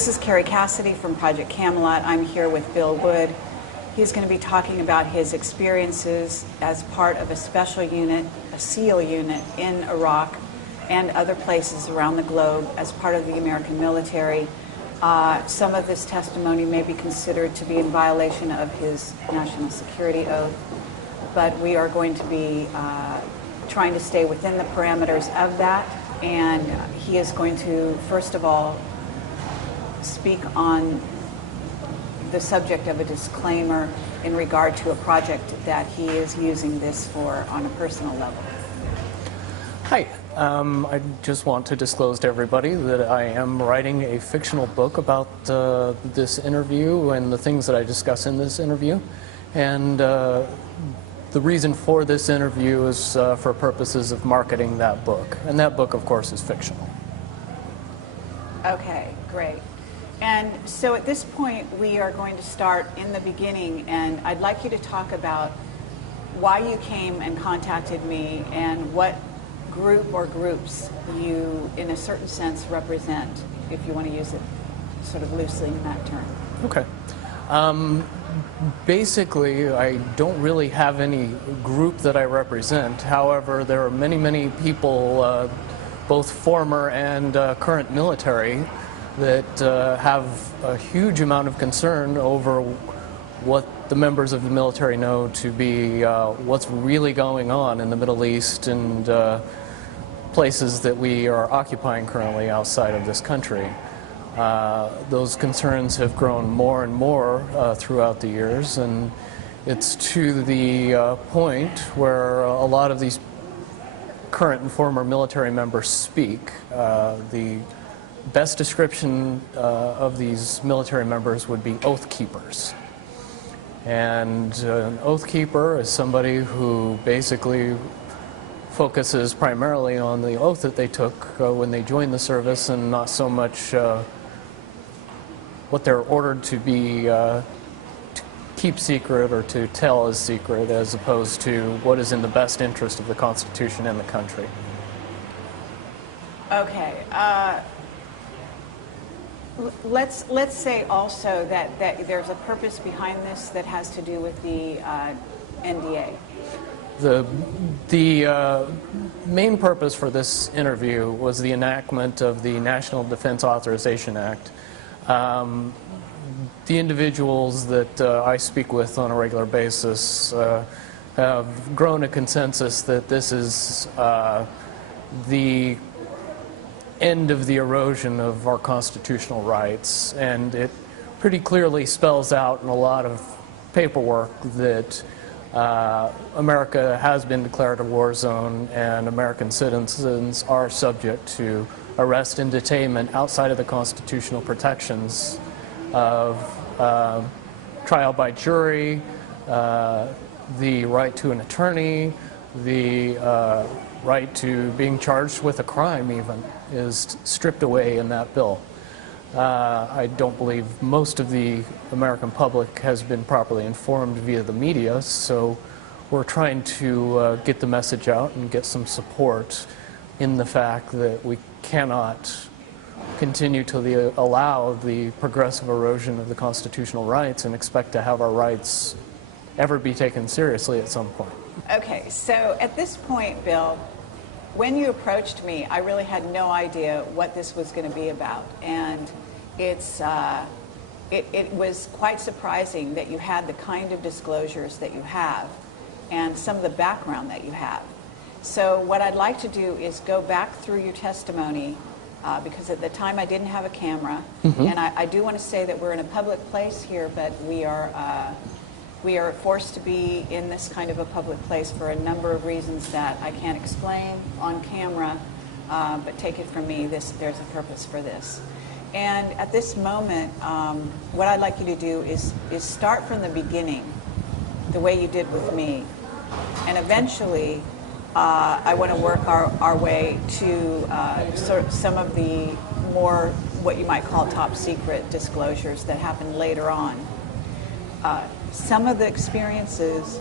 This is Carrie Cassidy from Project CAMELOT. I'm here with Bill Wood. He's going to be talking about his experiences as part of a special unit, a SEAL unit in Iraq and other places around the globe as part of the American military. Some of this testimony may be considered to be in violation of his national security oath, but we are going to be trying to stay within the parameters of that. And he is going to, first of all, speak on the subject of a disclaimer in regard to a project that he is using this for on a personal level. Hi. I just want to disclose to everybody that I am writing a fictional book about this interview and the things that I discuss in this interview. And the reason for this interview is for purposes of marketing that book. And that book, of course, is fictional. Okay, great. And so at this point, we are going to start in the beginning, and I'd like you to talk about why you came and contacted me and what group or groups you, in a certain sense, represent, if you want to use it sort of loosely in that term. Okay. Basically, I don't really have any group that I represent. However, there are many, many people, both former and current military, that have a huge amount of concern over what the members of the military know to be what's really going on in the Middle East and places that we are occupying currently outside of this country. Those concerns have grown more and more throughout the years, and it's to the point where a lot of these current and former military members speak. The best description of these military members would be oath keepers. And an oath keeper is somebody who basically focuses primarily on the oath that they took when they joined the service, and not so much what they're ordered to be to keep secret or to tell as secret, as opposed to what is in the best interest of the Constitution and the country. Okay. Let's say also that there's a purpose behind this that has to do with the NDA. The main purpose for this interview was the enactment of the National Defense Authorization Act. The individuals that I speak with on a regular basis have grown a consensus that this is the end of the erosion of our constitutional rights, and it pretty clearly spells out in a lot of paperwork that America has been declared a war zone, and American citizens are subject to arrest and detainment outside of the constitutional protections of trial by jury, the right to an attorney, the right to being charged with a crime even is stripped away in that bill. I don't believe most of the American public has been properly informed via the media, so we're trying to get the message out and get some support in the fact that we cannot continue to allow the progressive erosion of the constitutional rights and expect to have our rights ever be taken seriously at some point. Okay, so at this point, Bill, when you approached me, I really had no idea what this was going to be about, and it was quite surprising that you had the kind of disclosures that you have and some of the background that you have. So what I'd like to do is go back through your testimony, because at the time I didn't have a camera, and I do want to say that we're in a public place here, but we are forced to be in this kind of a public place for a number of reasons that I can't explain on camera, but take it from me, there's a purpose for this. And at this moment, what I'd like you to do is start from the beginning, the way you did with me, and eventually I want to work our way to sort of some of the more what you might call top secret disclosures that happened later on. Some of the experiences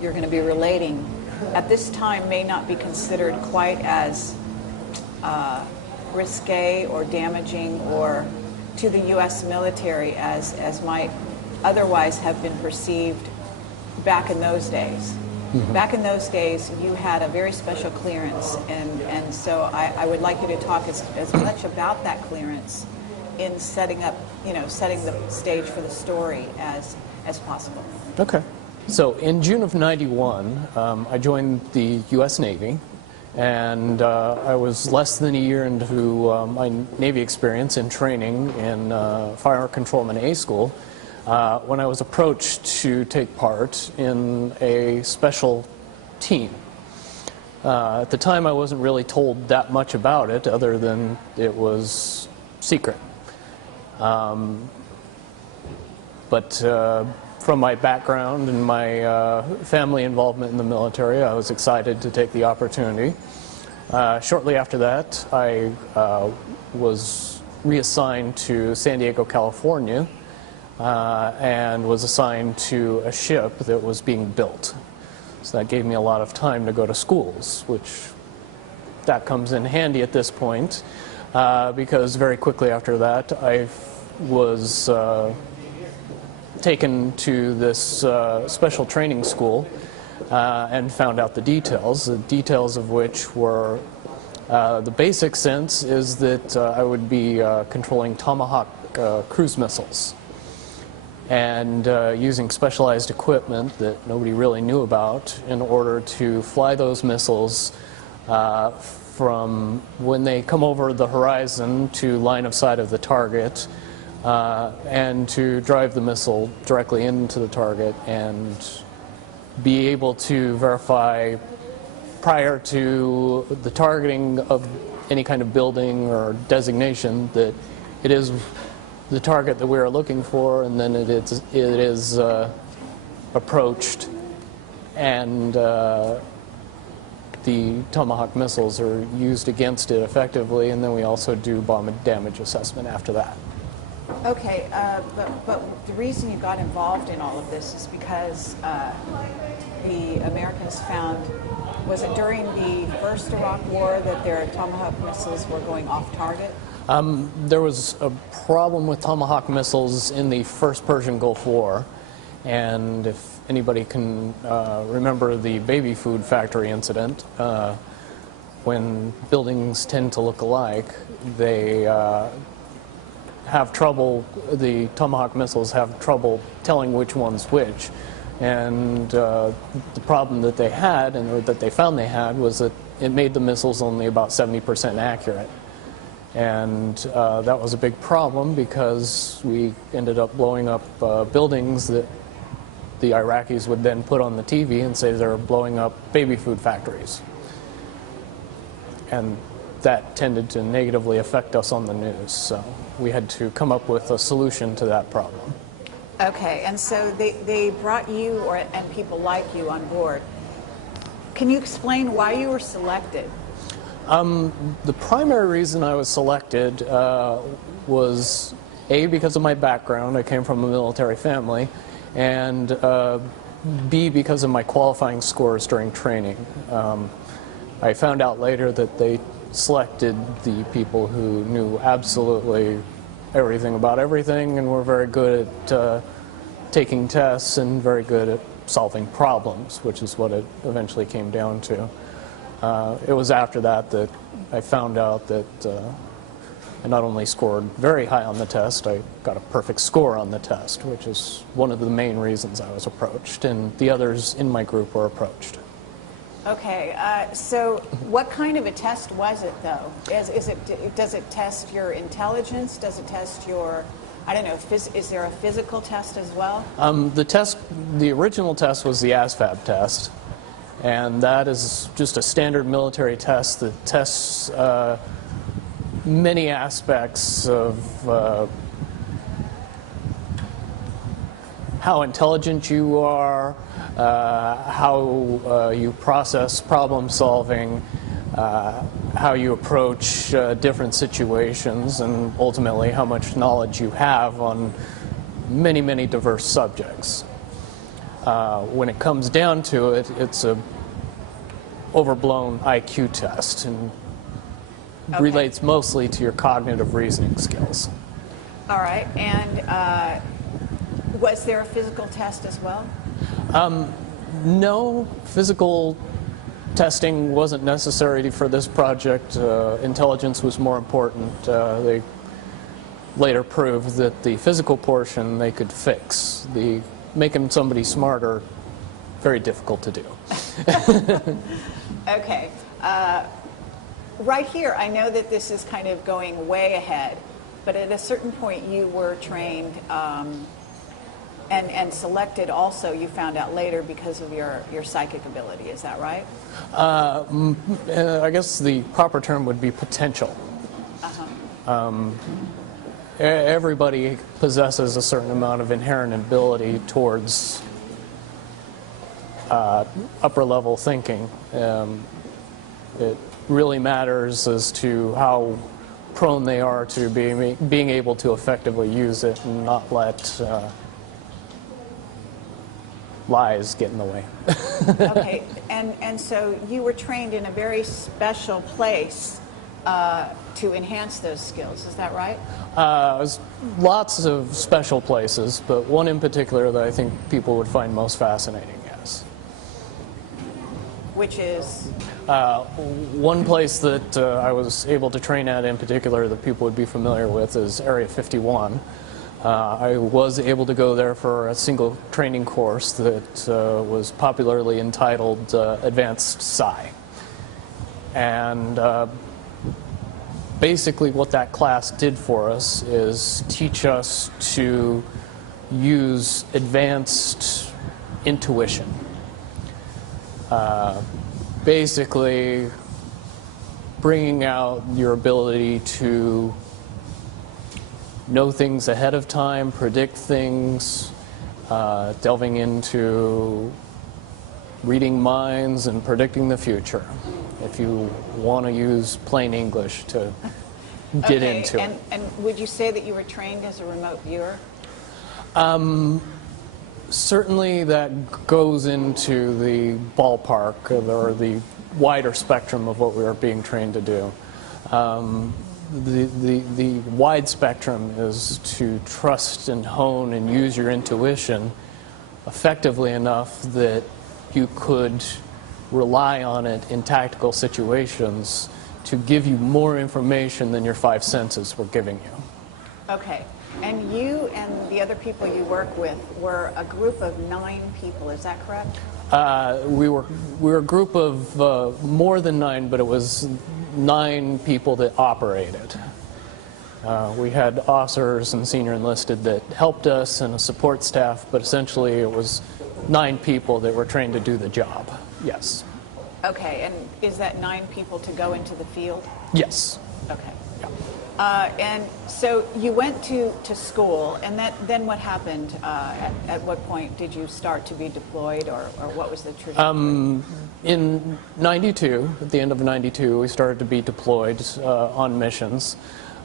you're going to be relating at this time may not be considered quite as risque or damaging or to the U.S. military as might otherwise have been perceived back in those days. Mm-hmm. Back in those days, you had a very special clearance, and so I would like you to talk as much about that clearance in setting up, setting the stage for the story as possible. Okay. So in June of '91, I joined the U.S. Navy, and I was less than a year into my Navy experience in training in Fire Controlman A School when I was approached to take part in a special team. At the time, I wasn't really told that much about it, other than it was secret. But from my background and my family involvement in the military, I was excited to take the opportunity. Shortly after that, I was reassigned to San Diego, California, and was assigned to a ship that was being built. So that gave me a lot of time to go to schools, which that comes in handy at this point, because very quickly after that I was taken to this special training school and found out the details of which were the basic sense is that I would be controlling Tomahawk cruise missiles and using specialized equipment that nobody really knew about in order to fly those missiles from when they come over the horizon to line of sight of the target, and to drive the missile directly into the target and be able to verify prior to the targeting of any kind of building or designation that it is the target that we are looking for, and then it is approached, and the Tomahawk missiles are used against it effectively, and then we also do bomb damage assessment after that. Okay, but the reason you got involved in all of this is because the Americans found, was it during the first Iraq War that their Tomahawk missiles were going off target? There was a problem with Tomahawk missiles in the first Persian Gulf War, and if anybody can remember the baby food factory incident, when buildings tend to look alike, they have trouble, the Tomahawk missiles have trouble telling which one's which. And the problem that they had, or that they found they had, was that it made the missiles only about 70% accurate. And that was a big problem because we ended up blowing up buildings that the Iraqis would then put on the TV and say they're blowing up baby food factories. And that tended to negatively affect us on the news. So we had to come up with a solution to that problem. Okay, and so they brought you and people like you on board. Can you explain why you were selected? The primary reason I was selected was A, because of my background. I came from a military family, and B, because of my qualifying scores during training. I found out later that they selected the people who knew absolutely everything about everything and were very good at taking tests and very good at solving problems, which is what it eventually came down to. It was after that that I found out that I not only scored very high on the test, I got a perfect score on the test, which is one of the main reasons I was approached, and the others in my group were approached. Okay, so what kind of a test was it, though? Does it test your intelligence? Does it test your, I don't know, is there a physical test as well? The original test was the ASVAB test, and that is just a standard military test that tests many aspects of how intelligent you are, how you process problem solving, how you approach different situations, and ultimately how much knowledge you have on many, many diverse subjects. When it comes down to it, it's a overblown IQ test and relates mostly to your cognitive reasoning skills. All right. And was there a physical test as well? No, physical testing wasn't necessary for this project. Intelligence was more important. They later proved that the physical portion they could fix. The making somebody smarter, very difficult to do. Okay. Right here, I know that this is kind of going way ahead, but at a certain point you were trained and selected also, you found out later, because of your psychic ability. Is that right? I guess the proper term would be potential. Everybody possesses a certain amount of inherent ability towards upper level thinking. It really matters as to how prone they are to being able to effectively use it and not let lies get in the way. Okay, and so you were trained in a very special place to enhance those skills, is that right? Lots of special places, but one in particular that I think people would find most fascinating, yes. Which is? One place that I was able to train at in particular that people would be familiar with is Area 51. I was able to go there for a single training course that was popularly entitled Advanced Psi. And basically what that class did for us is teach us to use advanced intuition. Basically bringing out your ability to know things ahead of time, predict things, delving into reading minds and predicting the future, if you want to use plain English to get into it. And would you say that you were trained as a remote viewer? Certainly that goes into the ballpark or the wider spectrum of what we are being trained to do. The wide spectrum is to trust and hone and use your intuition effectively enough that you could rely on it in tactical situations to give you more information than your five senses were giving you. Okay. And you and the other people you work with were a group of 9 people, is that correct? We were a group of more than 9, but it was 9 people that operated. We had officers and senior enlisted that helped us and a support staff, but essentially it was 9 people that were trained to do the job. Yes. Okay, and is that 9 people to go into the field? Yes. Okay. Yeah. And so you went to school, and then what happened? At what point did you start to be deployed, or what was the trajectory? In '92, at the end of '92, we started to be deployed on missions.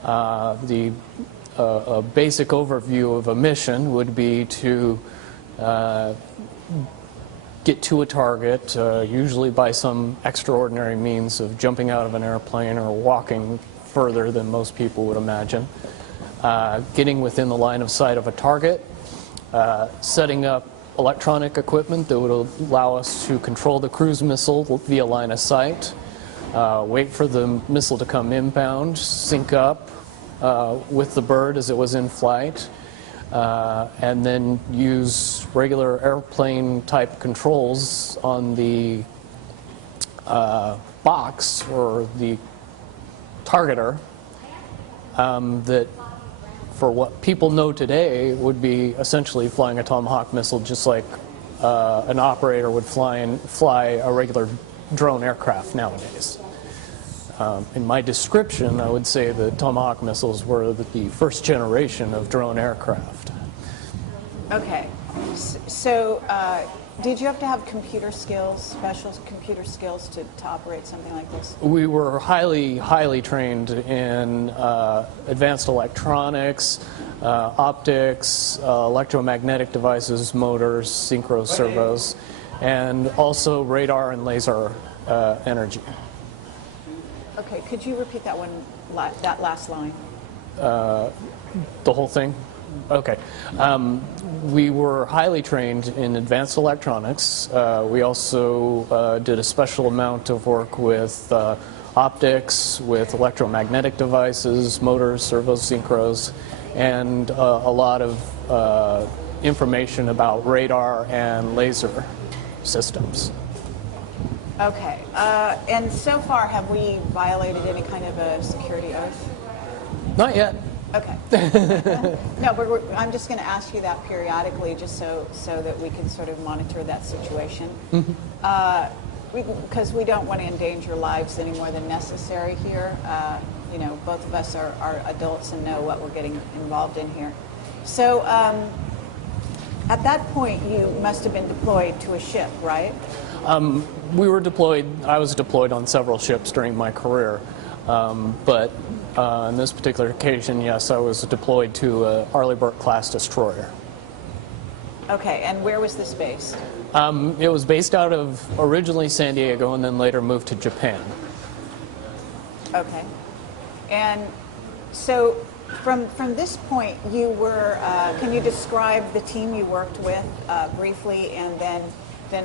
A basic overview of a mission would be to get to a target, usually by some extraordinary means of jumping out of an airplane or walking further than most people would imagine, getting within the line of sight of a target, setting up electronic equipment that would allow us to control the cruise missile via line of sight, wait for the missile to come inbound, sync up with the bird as it was in flight, and then use regular airplane type controls on the box or the targeter that, for what people know today, would be essentially flying a Tomahawk missile, just like an operator would fly a regular drone aircraft nowadays. In my description, I would say the Tomahawk missiles were the first generation of drone aircraft. Okay. So did you have to have computer skills, special computer skills to operate something like this? We were highly trained in advanced electronics, optics, electromagnetic devices, motors, synchro servos, and also radar and laser energy. Okay, could you repeat that last line? The whole thing? Okay. We were highly trained in advanced electronics. We also did a special amount of work with optics, with electromagnetic devices, motors, servos, synchros, and a lot of information about radar and laser systems. Okay. And so far, have we violated any kind of a security oath? Not yet. Okay. No, but I'm just going to ask you that periodically, just so that we can sort of monitor that situation. Because we don't want to endanger lives any more than necessary here. You know, both of us are adults and know what we're getting involved in here. So at that point, you must have been deployed to a ship, right? We were deployed. I was deployed on several ships during my career, but on this particular occasion, yes, I was deployed to a Arleigh Burke-class destroyer. Okay, and where was this based? It was based out of originally San Diego and then later moved to Japan. Okay. And so from this point, you were, can you describe the team you worked with briefly, and then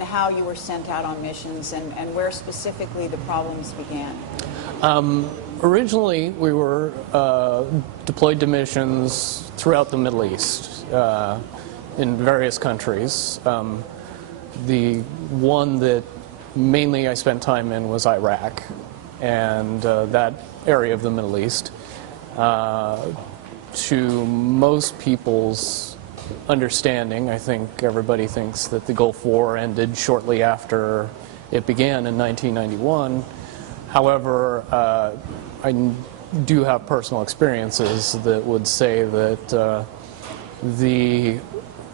how you were sent out on missions and where specifically the problems began? Originally, we were deployed to missions throughout the Middle East in various countries. The one that mainly I spent time in was Iraq, and that area of the Middle East. To most people's understanding, I think everybody thinks that the Gulf War ended shortly after it began in 1991. However, I do have personal experiences that would say that the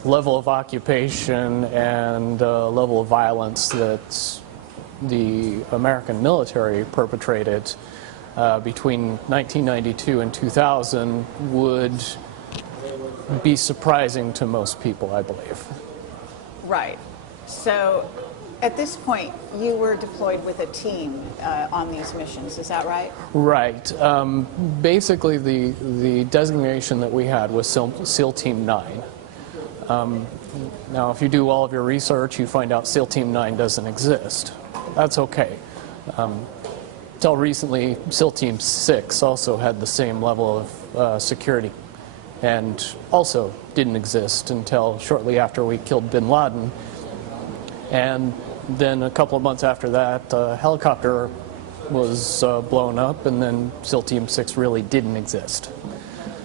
level of occupation and level of violence that the American military perpetrated between 1992 and 2000 would be surprising to most people, I believe. Right. So at this point, you were deployed with a team on these missions, is that right? Right. Basically, the designation that we had was SEAL Team 9. Now, if you do all of your research, you find out SEAL Team 9 doesn't exist. That's okay. Until recently, SEAL Team 6 also had the same level of security and also didn't exist until shortly after we killed bin Laden. And then a couple of months after that, a helicopter was blown up, and then SEAL Team 6 really didn't exist.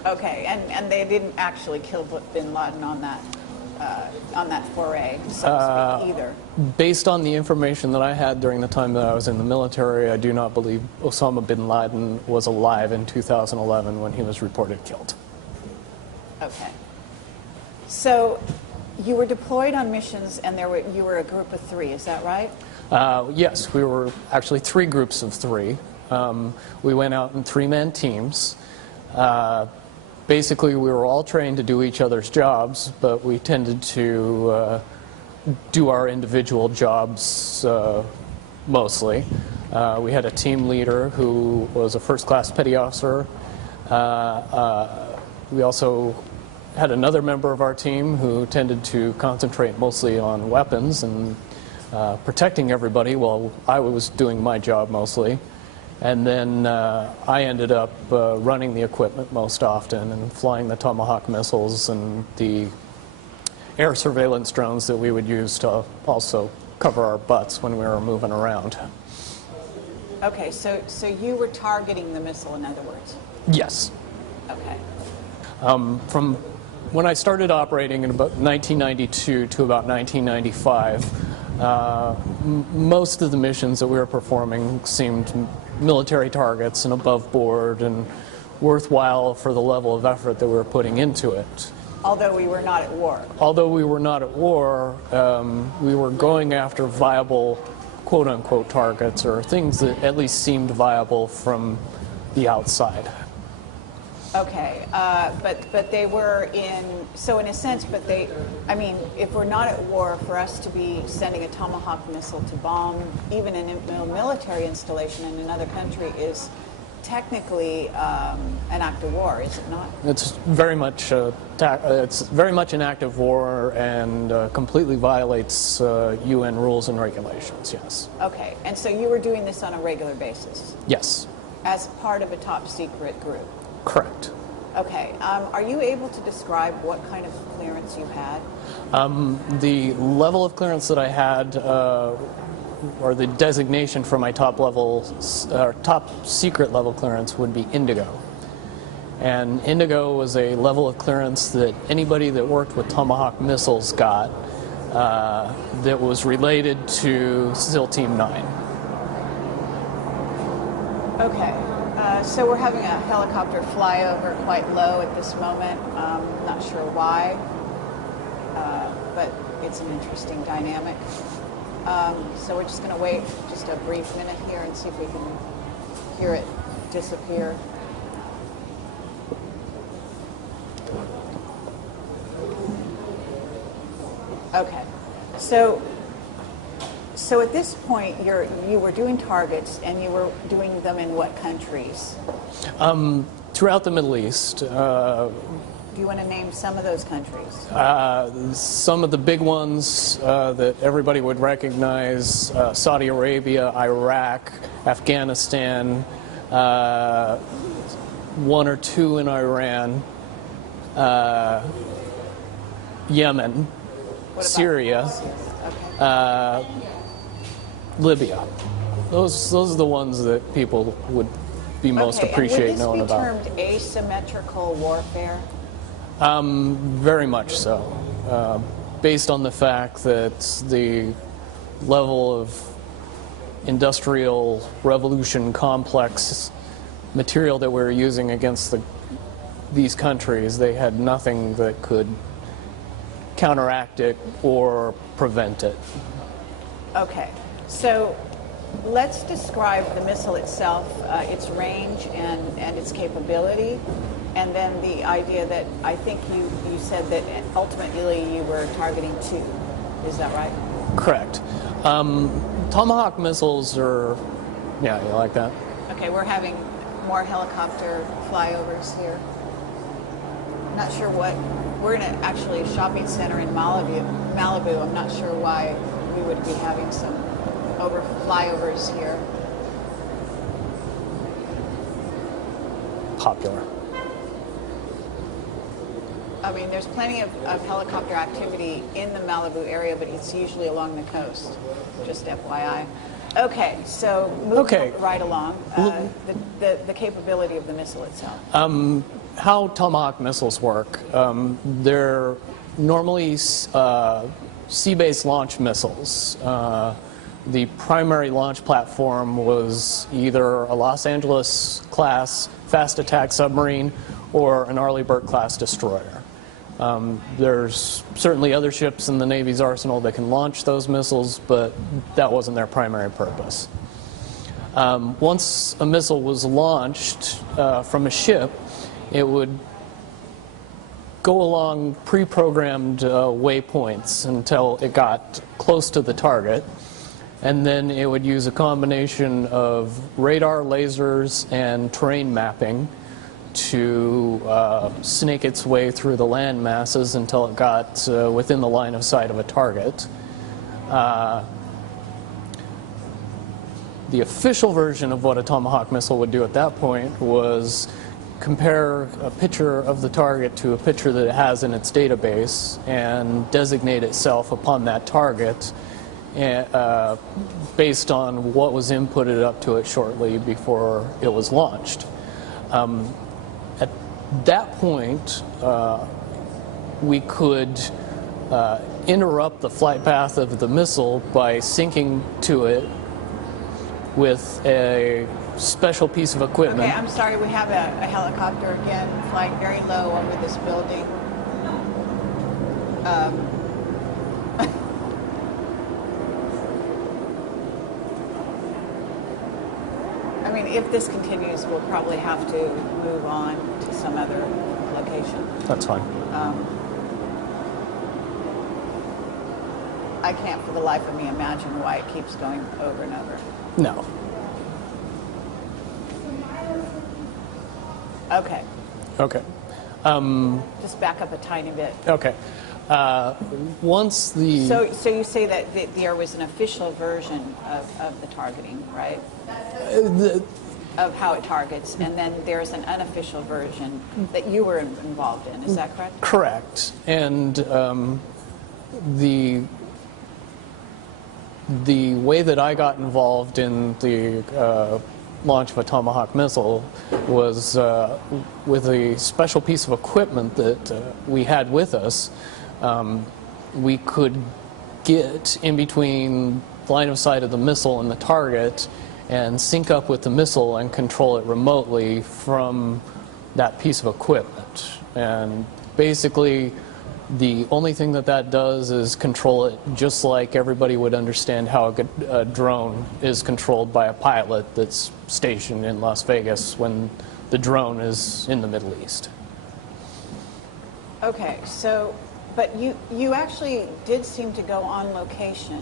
Okay, and they didn't actually kill bin Laden on that foray, so to speak, either. Based on the information that I had during the time that I was in the military, I do not believe Osama bin Laden was alive in 2011 when he was reported killed. Okay. So you were deployed on missions, and you were a group of 3, is that right? Yes, we were actually 3 groups of 3. We went out in 3-man teams. Basically, we were all trained to do each other's jobs, but we tended to do our individual jobs mostly. We had a team leader who was a first-class petty officer. We also had another member of our team who tended to concentrate mostly on weapons and protecting everybody while I was doing my job mostly. And then I ended up running the equipment most often and flying the Tomahawk missiles and the air surveillance drones that we would use to also cover our butts when we were moving around. Okay, so you were targeting the missile, in other words? Yes. Okay. From when I started operating in about 1992 to about 1995, most of the missions that we were performing seemed military targets and above board and worthwhile for the level of effort that we were putting into it. Although we were not at war. Although we were not at war, we were going after viable quote-unquote targets, or things that at least seemed viable from the outside. Okay, but they were so in a sense, I mean, if we're not at war, for us to be sending a Tomahawk missile to bomb even a military installation in another country is technically an act of war, is it not? It's very much an act of war and completely violates UN rules and regulations. Yes. Okay, and so you were doing this on a regular basis Yes. as part of a top secret group. Correct. Okay, are you able to describe what kind of clearance you had? The level of clearance that I had, or the designation for my top secret level clearance, would be Indigo. And Indigo was a level of clearance that anybody that worked with Tomahawk missiles got, that was related to SEAL Team 9. Okay, so we're having a helicopter fly over quite low at this moment. Not sure why, but it's an interesting dynamic. So we're just going to wait just a brief minute here and see if we can hear it disappear. Okay, so at this point you were doing targets, and you were doing them in what countries? Throughout the Middle East. Do you want to name some of those countries? Some of the big ones that everybody would recognize: Saudi Arabia, Iraq, Afghanistan, one or two in Iran, Yemen, Syria, Okay. Libya. Those are the ones that people would be most appreciate knowing about. Would this be termed asymmetrical warfare? Very much so, based on the fact that the level of industrial revolution complex material that we were using against these countries, they had nothing that could counteract it or prevent it. Okay, so let's describe the missile itself, its range and its capability, and then the idea that I think you said that ultimately you were targeting 2. Is that right? Correct. Tomahawk missiles are, yeah, you like that? Okay, we're having more helicopter flyovers here. Not sure what, we're in actually a shopping center in Malibu. I'm not sure why we would be having some flyovers here. Popular. I mean, there's plenty of helicopter activity in the Malibu area, but it's usually along the coast, just FYI. Okay, so moving right along, the capability of the missile itself. How Tomahawk missiles work, they're normally sea-based launch missiles. The primary launch platform was either a Los Angeles class fast attack submarine or an Arleigh Burke class destroyer. There's certainly other ships in the Navy's arsenal that can launch those missiles, but that wasn't their primary purpose. Once a missile was launched from a ship, it would go along pre-programmed waypoints until it got close to the target, and then it would use a combination of radar, lasers, and terrain mapping to snake its way through the land masses until it got within the line of sight of a target. The official version of what a Tomahawk missile would do at that point was compare a picture of the target to a picture that it has in its database and designate itself upon that target based on what was inputted up to it shortly before it was launched. At that point, we could interrupt the flight path of the missile by syncing to it with a special piece of equipment. Okay, I'm sorry, we have a helicopter again flying very low over this building. I mean, if this continues, we'll probably have to move on to some other location. That's fine. I can't for the life of me imagine why it keeps going over and over. No. Okay. Okay. Just back up a tiny bit. Okay. Once the... So you say that there was an official version of the targeting, right? Of how it targets, and then there's an unofficial version that you were involved in. Is that correct? Correct. And the way that I got involved in the launch of a Tomahawk missile was with a special piece of equipment that we had with us. We could get in between line of sight of the missile and the target and sync up with the missile and control it remotely from that piece of equipment. And basically, the only thing that does is control it just like everybody would understand how a drone is controlled by a pilot that's stationed in Las Vegas when the drone is in the Middle East. Okay, so, but you actually did seem to go on location.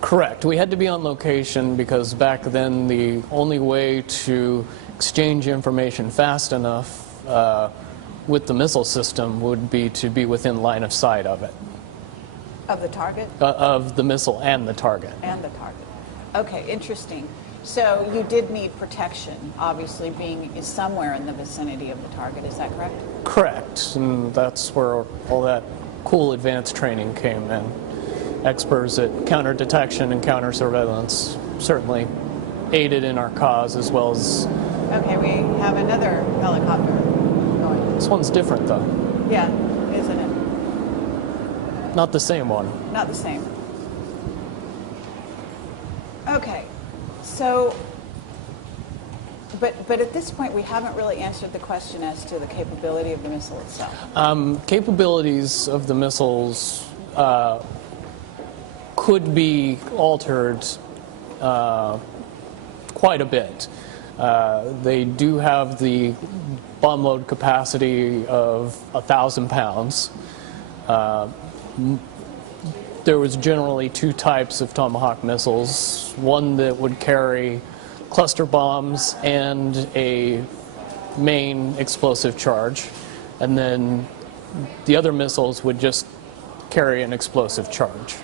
Correct. We had to be on location because back then the only way to exchange information fast enough with the missile system would be to be within line of sight of it. Of the target? Of the missile and the target. And the target. Okay, interesting. So you did need protection, obviously being somewhere in the vicinity of the target, is that correct? Correct, and that's where all that cool advanced training came in. Experts at counter detection and counter surveillance certainly aided in our cause, as well as... Okay, we have another helicopter going. This one's different though. Yeah, isn't it? Not the same one. Not the same. Okay, so, but at this point we haven't really answered the question as to the capability of the missile itself. Capabilities of the missiles could be altered quite a bit. They do have the bomb load capacity of 1,000 pounds. There was generally two types of Tomahawk missiles, one that would carry cluster bombs and a main explosive charge, and then the other missiles would just carry an explosive charge.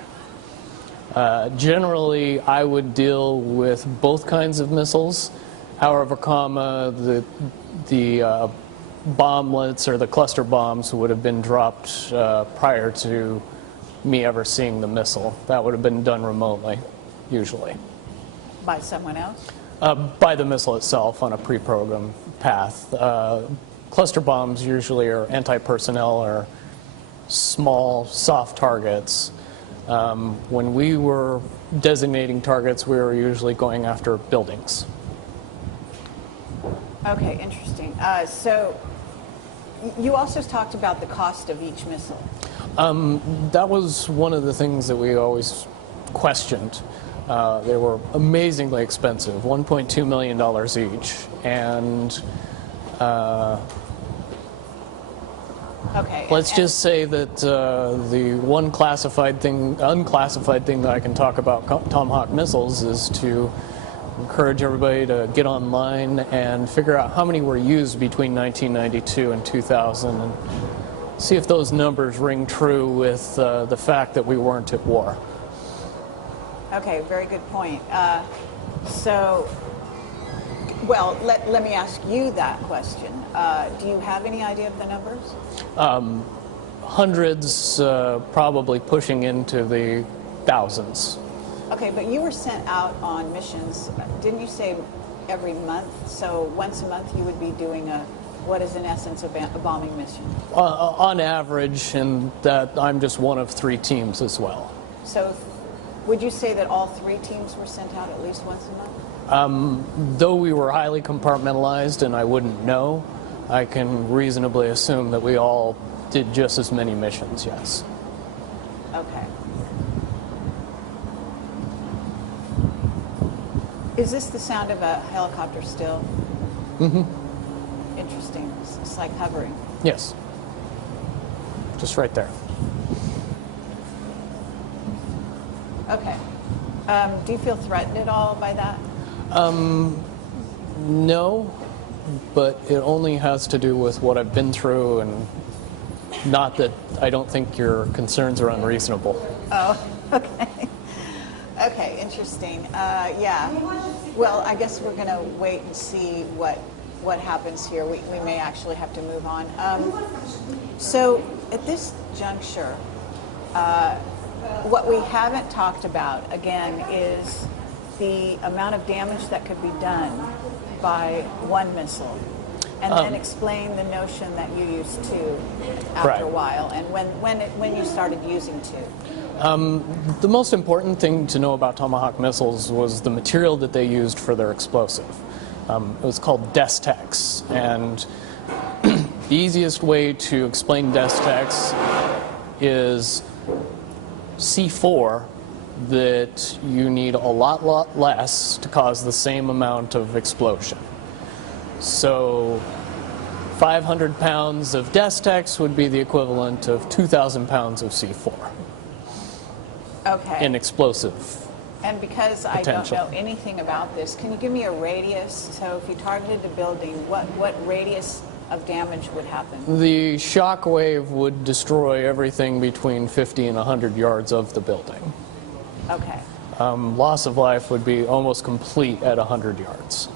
Generally, I would deal with both kinds of missiles. However, the bomblets or the cluster bombs would have been dropped prior to me ever seeing the missile. That would have been done remotely, usually. By someone else? By the missile itself on a pre-programmed path. Cluster bombs usually are anti-personnel or small, soft targets. When we were designating targets, we were usually going after buildings. Okay, interesting. So you also talked about the cost of each missile. That was one of the things that we always questioned. They were amazingly expensive, $1.2 million each. And okay, let's just say that the one unclassified thing that I can talk about Tomahawk missiles is to encourage everybody to get online and figure out how many were used between 1992 and 2000 and see if those numbers ring true with the fact that we weren't at war. Okay, very good point. Well, let me ask you that question. Do you have any idea of the numbers? Hundreds, probably pushing into the thousands. Okay, but you were sent out on missions, didn't you say every month? So once a month you would be doing what is in essence a bombing mission? On average, and that I'm just one of 3 teams as well. So would you say that all 3 teams were sent out at least once a month? Though we were highly compartmentalized and I wouldn't know, I can reasonably assume that we all did just as many missions, yes. Okay. Is this the sound of a helicopter still? Mm-hmm. Interesting. It's like hovering. Yes. Just right there. Okay. Do you feel threatened at all by that? No. but it only has to do with what I've been through, and not that I don't think your concerns are unreasonable. Oh, okay. Okay, interesting. Yeah. Well, I guess we're going to wait and see what happens here. We may actually have to move on. So at this juncture, what we haven't talked about, again, is the amount of damage that could be done by one missile. And then explain the notion that you used two after a while, and when you started using two. The most important thing to know about Tomahawk missiles was the material that they used for their explosive. It was called Destex, and the easiest way to explain Destex is C4 that you need a lot less to cause the same amount of explosion. So 500 pounds of Destex would be the equivalent of 2,000 pounds of C4 in explosive And because potential. I don't know anything about this, can you give me a radius? So if you targeted the building, what radius of damage would happen? The shock wave would destroy everything between 50 and 100 yards of the building. Okay. Loss of life would be almost complete at 100 yards.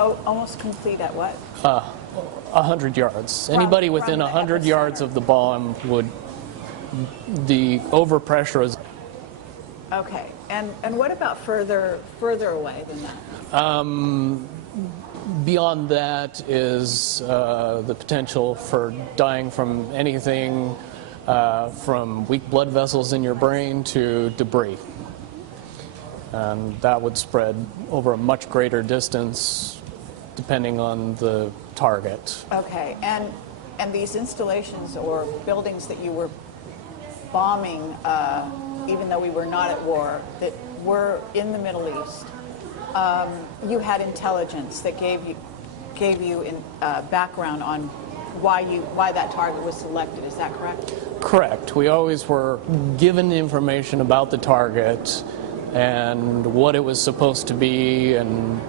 Oh, almost complete at what? 100 yards. Anybody within 100 yards of the bomb would, the overpressure is. Okay. And what about further away than that? Beyond that is the potential for dying from anything from weak blood vessels in your brain to debris. And that would spread over a much greater distance depending on the target. Okay. And these installations or buildings that you were bombing, even though we were not at war, that were in the Middle East, you had intelligence that gave you background on why that target was selected. Is that correct? Correct. We always were given information about the target and what it was supposed to be, and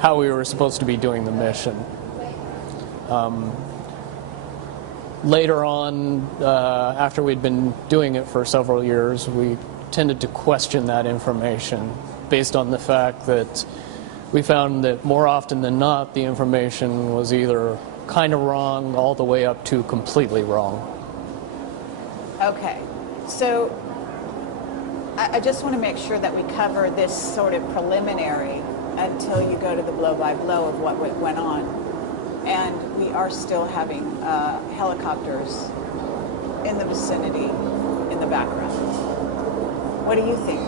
how we were supposed to be doing the mission. Later on, after we'd been doing it for several years, we tended to question that information based on the fact that we found that more often than not, the information was either kind of wrong all the way up to completely wrong. Okay. So I just want to make sure that we cover this sort of preliminary until you go to the blow-by-blow of what went on. And we are still having helicopters in the vicinity, in the background. What do you think?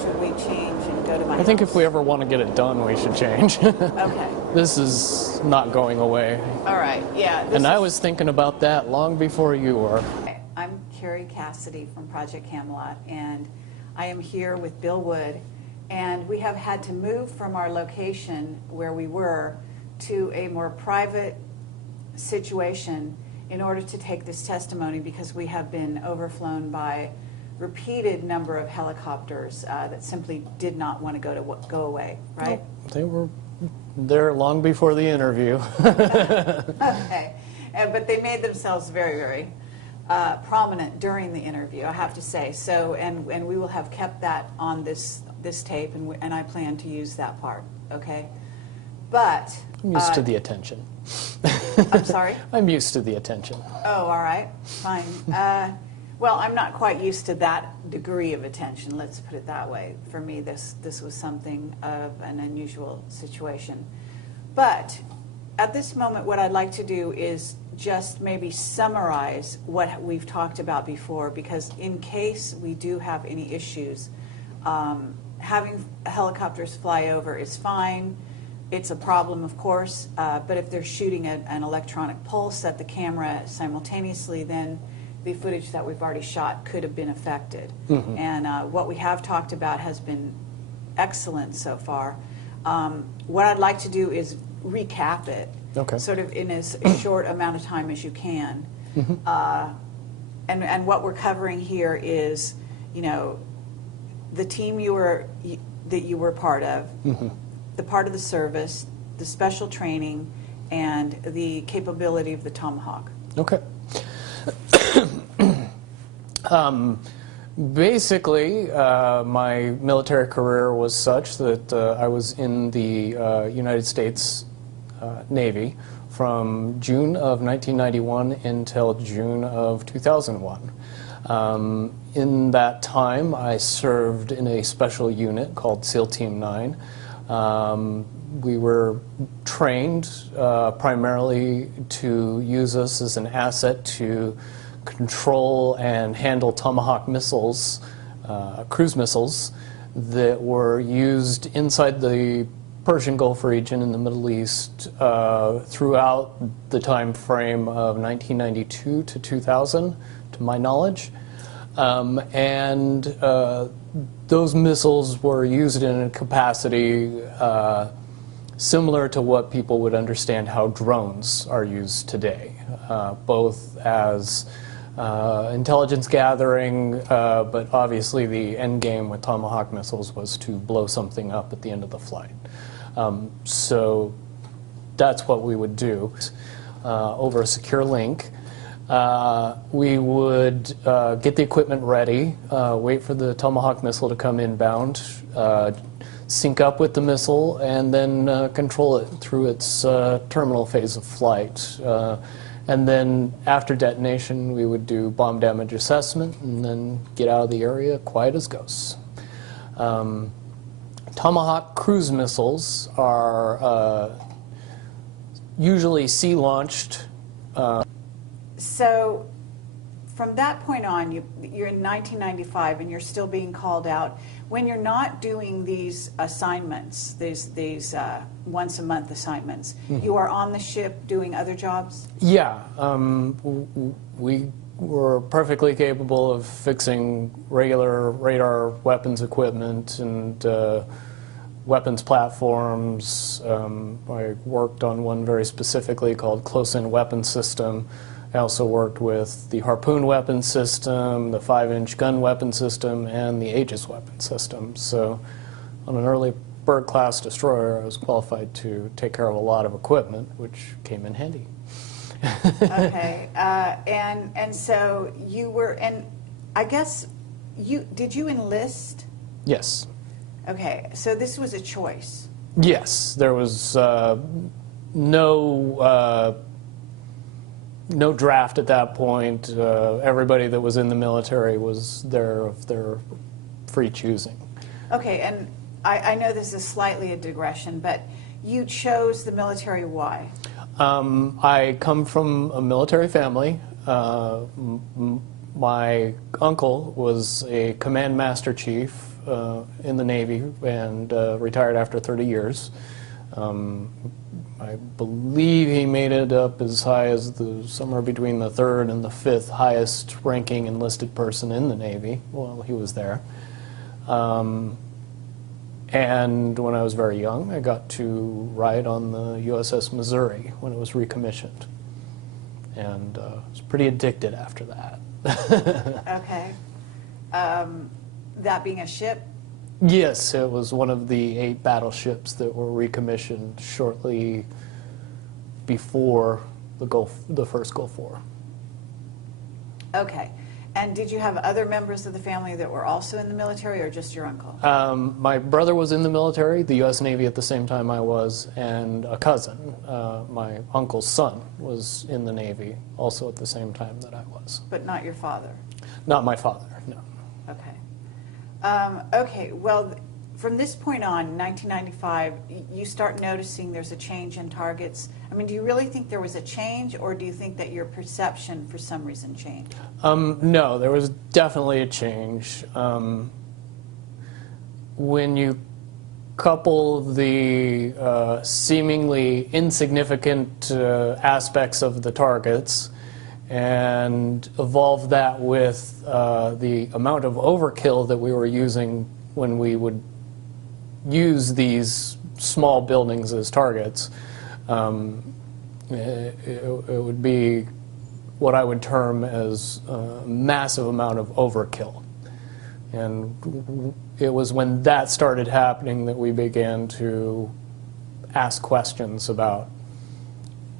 Should we change and go to my house? I think if we ever want to get it done, we should change. Okay. This is not going away. All right. Yeah. And I was thinking about that long before you were. I'm Carrie Cassidy from Project CAMELOT, and I am here with Bill Wood. And we have had to move from our location where we were to a more private situation in order to take this testimony, because we have been overflown by repeated number of helicopters that simply did not want to go away, right? Nope. They were there long before the interview. Okay. But they made themselves very, very prominent during the interview, I have to say. So, and we will have kept that on this tape, and I plan to use that part, okay? But I'm used to the attention. I'm sorry? I'm used to the attention. Oh, all right, fine. Well, I'm not quite used to that degree of attention, let's put it that way. For me, this was something of an unusual situation. But at this moment, what I'd like to do is just maybe summarize what we've talked about before, because in case we do have any issues, having helicopters fly over is fine. It's a problem, of course, but if they're shooting an electronic pulse at the camera simultaneously, then the footage that we've already shot could have been affected. Mm-hmm. And what we have talked about has been excellent so far. What I'd like to do is recap it, sort of in as short amount of time as you can. Mm-hmm. And what we're covering here is, the team you were that you were part of, the part of the service, the special training, and the capability of the Tomahawk. Okay. Basically, my military career was such that I was in the United States Navy from June of 1991 until June of 2001. In that time, I served in a special unit called SEAL Team 9. We were trained primarily to use us as an asset to control and handle Tomahawk missiles, cruise missiles, that were used inside the Persian Gulf region in the Middle East throughout the time frame of 1992 to 2000, to my knowledge. Those missiles were used in a capacity similar to what people would understand how drones are used today, both as intelligence gathering, but obviously the end game with Tomahawk missiles was to blow something up at the end of the flight. So that's what we would do over a secure link. We would get the equipment ready, wait for the Tomahawk missile to come inbound, sync up with the missile, and then control it through its terminal phase of flight. And then after detonation, we would do bomb damage assessment and then get out of the area quiet as ghosts. Tomahawk cruise missiles are usually sea-launched. So from that point on, you're in 1995 and you're still being called out. When you're not doing these assignments, these once-a-month assignments, you are on the ship doing other jobs? Yeah. We were perfectly capable of fixing regular radar weapons equipment and weapons platforms. I worked on one very specifically called Close-In Weapon System. I also worked with the Harpoon weapon system, the 5-inch gun weapon system, and the Aegis weapon system. So on an early Berg-class destroyer, I was qualified to take care of a lot of equipment, which came in handy. Okay. And so you were, and I guess, did you enlist? Yes. Okay. So this was a choice. Yes. There was no draft at that point. Everybody that was in the military was there of their free choosing. Okay, and I know this is slightly a digression, but you chose the military. Why? I come from a military family. My uncle was a command master chief in the Navy and retired after 30 years. I believe he made it up as high as somewhere between the 3rd and the 5th highest ranking enlisted person in the Navy while he was there. And when I was very young, I got to ride on the USS Missouri when it was recommissioned. And I was pretty addicted after that. Okay. That being a ship? Yes, it was one of the 8 battleships that were recommissioned shortly before the first Gulf War. Okay. And did you have other members of the family that were also in the military, or just your uncle? My brother was in the military, the U.S. Navy at the same time I was, and a cousin, my uncle's son, was in the Navy also at the same time that I was. But not your father? Not my father, no. Okay. Okay, well, from this point on, 1995, you start noticing there's a change in targets. I mean, do you really think there was a change, or do you think that your perception for some reason changed? No, there was definitely a change. When you couple the seemingly insignificant aspects of the targets and evolve that with the amount of overkill that we were using when we would use these small buildings as targets, it would be what I would term as a massive amount of overkill. And it was when that started happening that we began to ask questions about,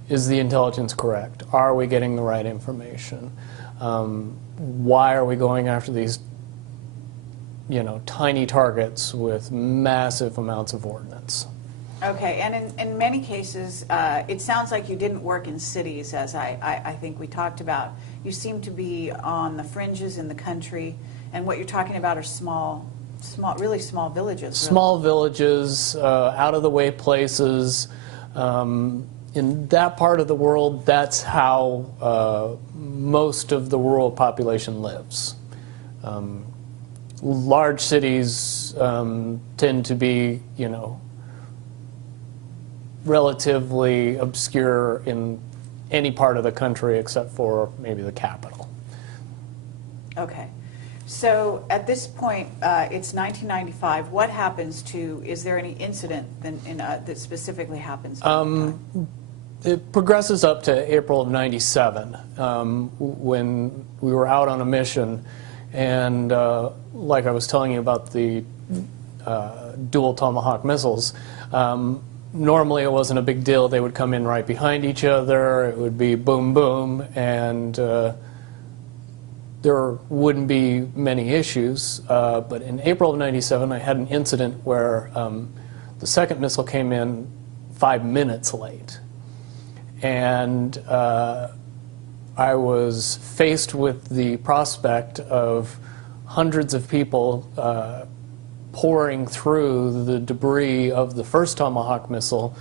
is the intelligence correct? Are we getting the right information? Why are we going after these, tiny targets with massive amounts of ordnance? Okay, and in many cases, it sounds like you didn't work in cities, as I think we talked about. You seem to be on the fringes in the country, and what you're talking about are really small villages. Really. Small villages, out-of-the-way places. In that part of the world, that's how most of the rural population lives. Large cities tend to be, relatively obscure in any part of the country except for maybe the capital. Okay. So at this point, it's 1995. What happens is there any incident that specifically happens? It progresses up to April of '97 when we were out on a mission, and like I was telling you about the dual Tomahawk missiles, normally it wasn't a big deal. They would come in right behind each other. It would be boom, boom, and there wouldn't be many issues. But in April of '97, I had an incident where the second missile came in 5 minutes late. And I was faced with the prospect of hundreds of people pouring through the debris of the first Tomahawk missile,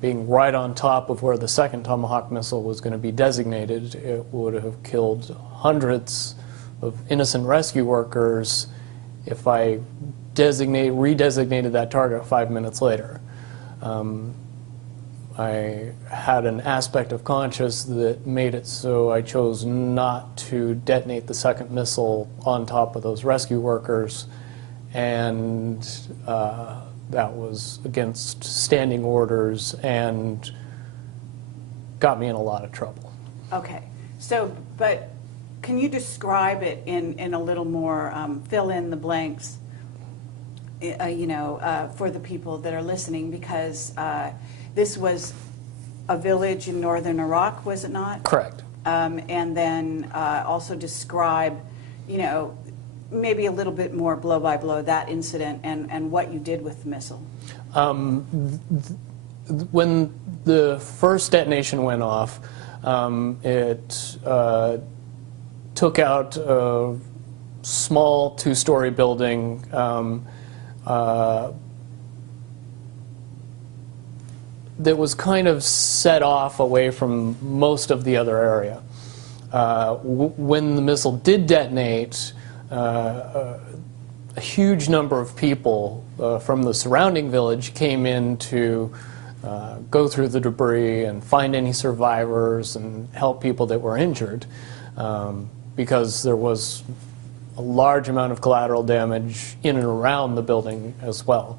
being right on top of where the second Tomahawk missile was going to be designated. It would have killed hundreds of innocent rescue workers if I redesignated that target 5 minutes later. I had an aspect of conscience that made it so I chose not to detonate the second missile on top of those rescue workers, and that was against standing orders and got me in a lot of trouble. Okay. So, but can you describe it in a little more, fill in the blanks, for the people that are listening, because this was a village in northern Iraq, was it not? Correct. And then also describe, maybe a little bit more blow by blow that incident and what you did with the missile. When the first detonation went off, it took out a small two-story building. That was kind of set off away from most of the other area. When the missile did detonate, a huge number of people from the surrounding village came in to go through the debris and find any survivors and help people that were injured, because there was a large amount of collateral damage in and around the building as well.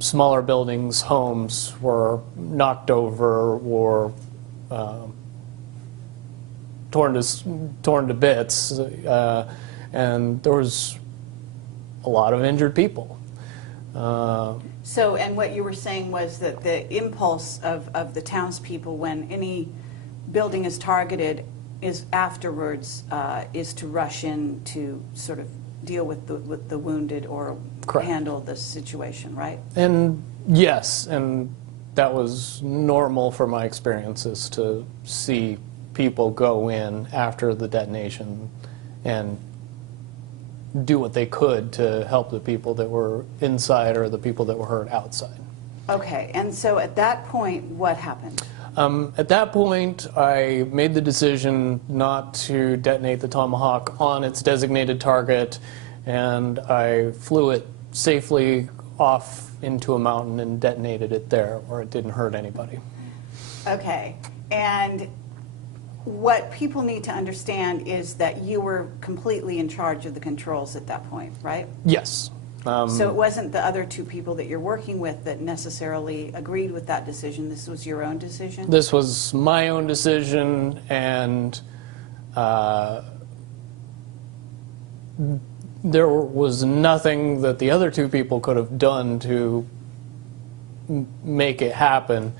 Smaller buildings, homes were knocked over or torn to bits, and there was a lot of injured people. So, and what you were saying was that the impulse of the townspeople when any building is targeted is afterwards is to rush in to sort of deal with the wounded or Correct. Handle the situation, right? And yes, and that was normal for my experiences to see people go in after the detonation and do what they could to help the people that were inside or the people that were hurt outside. Okay, and so at that point, what happened? At that point, I made the decision not to detonate the Tomahawk on its designated target, and I flew it safely off into a mountain and detonated it there, where it didn't hurt anybody. Okay, and what people need to understand is that you were completely in charge of the controls at that point, right? Yes. So it wasn't the other two people that you're working with that necessarily agreed with that decision. This was your own decision? This was my own decision, and there was nothing that the other two people could have done to make it happen,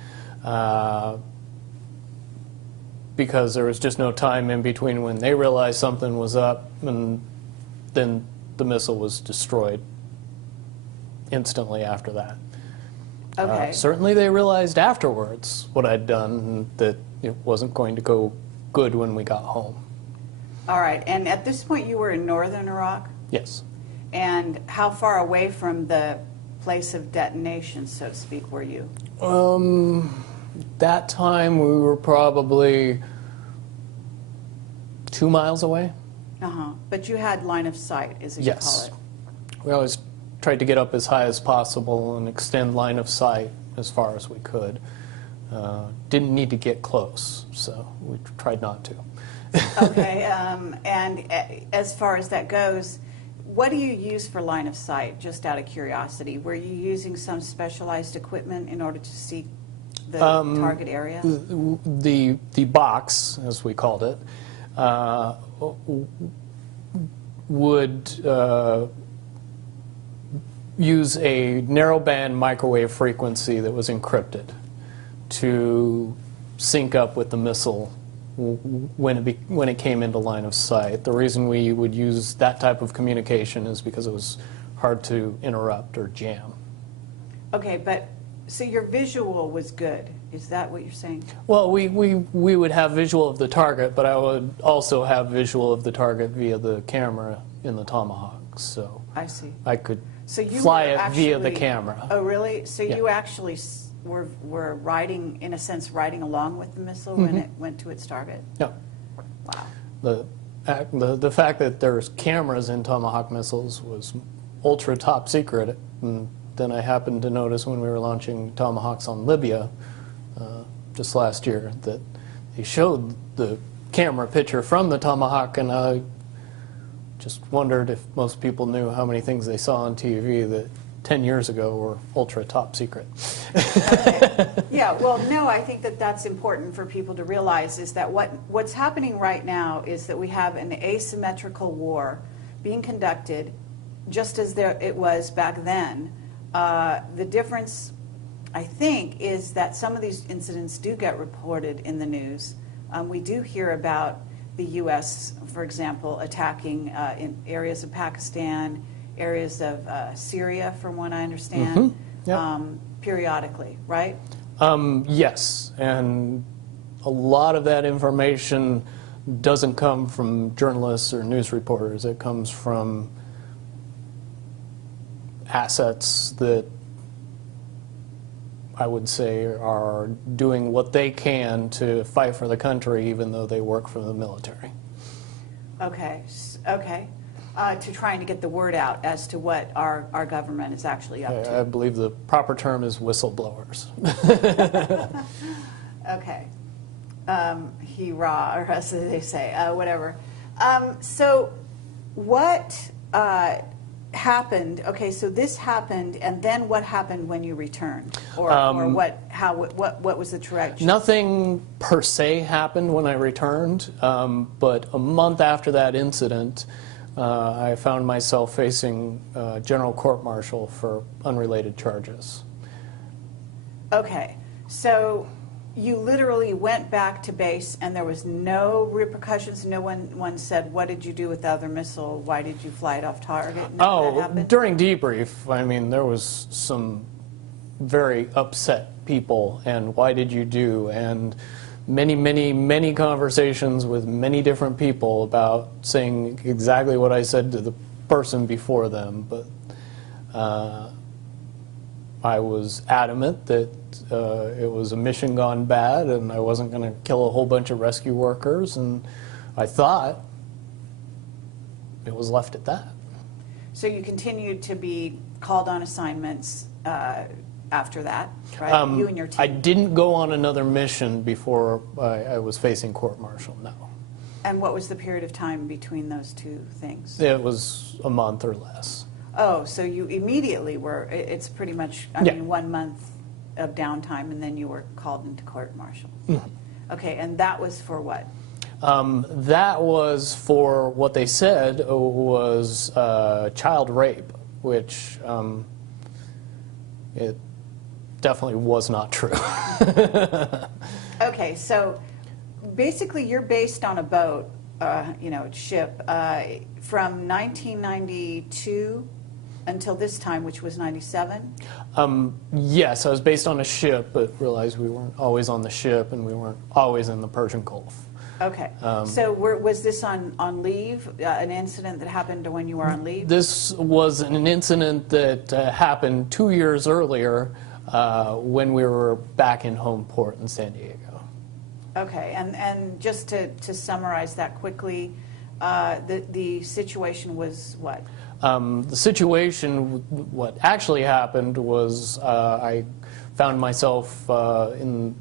because there was just no time in between when they realized something was up and then the missile was destroyed instantly after that. Okay. Certainly they realized afterwards what I'd done, and that it wasn't going to go good when we got home. All right. And at this point, you were in northern Iraq? Yes. And how far away from the place of detonation, so to speak, were you? That time we were probably 2 miles away. Uh-huh. But you had line of sight, as you call it. We always tried to get up as high as possible and extend line of sight as far as we could. Didn't need to get close, so we tried not to. Okay. And as far as that goes, what do you use for line of sight, just out of curiosity? Were you using some specialized equipment in order to see the target area? The box, as we called it, would use a narrowband microwave frequency that was encrypted to sync up with the missile when it came into line of sight. The reason we would use that type of communication is because it was hard to interrupt or jam. Okay, but so your visual was good. Is that what you're saying? Well, we would have visual of the target, but I would also have visual of the target via the camera in the Tomahawk. So I see. I could So you fly were it actually, via the camera. Oh, really? So Yeah. you actually were riding, in a sense, riding along with the missile when it went to its target? No. Wow. The fact that there's cameras in Tomahawk missiles was ultra top secret. And then I happened to notice when we were launching Tomahawks on Libya just last year that they showed the camera picture from the Tomahawk, and I just wondered if most people knew how many things they saw on TV that 10 years ago were ultra top secret. Okay. Yeah, well, no, I think that that's important for people to realize, is that what's happening right now is that we have an asymmetrical war being conducted just as it was back then. The difference, I think, is that some of these incidents do get reported in the news. We do hear about the U.S., for example, attacking in areas of Pakistan, areas of Syria, from what I understand, Yep. Periodically, right? Yes, and a lot of that information doesn't come from journalists or news reporters. It comes from assets that I would say are doing what they can to fight for the country, even though they work for the military. Okay, okay. To trying to get the word out as to what our government is actually up to. I believe the proper term is whistleblowers. Okay. Hee-rah, or as they say, whatever. So what happened? Okay, so this happened, and then what happened when you returned? Or what was the trajectory? Nothing per se happened when I returned, but a month after that incident, I found myself facing general court-martial for unrelated charges. Okay, so you literally went back to base and there was no repercussions? No one said, what did you do with the other missile? Why did you fly it off target? None of that happened? During debrief, I mean, there was some very upset people, and why did you do, and many conversations with many different people about saying exactly what I said to the person before them, but I was adamant that it was a mission gone bad and I wasn't going to kill a whole bunch of rescue workers, and I thought it was left at that. So you continued to be called on assignments after that, right? You and your team. I didn't go on another mission before I was facing court-martial, no. And what was the period of time between those two things? It was a month or less. Oh, so you immediately were, it's pretty much, I mean, 1 month of downtime, and then you were called into court-martial. Okay, and that was for what? That was for what they said was child rape, which it definitely was not true. Okay, so basically you're based on a boat, ship, from 1992 until this time, which was 97? Yes, I was based on a ship, but realized we weren't always on the ship and we weren't always in the Persian Gulf. Okay, so was this on leave, an incident that happened when you were on leave? This was an incident that happened 2 years earlier when we were back in home port in San Diego. Okay, and just to summarize that quickly, the situation was what? The situation, what actually happened was I found myself in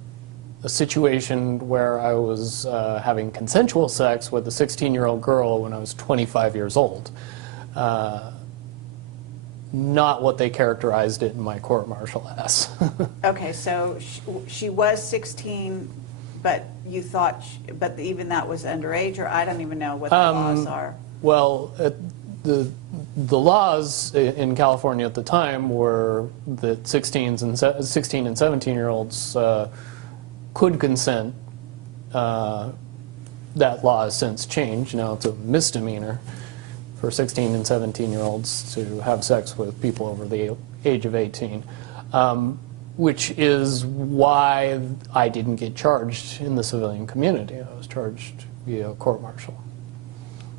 a situation where I was having consensual sex with a 16-year-old girl when I was 25 years old. Not what they characterized it in my court-martial as. Okay, so she was 16, but you thought, but even that was underage, or I don't even know what the laws are. Well, the laws in California at the time were that 16 and 17-year-olds could consent. That law has since changed. Now it's a misdemeanor for 16 and 17-year-olds to have sex with people over the age of 18, which is why I didn't get charged in the civilian community. I was charged via court-martial.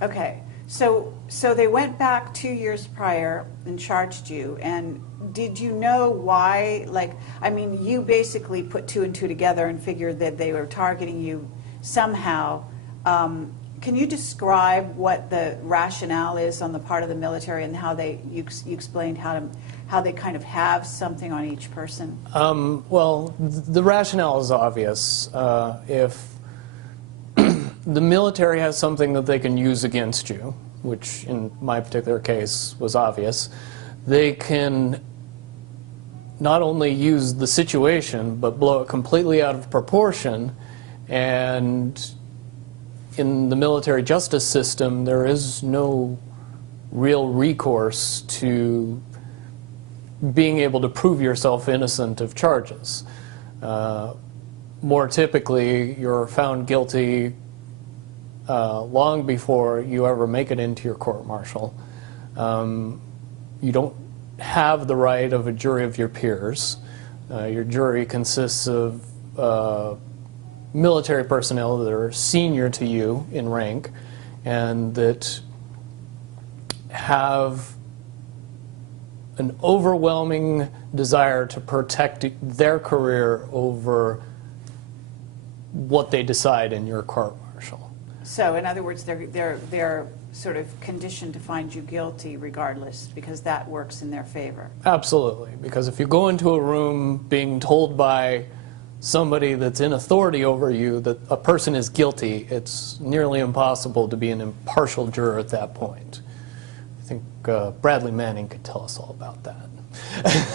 Okay, so they went back 2 years prior and charged you, and did you know why? Like, I mean, you basically put two and two together and figured that they were targeting you somehow. Can you describe what the rationale is on the part of the military and how you explained how they kind of have something on each person? Well, the rationale is obvious. If the military has something that they can use against you, which in my particular case was obvious, they can not only use the situation, but blow it completely out of proportion. And in the military justice system, there is no real recourse to being able to prove yourself innocent of charges. More typically, you're found guilty long before you ever make it into your court-martial. You don't have the right of a jury of your peers. Your jury consists of military personnel that are senior to you in rank and that have an overwhelming desire to protect their career over what they decide in your court-martial. So, in other words, they're sort of conditioned to find you guilty regardless, because that works in their favor. Absolutely, because if you go into a room being told by somebody that's in authority over you that a person is guilty, it's nearly impossible to be an impartial juror at that point. I think Bradley Manning could tell us all about that.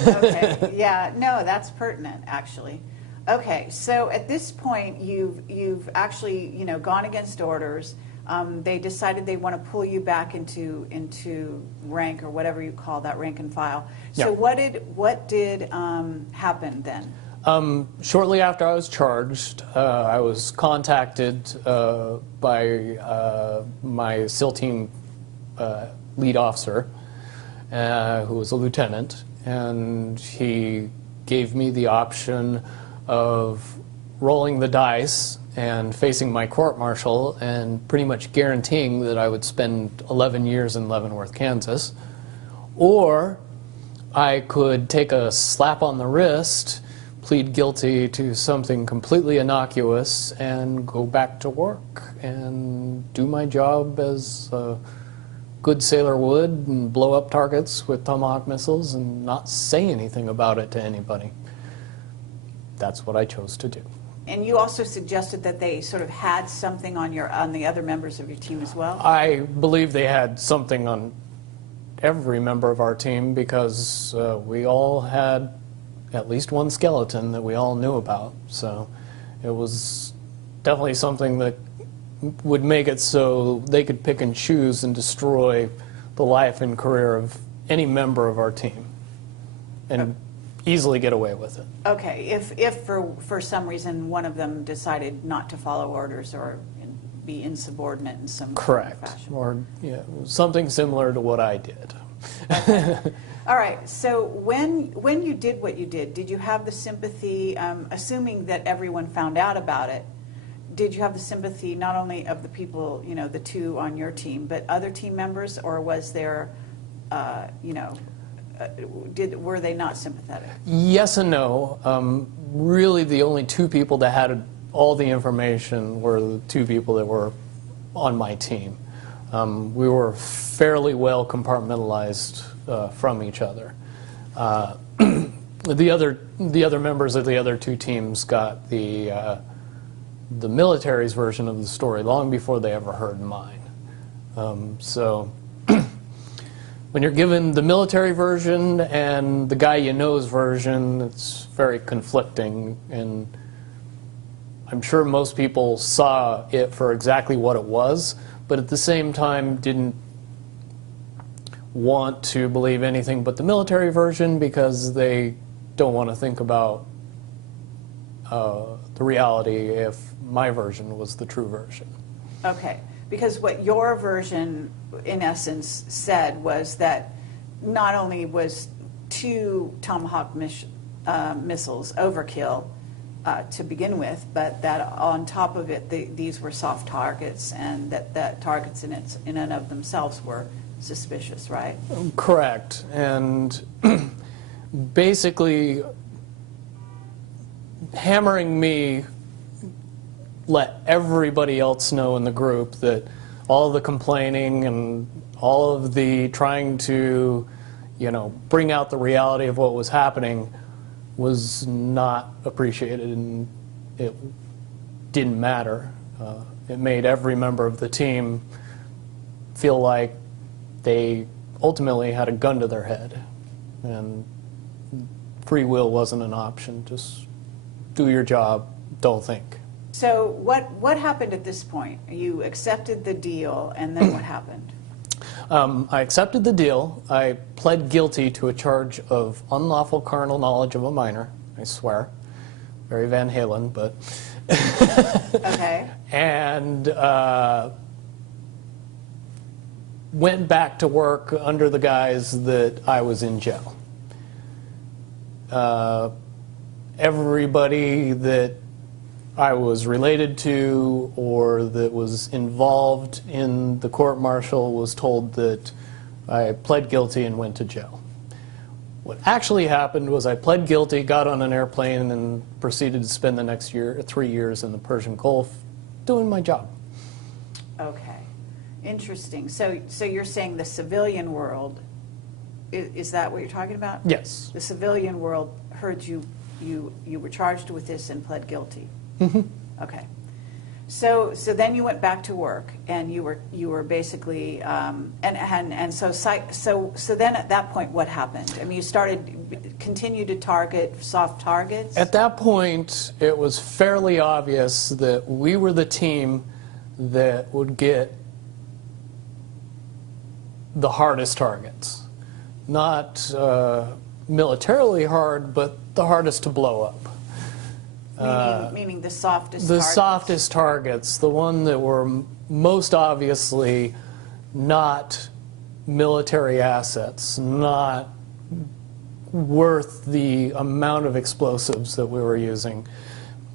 Okay, yeah, no, that's pertinent, actually. Okay, so at this point, you've actually, gone against orders. They decided they want to pull you back into rank, or whatever you call that, rank and file. So Yeah. what did happen then? Shortly after I was charged, I was contacted by my SEAL team lead officer, who was a lieutenant, and he gave me the option of rolling the dice and facing my court-martial and pretty much guaranteeing that I would spend 11 years in Leavenworth, Kansas, or I could take a slap on the wrist, plead guilty to something completely innocuous, and go back to work and do my job as a good sailor would and blow up targets with Tomahawk missiles and not say anything about it to anybody. That's what I chose to do. And you also suggested that they sort of had something on the other members of your team as well? I believe they had something on every member of our team because we all had at least one skeleton that we all knew about. So it was definitely something that would make it so they could pick and choose and destroy the life and career of any member of our team and easily get away with it. Okay, if for some reason one of them decided not to follow orders or be insubordinate in some Correct. fashion. Or something similar to what I did. Okay. All right, so when you did what you did you have the sympathy, assuming that everyone found out about it, did you have the sympathy not only of the people, the two on your team, but other team members, or was there, were they not sympathetic? Yes and no. Really, the only two people that had all the information were the two people that were on my team. We were fairly well compartmentalized from each other. The other members of the other two teams got the military's version of the story long before they ever heard mine. So when you're given the military version and the guy you know's version, it's very conflicting, and I'm sure most people saw it for exactly what it was, but at the same time didn't want to believe anything but the military version because they don't want to think about the reality if my version was the true version. Okay, because what your version, in essence, said was that not only was 2 Tomahawk missiles overkill to begin with, but that on top of it, these were soft targets, and that targets in and of themselves were suspicious, right? Correct. And basically hammering me let everybody else know in the group that all of the complaining and all of the trying to, bring out the reality of what was happening was not appreciated, and it didn't matter. It made every member of the team feel like they ultimately had a gun to their head, and free will wasn't an option. Just do your job, don't think. So what happened at this point? You accepted the deal, and then what happened? I accepted the deal. I pled guilty to a charge of unlawful carnal knowledge of a minor, I swear. Very Van Halen, but... Okay. And went back to work under the guise that I was in jail. Everybody that I was related to or that was involved in the court-martial was told that I pled guilty and went to jail. What actually happened was I pled guilty, got on an airplane, and proceeded to spend the next 3 years in the Persian Gulf doing my job. Okay. Interesting. So you're saying the civilian world, is that what you're talking about? Yes. The civilian world heard you were charged with this and pled guilty. Mm-hmm. Okay. So then you went back to work, and you were basically so then at that point what happened? I mean, you continued to target soft targets? At that point, it was fairly obvious that we were the team that would get the hardest targets. Not militarily hard, but the hardest to blow up. Meaning the softest the targets? softest targets, the one that were most obviously not military assets, not worth the amount of explosives that we were using.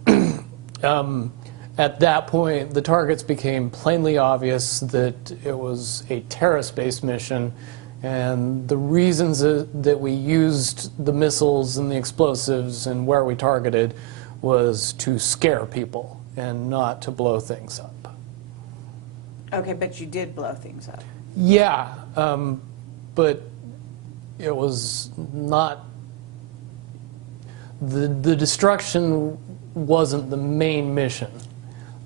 At that point, the targets became plainly obvious that it was a terrorist-based mission, and the reasons that we used the missiles and the explosives and where we targeted was to scare people and not to blow things up. Okay, but you did blow things up. Yeah, but it was not, the destruction wasn't the main mission.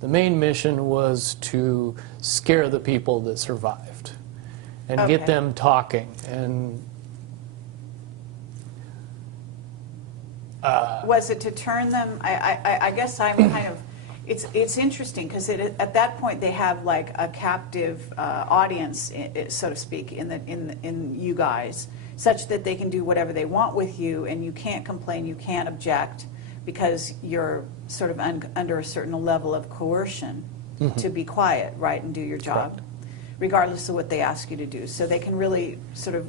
The main mission was to scare the people that survived and Okay. get them talking. And was it to turn them, I guess I'm kind of, It's interesting because at that point they have like a captive audience, so to speak, in you guys, such that they can do whatever they want with you, and you can't complain, you can't object, because you're sort of under a certain level of coercion to be quiet, right, and do your job, Correct. regardless of what they ask you to do. So they can really sort of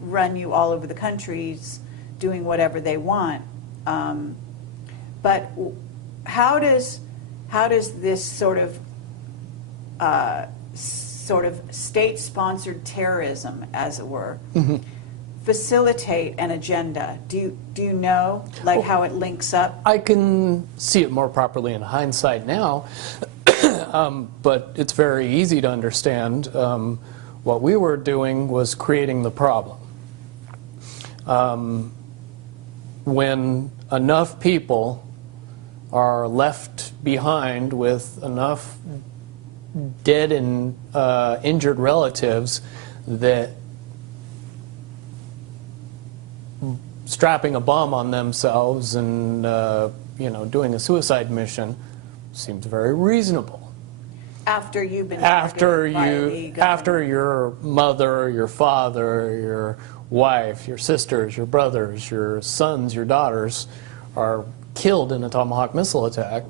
run you all over the countries, doing whatever they want. But how does this sort of state-sponsored terrorism, as it were, facilitate an agenda? Do you know, like, how it links up? I can see it more properly in hindsight now, but it's very easy to understand. What we were doing was creating the problem. When enough people are left behind with enough dead and injured relatives that strapping a bomb on themselves and doing a suicide mission seems very reasonable. After you've been After targeted by the your mother, your father, your wife, your sisters, your brothers, your sons, your daughters are killed in a Tomahawk missile attack.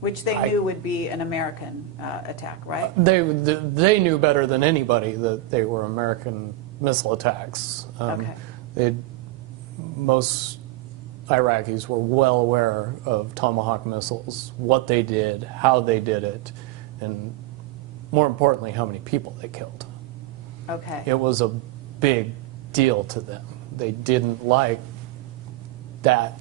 which they knew would be an American attack, right? They knew better than anybody that they were American missile attacks. Okay. Most Iraqis were well aware of Tomahawk missiles, what they did, how they did it, and more importantly, how many people they killed. Okay. It was a big deal to them. They didn't like that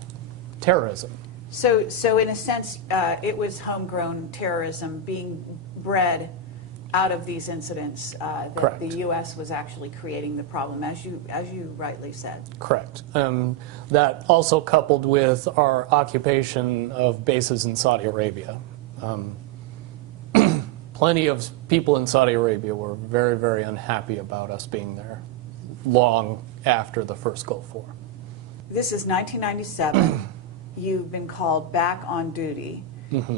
terrorism. So in a sense, it was homegrown terrorism being bred out of these incidents that Correct. the U.S. was actually creating the problem, as you rightly said. Correct. That also coupled with our occupation of bases in Saudi Arabia. Plenty of people in Saudi Arabia were very, very unhappy about us being there long after the first Gulf War. This is 1997. You've been called back on duty.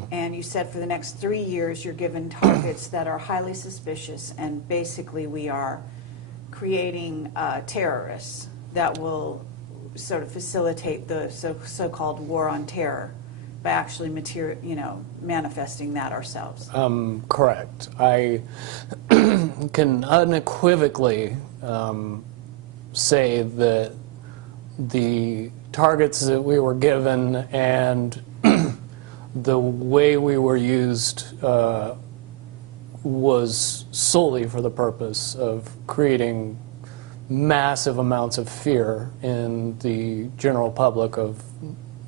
And you said for the next 3 years you're given targets that are highly suspicious, and basically we are creating terrorists that will sort of facilitate the so-called war on terror by actually manifesting that ourselves. Correct. I can unequivocally say that the targets that we were given and the way we were used was solely for the purpose of creating massive amounts of fear in the general public of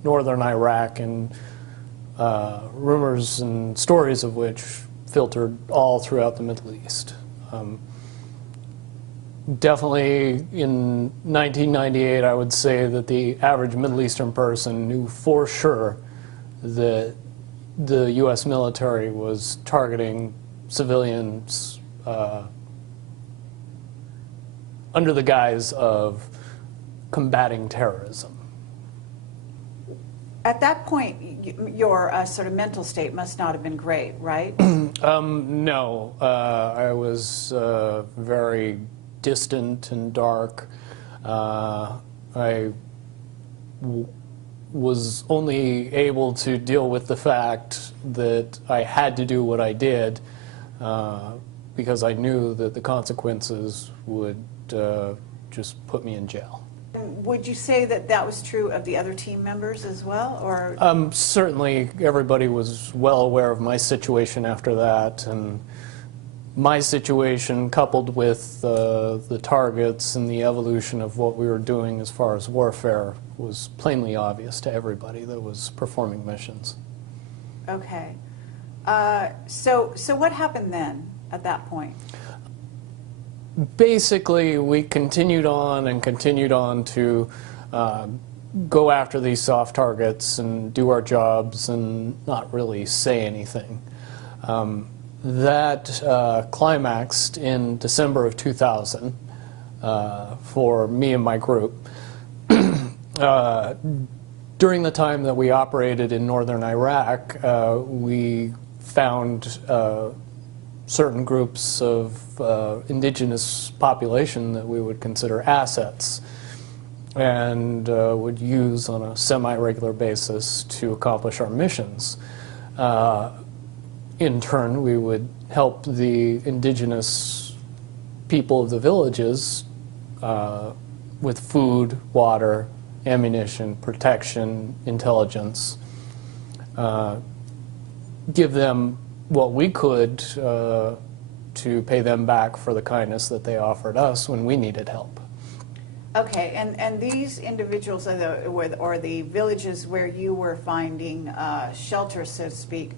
northern Iraq, and rumors and stories of which filtered all throughout the Middle East. Definitely in 1998, I would say that the average Middle Eastern person knew for sure that the U.S. military was targeting civilians under the guise of combating terrorism. At that point, your sort of mental state must not have been great, right? No, I was very distant and dark. I was only able to deal with the fact that I had to do what I did because I knew that the consequences would just put me in jail. Would you say that that was true of the other team members as well, or? Certainly, everybody was well aware of my situation after that, and my situation coupled with the targets and the evolution of what we were doing as far as warfare was plainly obvious to everybody that was performing missions. Okay. So what happened then at that point? Basically, we continued on and continued on to go after these soft targets and do our jobs and not really say anything. That climaxed in December of 2000 for me and my group. during the time that we operated in northern Iraq, we found certain groups of indigenous population that we would consider assets and would use on a semi-regular basis to accomplish our missions. In turn, we would help the indigenous people of the villages with food, water, ammunition, protection, intelligence, give them what we could to pay them back for the kindness that they offered us when we needed help. Okay, and these individuals or the villages where you were finding shelter, so to speak,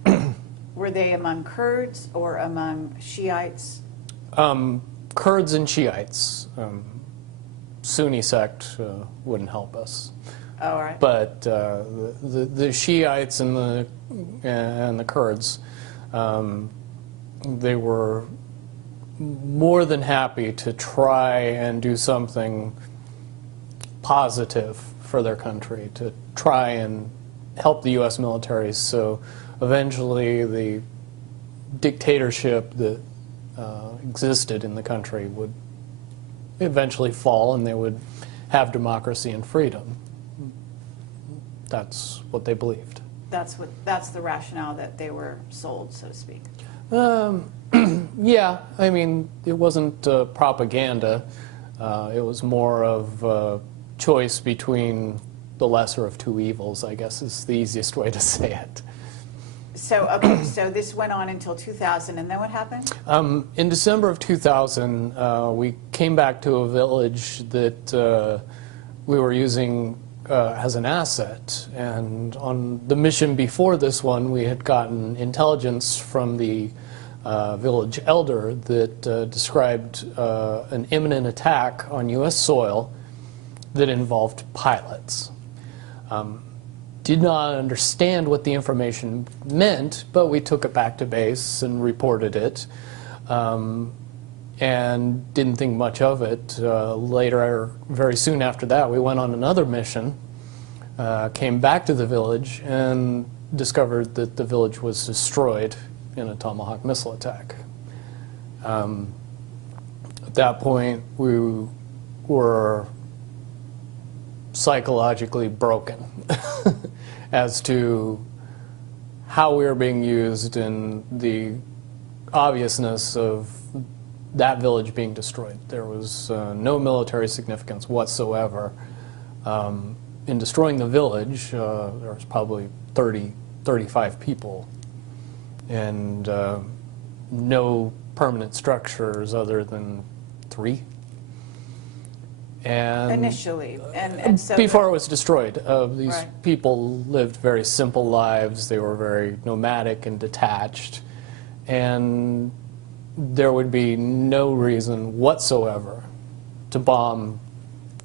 were they among Kurds or among Shiites? Kurds and Shiites. Sunni sect wouldn't help us. Oh, all right. But the Shiites and the Kurds, they were more than happy to try and do something positive for their country, to try and help the U.S. military. So eventually the dictatorship that existed in the country would eventually fall and they would have democracy and freedom. That's what they believed. That's the rationale that they were sold, so to speak. Yeah, I mean, it wasn't propaganda. It was more of a choice between the lesser of two evils, I guess is the easiest way to say it. So, okay, so this went on until 2000, and then what happened? In December of 2000, we came back to a village that we were using as an asset. And on the mission before this one, we had gotten intelligence from the village elder that described an imminent attack on U.S. soil that involved pilots. Did not understand what the information meant, but we took it back to base and reported it, and didn't think much of it. Later, very soon after that, we went on another mission, came back to the village, and discovered that the village was destroyed in a Tomahawk missile attack. At that point, we were psychologically broken as to how we were being used and the obviousness of that village being destroyed. There was no military significance whatsoever. In destroying the village, there was probably 35 people and no permanent structures other than 3. And Initially, and so before it was destroyed, these right. people lived very simple lives. They were very nomadic and detached, and there would be no reason whatsoever to bomb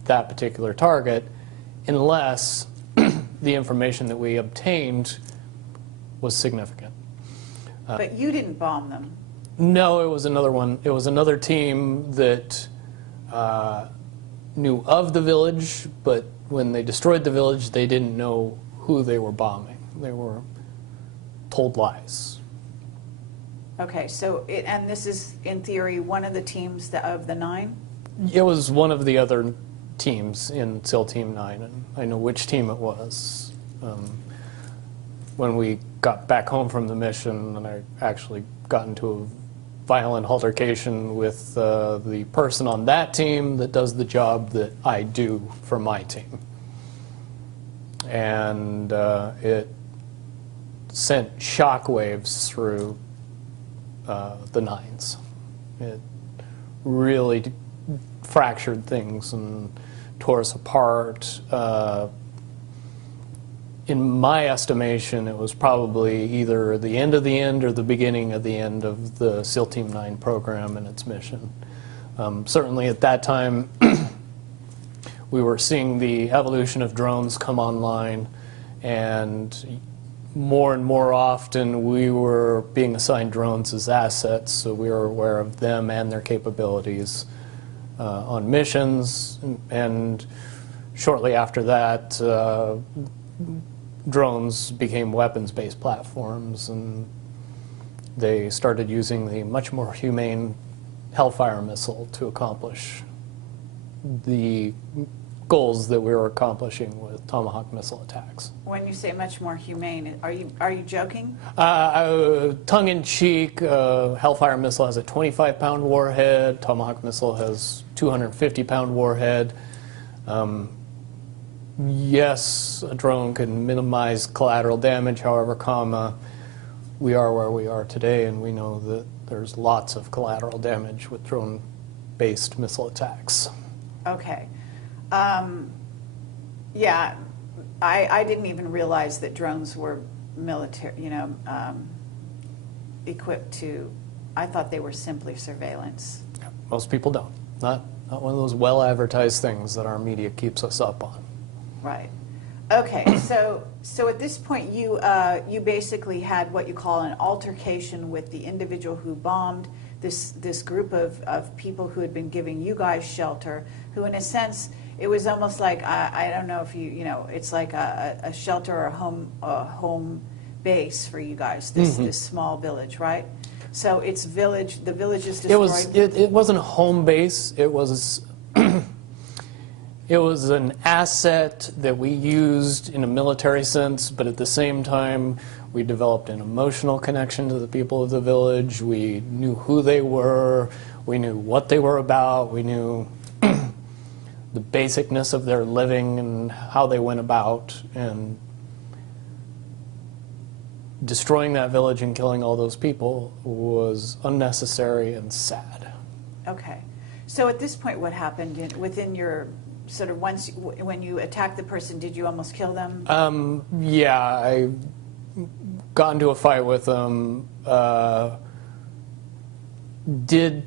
that particular target unless the information that we obtained was significant. But you didn't bomb them. No, it was another one. It was another team that knew of the village, but when they destroyed the village, they didn't know who they were bombing. They were told lies. Okay, so and this is, in theory, one of the teams of the 9? It was one of the other teams in SEAL Team 9, and I know which team it was. When we got back home from the mission, and I actually got into a violent altercation with the person on that team that does the job that I do for my team. And it sent shockwaves through the 9s. It really fractured things and tore us apart. In my estimation, it was probably either the end of the end or the beginning of the end of the SEAL Team 9 program and its mission. Certainly at that time, we were seeing the evolution of drones come online, and more often we were being assigned drones as assets, so we were aware of them and their capabilities on missions. And shortly after that, drones became weapons-based platforms, and they started using the much more humane Hellfire missile to accomplish the goals that we were accomplishing with Tomahawk missile attacks. When you say much more humane, are you joking? Tongue-in-cheek, Hellfire missile has a 25-pound warhead. Tomahawk missile has 250-pound warhead. Yes, a drone can minimize collateral damage. However, we are where we are today, and we know that there's lots of collateral damage with drone-based missile attacks. Okay. Yeah, I didn't even realize that drones were military, equipped to. I thought they were simply surveillance. Yeah, most people don't. Not one of those well-advertised things that our media keeps us up on. Right. Okay. So at this point, you basically had what you call an altercation with the individual who bombed this group of people who had been giving you guys shelter. Who, in a sense, it was almost like I don't know if it's like a shelter or a home base for you guys. This small village, right? So it's village. The village is destroyed. It wasn't a home base. It was. It was an asset that we used in a military sense, but at the same time, we developed an emotional connection to the people of the village. We knew who they were. We knew what they were about. We knew the basicness of their living and how they went about. And destroying that village and killing all those people was unnecessary and sad. Okay. So at this point, what happened within your sort of when you attacked the person, did you almost kill them? Yeah, I got into a fight with them. Did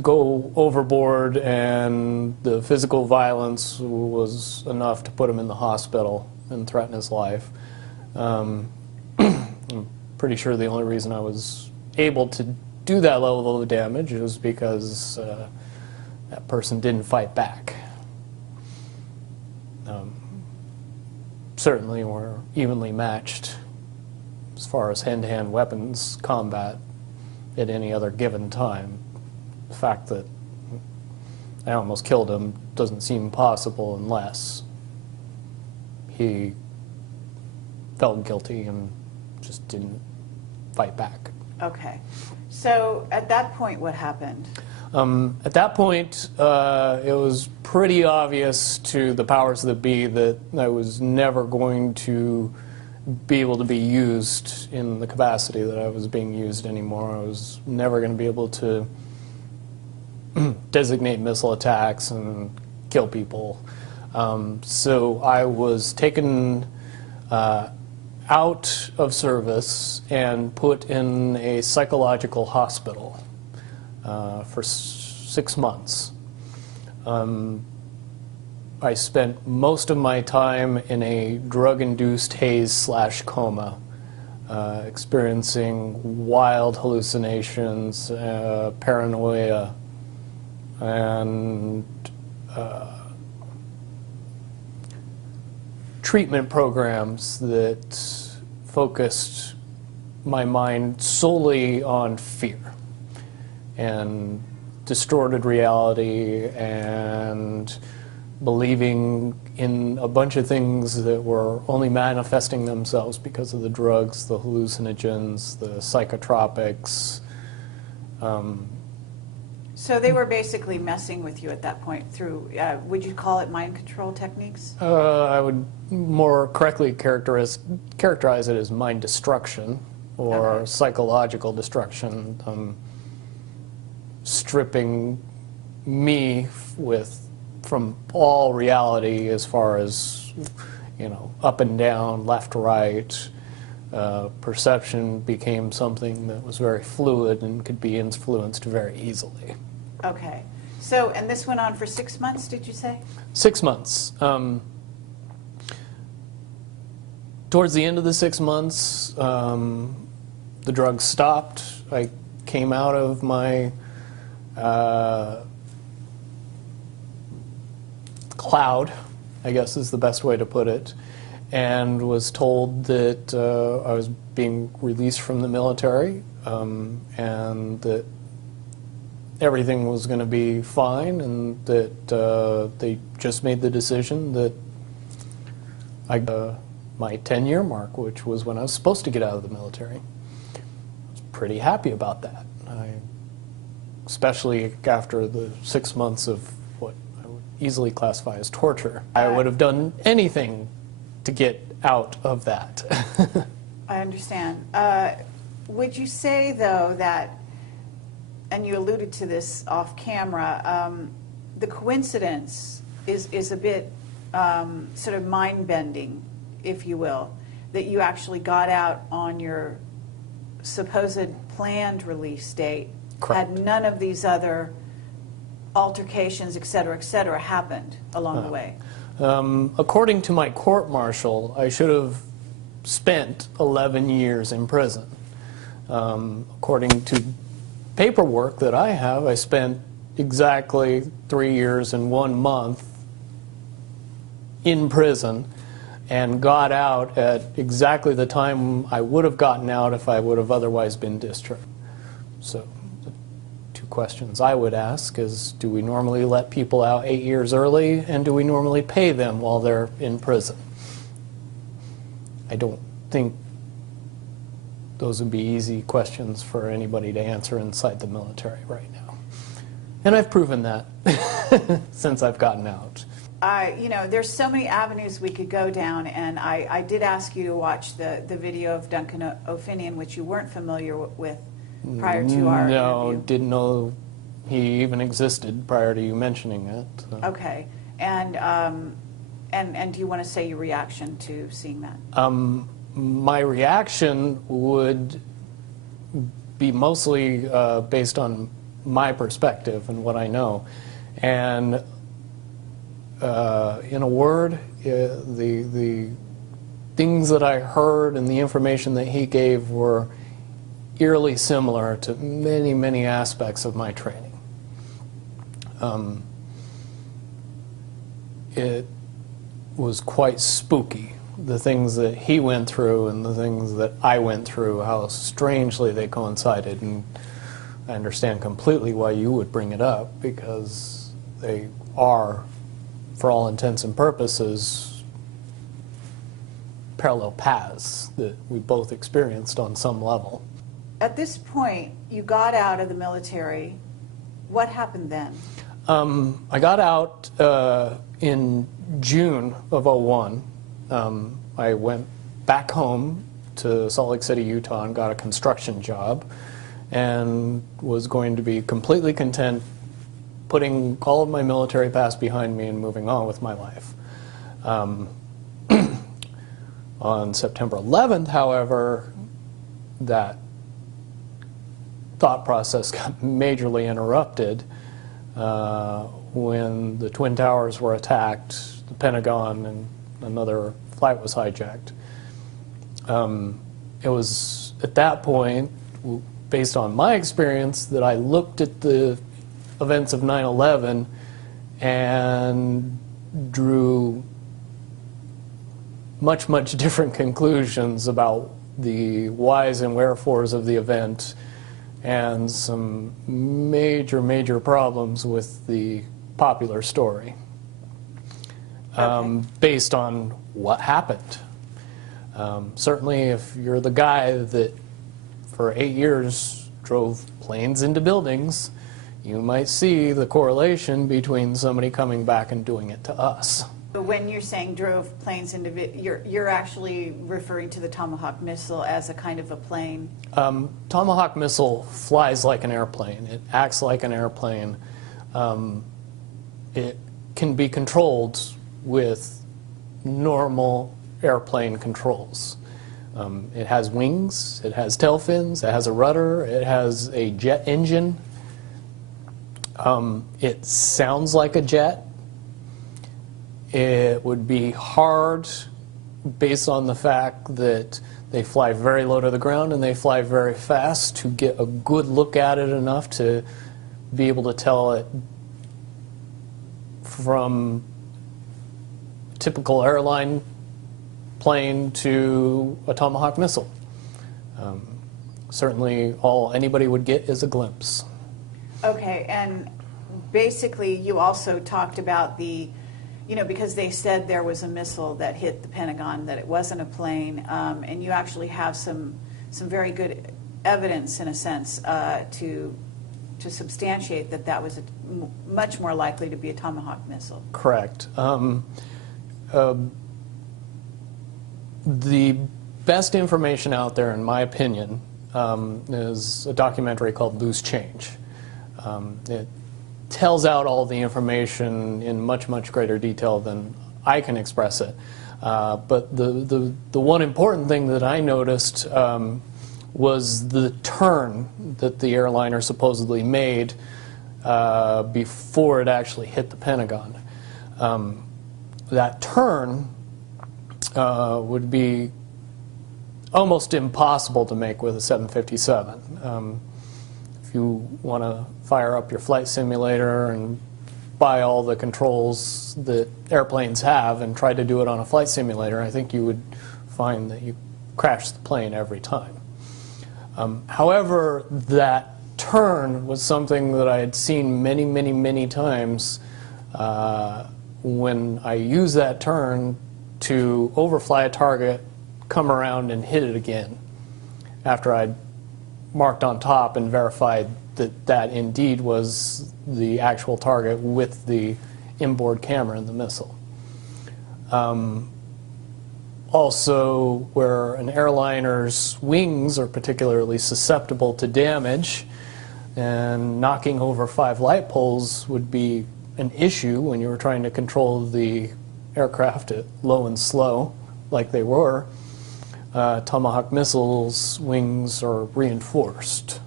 go overboard, and the physical violence was enough to put him in the hospital and threaten his life. I'm pretty sure the only reason I was able to do that level of damage was because that person didn't fight back. Certainly we're evenly matched as far as hand-to-hand weapons combat at any other given time. The fact that I almost killed him doesn't seem possible unless he felt guilty and just didn't fight back. Okay. So at that point, what happened? At that point, it was pretty obvious to the powers that be that I was never going to be able to be used in the capacity that I was being used anymore. I was never going to be able to designate missile attacks and kill people. So I was taken out of service and put in a psychological hospital for 6 months. I spent most of my time in a drug-induced haze/coma, experiencing wild hallucinations, paranoia, and treatment programs that focused my mind solely on fear and distorted reality and believing in a bunch of things that were only manifesting themselves because of the drugs, the hallucinogens, the psychotropics. So they were basically messing with you at that point through, would you call it mind control techniques? I would more correctly characterize it as mind destruction or psychological destruction, stripping me from all reality as far as, up and down, left, right. Perception became something that was very fluid and could be influenced very easily. Okay. So, and this went on for 6 months, did you say? 6 months. Towards the end of the 6 months, the drugs stopped. I came out of my cloud, I guess is the best way to put it. and was told that I was being released from the military, and that everything was going to be fine, and that they just made the decision that I my 10-year mark, which was when I was supposed to get out of the military. I was pretty happy about that, especially after the 6 months of what I would easily classify as torture. I would have done anything to get out of that. I understand. Would you say, though, that, and you alluded to this off camera, the coincidence is a bit sort of mind-bending, if you will, that you actually got out on your supposed planned release date? Correct. Had none of these other altercations, et cetera, happened along the way? According to my court-martial, I should have spent 11 years in prison. According to paperwork that I have, I spent exactly 3 years and 1 month in prison and got out at exactly the time I would have gotten out if I would have otherwise been discharged. So the two questions I would ask is, do we normally let people out 8 years early, and do we normally pay them while they're in prison? I don't think those would be easy questions for anybody to answer inside the military right now. And I've proven that since I've gotten out. You know, there's so many avenues we could go down, and I did ask you to watch the video of Duncan O'Finian, which you weren't familiar with prior to our No, interview. didn't know he even existed prior to you mentioning it. So. Okay, and do you want to say your reaction to seeing that? My reaction would be mostly based on my perspective and what I know. And in a word, the things that I heard and the information that he gave were eerily similar to many, many aspects of my training. It was quite spooky, the things that he went through and the things that I went through, how strangely they coincided. And I understand completely why you would bring it up, because they are, for all intents and purposes, parallel paths that we both experienced on some level. At this point, you got out of the military. What happened then? I got out in June of '01. I went back home to Salt Lake City, Utah, and got a construction job, and was going to be completely content putting all of my military past behind me and moving on with my life. On September 11th, however, that thought process got majorly interrupted when the Twin Towers were attacked, the Pentagon, and another flight was hijacked. It was at that point, based on my experience, that I looked at the events of 9/11 and drew much, much different conclusions about the whys and wherefores of the event, and some major, major problems with the popular story based on what happened. Certainly if you're the guy that for 8 years drove planes into buildings, you might see the correlation between somebody coming back and doing it to us. But when you're saying drove planes into, you're actually referring to the Tomahawk missile as a kind of a plane? Tomahawk missile flies like an airplane. It acts like an airplane. It can be controlled with normal airplane controls. It has wings, it has tail fins, it has a rudder, it has a jet engine. It sounds like a jet. It would be hard, based on the fact that they fly very low to the ground and they fly very fast, to get a good look at it enough to be able to tell it from typical airline plane to a Tomahawk missile. Certainly all anybody would get is a glimpse. Okay, and basically you also talked about the, because they said there was a missile that hit the Pentagon, that it wasn't a plane, and you actually have some very good evidence, in a sense, to substantiate that that was much more likely to be a Tomahawk missile. Correct. The best information out there, in my opinion, is a documentary called Loose Change. It tells out all the information in much, much greater detail than I can express it. But the one important thing that I noticed was the turn that the airliner supposedly made before it actually hit the Pentagon. That turn would be almost impossible to make with a 757. If you want to fire up your flight simulator and buy all the controls that airplanes have and try to do it on a flight simulator, I think you would find that you crash the plane every time. However, that turn was something that I had seen many, many, many times when I used that turn to overfly a target, come around and hit it again after I'd marked on top and verified that that indeed was the actual target with the inboard camera in the missile. Also, where an airliner's wings are particularly susceptible to damage, and knocking over 5 light poles would be an issue when you were trying to control the aircraft at low and slow, like they were. Tomahawk missiles' wings are reinforced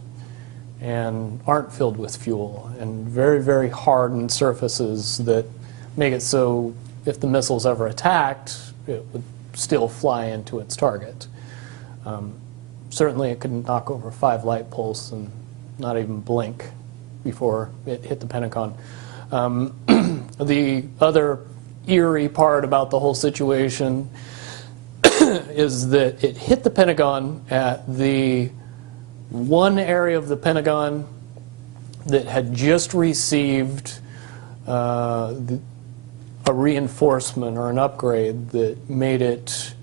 and aren't filled with fuel, and very, very hardened surfaces that make it so if the missile's ever attacked, it would still fly into its target. Certainly it could knock over 5 light poles and not even blink before it hit the Pentagon. The other eerie part about the whole situation is that it hit the Pentagon at the one area of the Pentagon that had just received a reinforcement or an upgrade that made it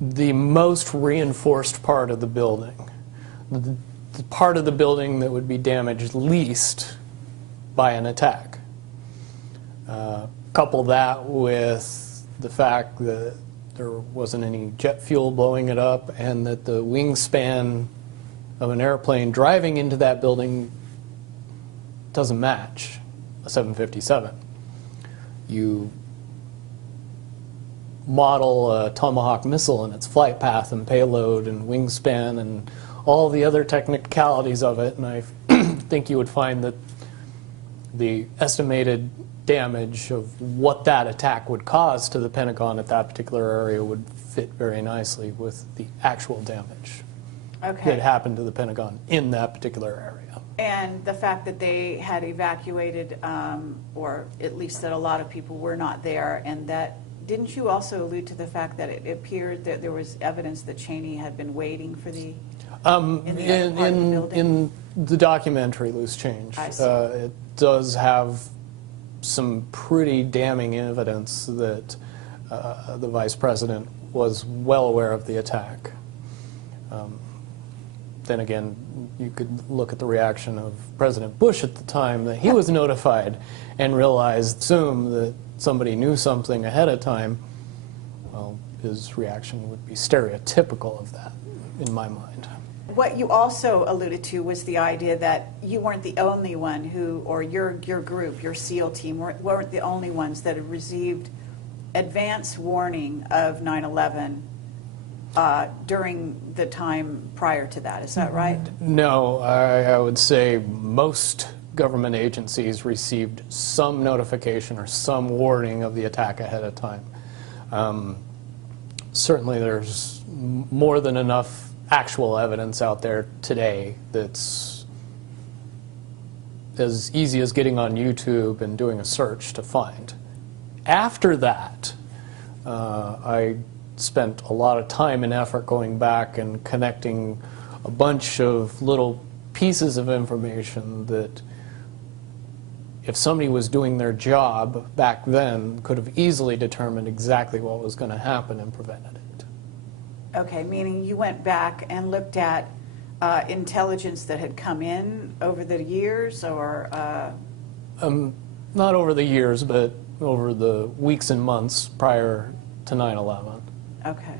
the most reinforced part of the building. The part of the building that would be damaged least by an attack. Couple that with the fact that there wasn't any jet fuel blowing it up, and that the wingspan of an airplane driving into that building doesn't match a 757. You model a Tomahawk missile and its flight path and payload and wingspan and all the other technicalities of it, and I think you would find that the estimated damage of what that attack would cause to the Pentagon at that particular area would fit very nicely with the actual damage that happened to the Pentagon in that particular area. And the fact that they had evacuated, or at least that a lot of people were not there, and that, didn't you also allude to the fact that it appeared that there was evidence that Cheney had been waiting for the, in the documentary Loose Change, it does have some pretty damning evidence that the Vice President was well aware of the attack. Then again, you could look at the reaction of President Bush at the time that he was notified and assumed that somebody knew something ahead of time. Well, his reaction would be stereotypical of that, in my mind. What you also alluded to was the idea that you weren't the only one who, or your group, your SEAL team, weren't the only ones that had received advance warning of 9/11 during the time prior to that. Is that right? No, I would say most government agencies received some notification or some warning of the attack ahead of time. Certainly there's more than enough actual evidence out there today that's as easy as getting on YouTube and doing a search to find. After that, I spent a lot of time and effort going back and connecting a bunch of little pieces of information that, if somebody was doing their job back then, could have easily determined exactly what was going to happen and prevented it. Okay, meaning you went back and looked at intelligence that had come in over the years, or? Not over the years, but over the weeks and months prior to 9/11. Okay.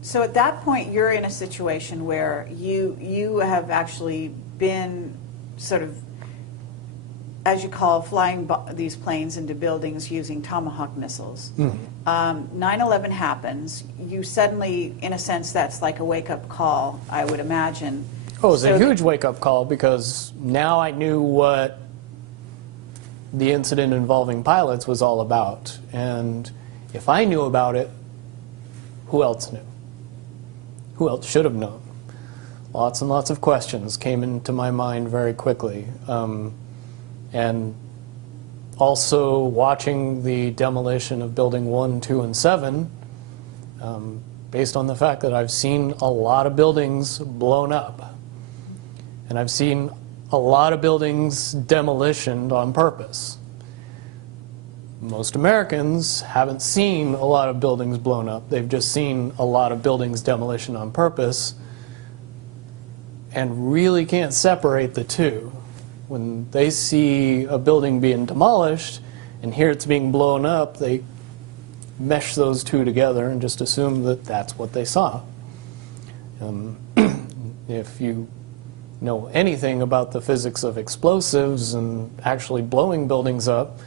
So at that point, you're in a situation where you have actually been sort of, as you call, flying these planes into buildings using Tomahawk missiles. 9/11 happens. You suddenly, in a sense, that's like a wake-up call, I would imagine. Oh, it was a huge wake-up call, because now I knew what the incident involving pilots was all about. And if I knew about it, who else knew? Who else should have known? Lots and lots of questions came into my mind very quickly. And also watching the demolition of Building 1, 2, and 7, based on the fact that I've seen a lot of buildings blown up. And I've seen a lot of buildings demolitioned on purpose. Most Americans haven't seen a lot of buildings blown up. They've just seen a lot of buildings demolition on purpose, and really can't separate the two. When they see a building being demolished and hear it's being blown up, they mesh those two together and just assume that that's what they saw. If you know anything about the physics of explosives and actually blowing buildings up,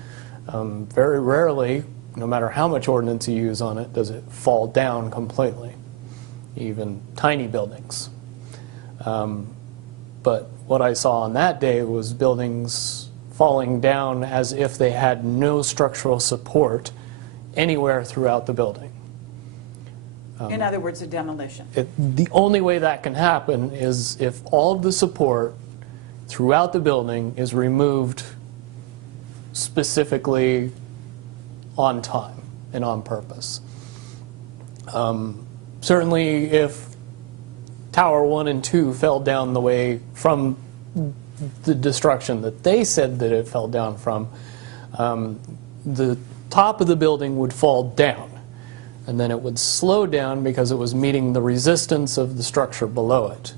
very rarely, no matter how much ordnance you use on it, does it fall down completely, even tiny buildings. But what I saw on that day was buildings falling down as if they had no structural support anywhere throughout the building. In other words, a demolition. The only way that can happen is if all of the support throughout the building is removed specifically on time and on purpose. Certainly if Tower 1 and 2 fell down the way from the destruction that they said that it fell down from, the top of the building would fall down, and then it would slow down because it was meeting the resistance of the structure below it.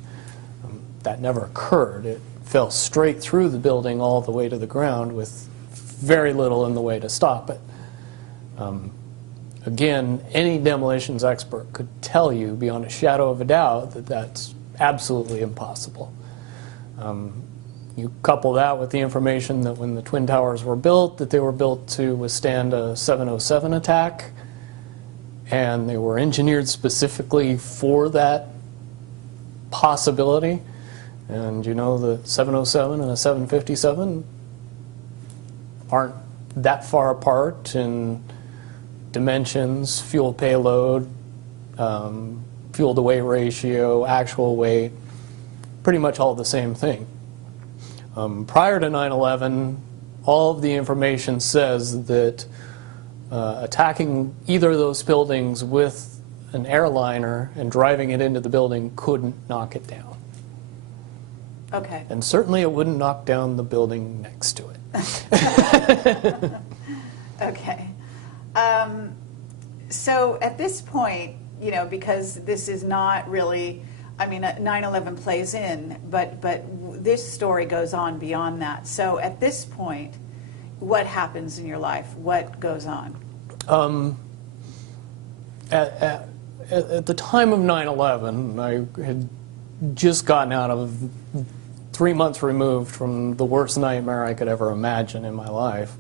That never occurred. It fell straight through the building all the way to the ground with very little in the way to stop it. Again, any demolitions expert could tell you beyond a shadow of a doubt that that's absolutely impossible. You couple that with the information that when the Twin Towers were built, that they were built to withstand a 707 attack, and they were engineered specifically for that possibility. And you know, the 707 and a 757 aren't that far apart in dimensions, fuel payload, fuel to weight ratio, actual weight, pretty much all the same thing. Prior to 9/11, all of the information says that attacking either of those buildings with an airliner and driving it into the building couldn't knock it down. Okay. And certainly it wouldn't knock down the building next to it. Okay. So at this point, you know, because this is not really, I mean, 9/11 plays in, but this story goes on beyond that. So at this point, what happens in your life? What goes on? At the time of 9/11, I had just gotten out of 3 months removed from the worst nightmare I could ever imagine in my life.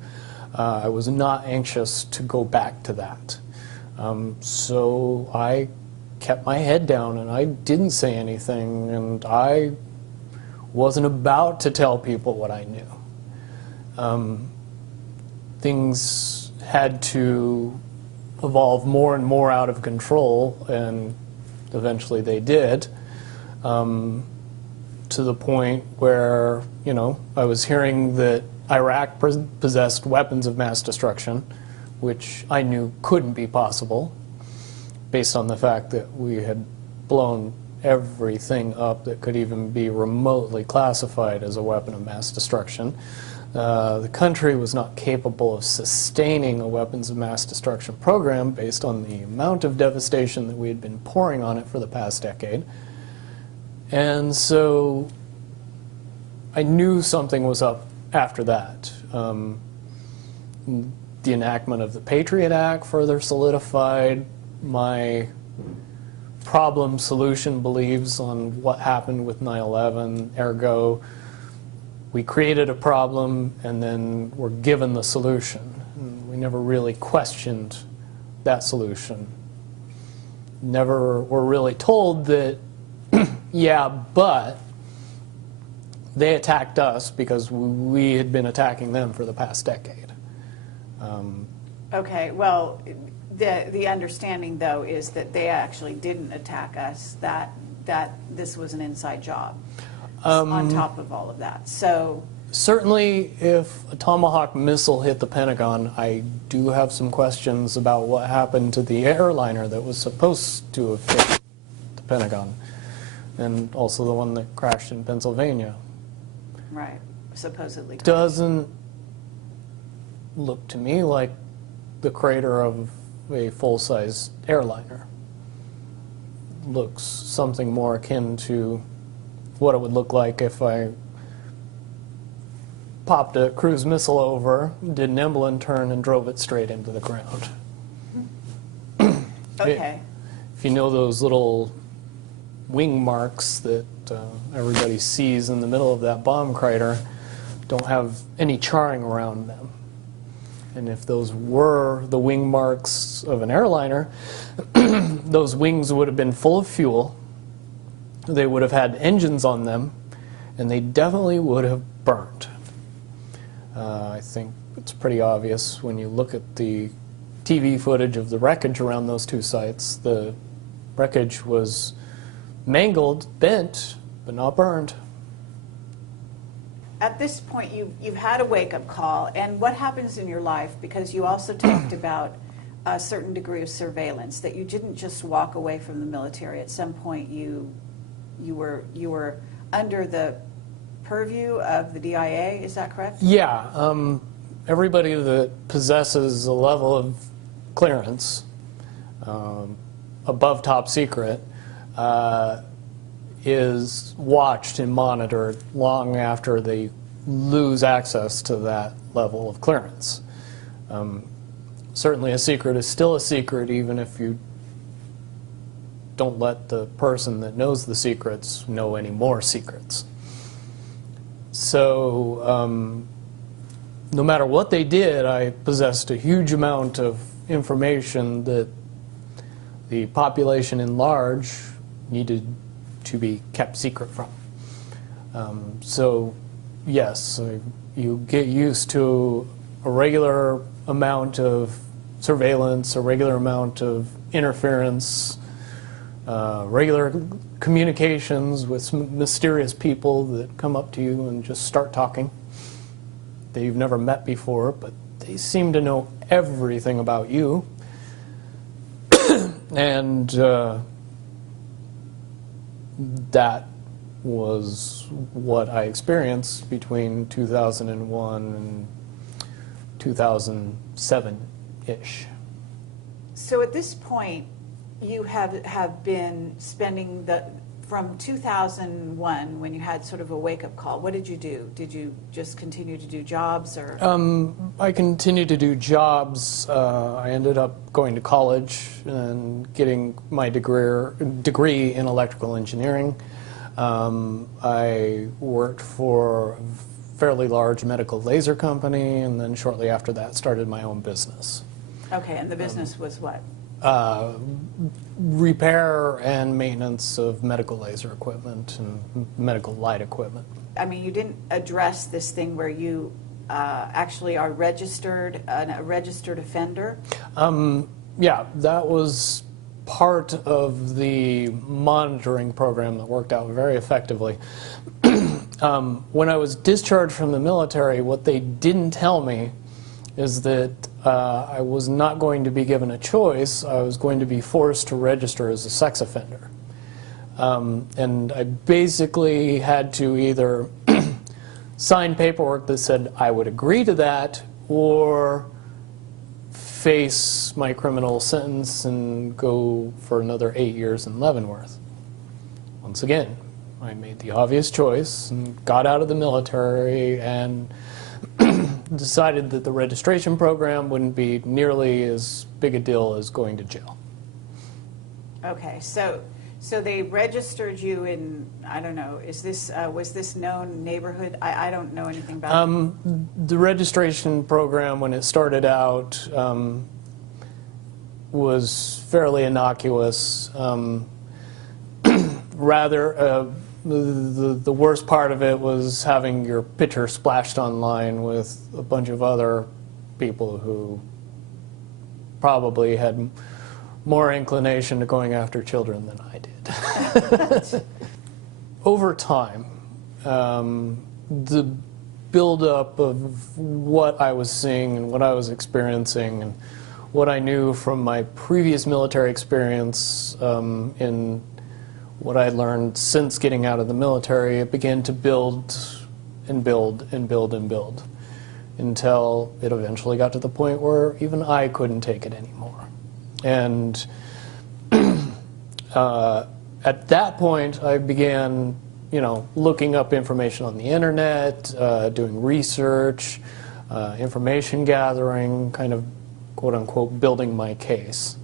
I was not anxious to go back to that. So I kept my head down and I didn't say anything, and I wasn't about to tell people what I knew. Things had to evolve more and more out of control, and eventually they did, to the point where, you know, I was hearing that Iraq possessed weapons of mass destruction, which I knew couldn't be possible based on the fact that we had blown everything up that could even be remotely classified as a weapon of mass destruction. The country was not capable of sustaining a weapons of mass destruction program based on the amount of devastation that we had been pouring on it for the past decade. And so I knew something was up after that. The enactment of the Patriot Act further solidified my problem-solution beliefs on what happened with 9/11. Ergo, we created a problem and then were given the solution. And we never really questioned that solution. Never were really told that, yeah, but they attacked us because we had been attacking them for the past decade. Okay, well, the understanding, though, is that they actually didn't attack us, that this was an inside job on top of all of that. So certainly, if a Tomahawk missile hit the Pentagon, I do have some questions about what happened to the airliner that was supposed to have hit the Pentagon, and also the one that crashed in Pennsylvania. right, supposedly. Doesn't look to me like the crater of a full-size airliner. Looks something more akin to what it would look like if I popped a cruise missile over, did an emblem turn, and drove it straight into the ground. Okay. If you know those little wing marks that everybody sees in the middle of that bomb crater, don't have any charring around them. And if those were the wing marks of an airliner, those wings would have been full of fuel, they would have had engines on them, and they definitely would have burned. I think it's pretty obvious when you look at the TV footage of the wreckage around those two sites. The wreckage was mangled, bent, but not burned. At this point, you've had a wake-up call, and what happens in your life, because you also talked about a certain degree of surveillance, that you didn't just walk away from the military. At some point, you were under the purview of the DIA, is that correct? Yeah. Everybody that possesses a level of clearance above top secret is watched and monitored long after they lose access to that level of clearance. Certainly a secret is still a secret even if you don't let the person that knows the secrets know any more secrets. So no matter what they did, I possessed a huge amount of information that the population in large needed to be kept secret from. So yes, you get used to a regular amount of surveillance, a regular amount of interference, regular communications with some mysterious people that come up to you and just start talking that you've never met before, but they seem to know everything about you. And that was what I experienced between 2001 and 2007-ish. So at this point, you have been spending from 2001, when you had sort of a wake-up call, what did you do? Did you just continue to do jobs, or? I continued to do jobs. I ended up going to college and getting my degree in electrical engineering. I worked for a fairly large medical laser company, and then shortly after that started my own business. Okay, and the business was what? Repair and maintenance of medical laser equipment and medical light equipment. I mean, you didn't address this thing where you actually are a registered offender? Yeah, that was part of the monitoring program that worked out very effectively. When I was discharged from the military, what they didn't tell me is that I was not going to be given a choice. I was going to be forced to register as a sex offender. And I basically had to either sign paperwork that said I would agree to that, or face my criminal sentence and go for another 8 years in Leavenworth. Once again, I made the obvious choice and got out of the military and decided that the registration program wouldn't be nearly as big a deal as going to jail. Okay, so they registered you in, I don't know, is this was this known neighborhood? I don't know anything about it. The registration program, when it started out, was fairly innocuous. Rather, the worst part of it was having your picture splashed online with a bunch of other people who probably had more inclination to going after children than I did. Over time, the buildup of what I was seeing and what I was experiencing and what I knew from my previous military experience in what I had learned since getting out of the military, it began to build and build and build and build until it eventually got to the point where even I couldn't take it anymore. And at that point, I began, looking up information on the internet, doing research, information gathering, kind of quote-unquote building my case.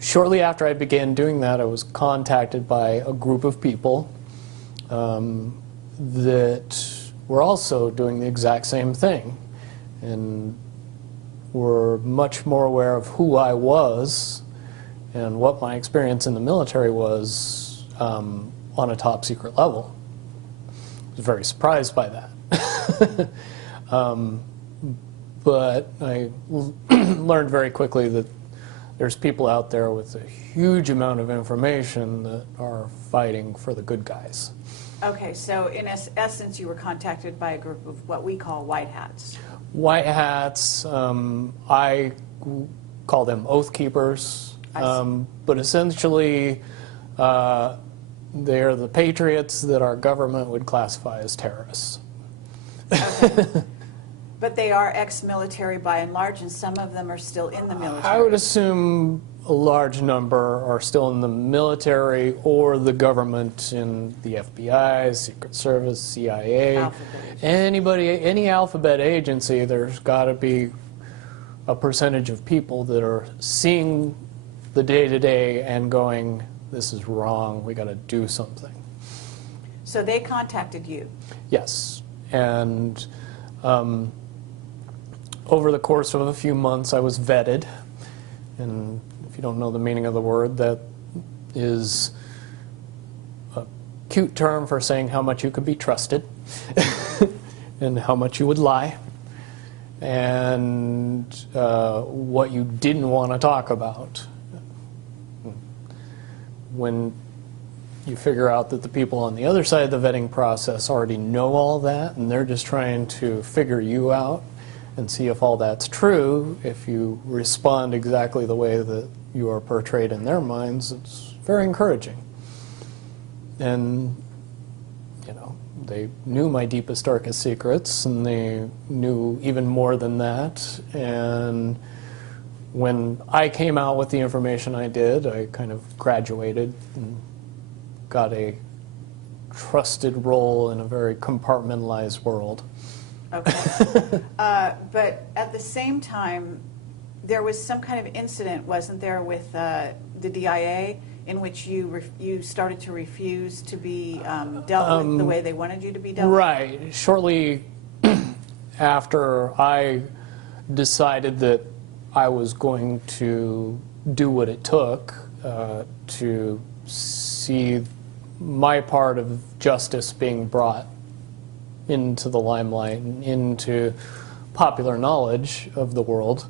Shortly after I began doing that, I was contacted by a group of people that were also doing the exact same thing and were much more aware of who I was and what my experience in the military was on a top secret level. I was very surprised by that. But I learned very quickly that there's people out there with a huge amount of information that are fighting for the good guys. Okay, so in essence, you were contacted by a group of what we call white hats. White hats, I call them oath keepers, but essentially they're the patriots that our government would classify as terrorists. Okay. But they are ex-military by and large, and some of them are still in the military. I would assume a large number are still in the military or the government in the FBI, Secret Service, CIA, any alphabet agency. There's got to be a percentage of people that are seeing the day-to-day and going, this is wrong, we got to do something. So they contacted you? Yes, and over the course of a few months, I was vetted, and if you don't know the meaning of the word, that is a cute term for saying how much you could be trusted and how much you would lie and what you didn't want to talk about. When you figure out that the people on the other side of the vetting process already know all that and they're just trying to figure you out and see if all that's true, if you respond exactly the way that you are portrayed in their minds, it's very encouraging. And, they knew my deepest, darkest secrets, and they knew even more than that. And when I came out with the information I did, I kind of graduated and got a trusted role in a very compartmentalized world. Okay. But at the same time, there was some kind of incident, wasn't there, with the DIA in which you started to refuse to be dealt with the way they wanted you to be dealt with? Right. Shortly after I decided that I was going to do what it took to see my part of justice being brought into the limelight and into popular knowledge of the world.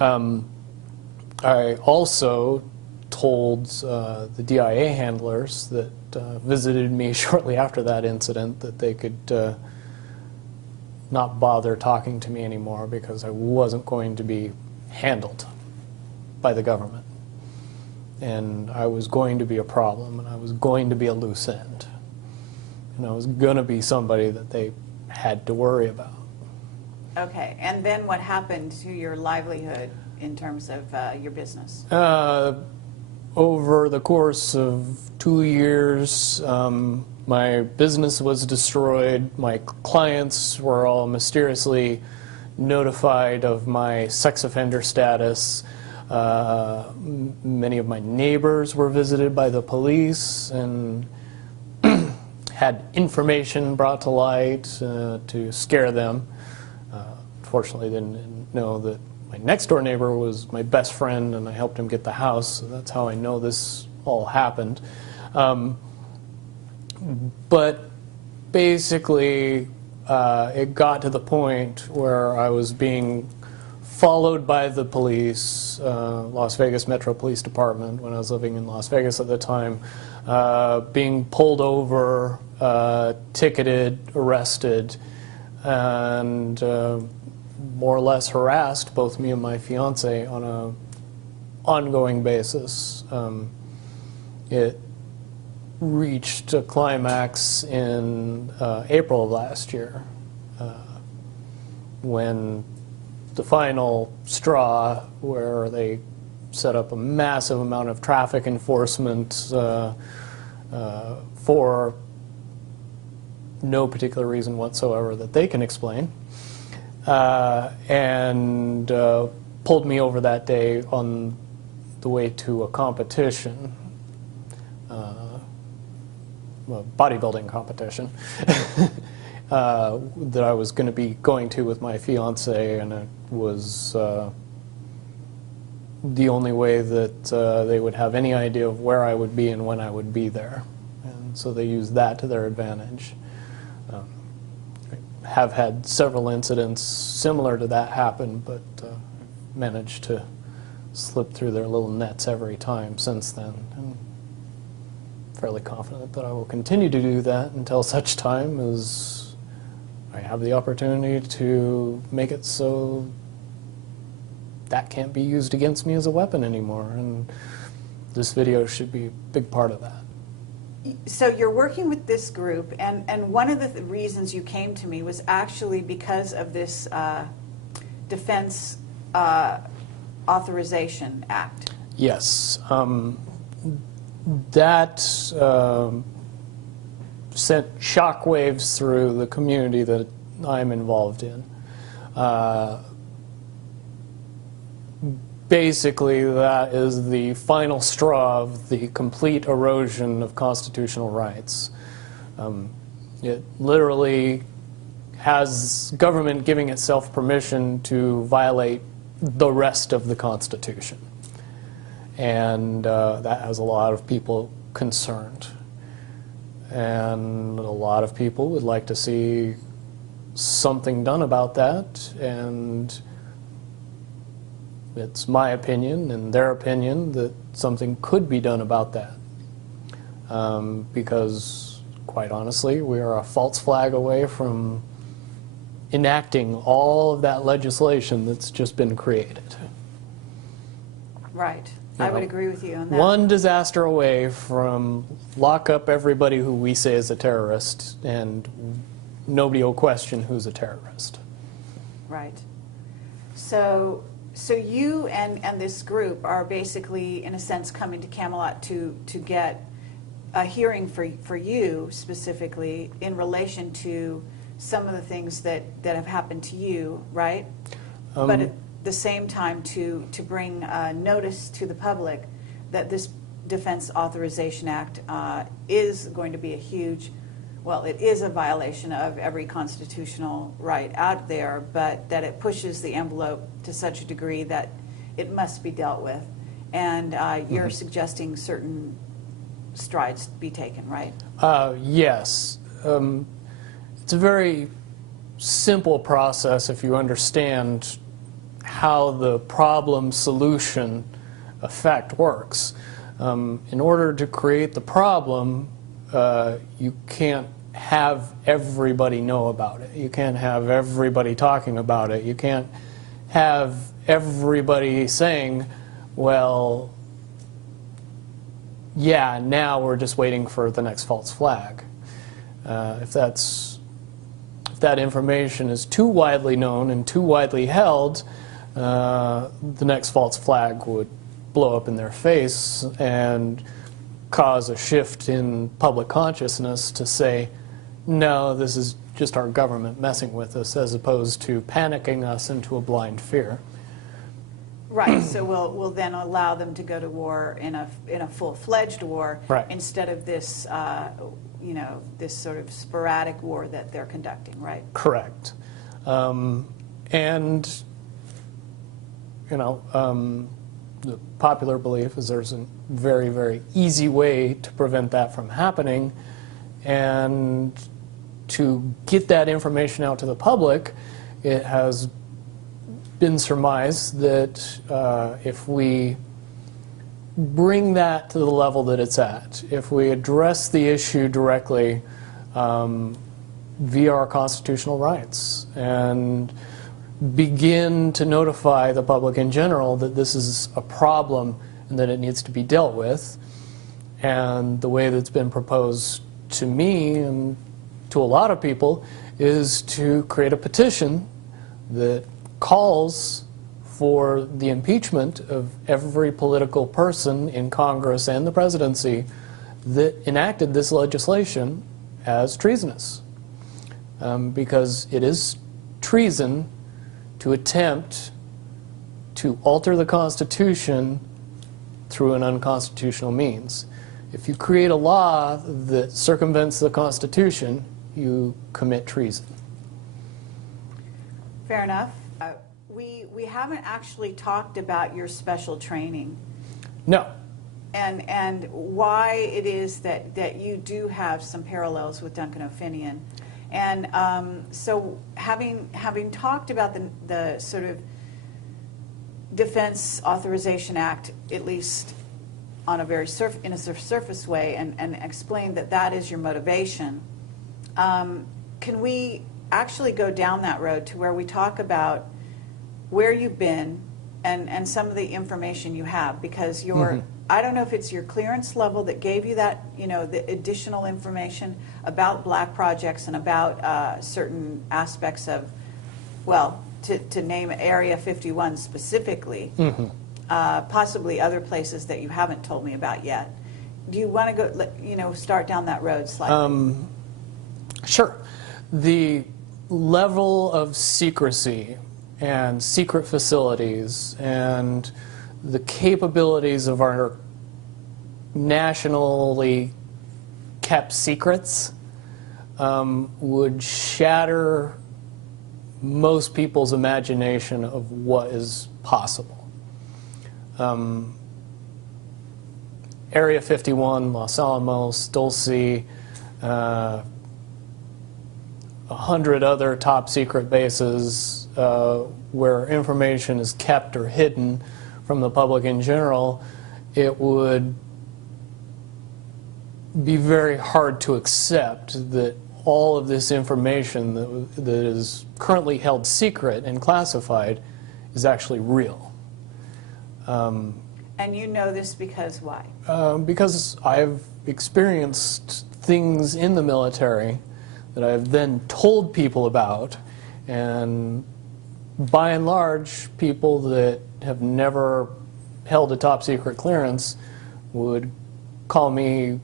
I also told the DIA handlers that visited me shortly after that incident that they could not bother talking to me anymore because I wasn't going to be handled by the government. And I was going to be a problem, and I was going to be a loose end. And I was going to be somebody that they had to worry about. Okay, and then what happened to your livelihood in terms of your business? Over the course of 2 years, my business was destroyed. My clients were all mysteriously notified of my sex offender status. Many of my neighbors were visited by the police and had information brought to light to scare them. Fortunately, they didn't know that my next door neighbor was my best friend, and I helped him get the house, so that's how I know this all happened. But basically, it got to the point where I was being followed by the police, Las Vegas Metro Police Department, when I was living in Las Vegas at the time, being pulled over, ticketed, arrested, and more or less harassed, both me and my fiance, on an ongoing basis. It reached a climax in April of last year, when the final straw, where they set up a massive amount of traffic enforcement for no particular reason whatsoever that they can explain, and pulled me over that day on the way to a competition, a bodybuilding competition, that I was going to be going to with my fiance, and it was the only way that they would have any idea of where I would be and when I would be there. And so they used that to their advantage. I have had several incidents similar to that happen, but managed to slip through their little nets every time since then. And fairly confident that I will continue to do that until such time as I have the opportunity to make it so that can't be used against me as a weapon anymore, and this video should be a big part of that. So you're working with this group, and one of the reasons you came to me was actually because of this Defense Authorization Act. Yes. That sent shockwaves through the community that I'm involved in. Basically, that is the final straw of the complete erosion of constitutional rights. It literally has government giving itself permission to violate the rest of the Constitution. And that has a lot of people concerned. And a lot of people would like to see something done about that, and it's my opinion and their opinion that something could be done about that. Because, quite honestly, we are a false flag away from enacting all of that legislation that's just been created. Right. I would agree with you on that. One disaster away from lock up everybody who we say is a terrorist, and nobody will question who's a terrorist. Right. So you and this group are basically, in a sense, coming to Camelot to get a hearing for you specifically in relation to some of the things that have happened to you, right? But at the same time to bring notice to the public that this Defense Authorization Act is going to be a huge, well, it is a violation of every constitutional right out there, but that it pushes the envelope to such a degree that it must be dealt with. And you're suggesting certain strides be taken, right? Yes. It's a very simple process if you understand how the problem-solution effect works. In order to create the problem, you can't have everybody know about it. You can't have everybody talking about it. You can't have everybody saying, well, yeah, now we're just waiting for the next false flag. If that information is too widely known and too widely held, the next false flag would blow up in their face and cause a shift in public consciousness to say, no, this is just our government messing with us, as opposed to panicking us into a blind fear. Right. So we'll then allow them to go to war in a full-fledged war, right, instead of this this sort of sporadic war that they're conducting. Right. Correct. And the popular belief is there's a very, very easy way to prevent that from happening, and to get that information out to the public, it has been surmised that if we bring that to the level that it's at, if we address the issue directly via our constitutional rights and begin to notify the public in general that this is a problem and that it needs to be dealt with, and the way that's been proposed to me and to a lot of people is to create a petition that calls for the impeachment of every political person in Congress and the presidency that enacted this legislation as treasonous. Because it is treason to attempt to alter the Constitution through an unconstitutional means. If you create a law that circumvents the Constitution, you commit treason. Fair enough. We haven't actually talked about your special training. No. And why it is that you do have some parallels with Duncan O'Finian. And so having talked about the sort of Defense Authorization Act, at least on a very surface way, and explain that is your motivation, can we actually go down that road to where we talk about where you've been and some of the information you have? Because your I don't know if it's your clearance level that gave you that, the additional information about black projects and about certain aspects of, well, to name Area 51 specifically, possibly other places that you haven't told me about yet. Do you want to go, start down that road slightly? Sure. The level of secrecy and secret facilities and the capabilities of our nationally kept secrets would shatter most people's imagination of what is possible. Area 51, Los Alamos, Dulce, 100 other top secret bases where information is kept or hidden from the public in general, it would be very hard to accept that all of this information that is currently held secret and classified is actually real. And you know this because why? Because I've experienced things in the military that I've then told people about, and by and large, people that have never held a top secret clearance would call me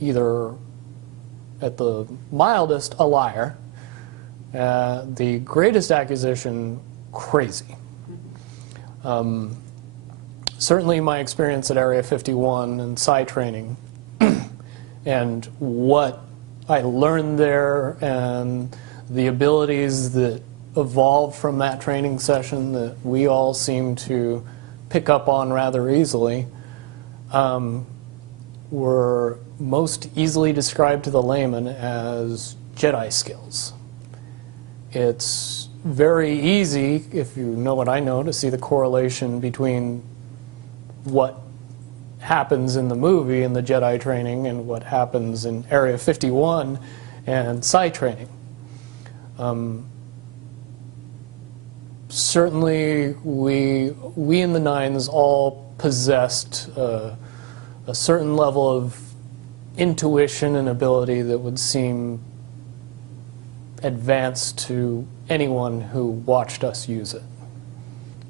either, at the mildest, a liar, the greatest accusation, crazy. Certainly my experience at Area 51 and PSY training and what I learned there and the abilities that evolved from that training session that we all seem to pick up on rather easily were most easily described to the layman as Jedi skills. It's very easy, if you know what I know, to see the correlation between what happens in the movie in the Jedi training and what happens in Area 51 and psi training. Certainly, we in the Nines all possessed a certain level of intuition and ability that would seem advanced to anyone who watched us use it.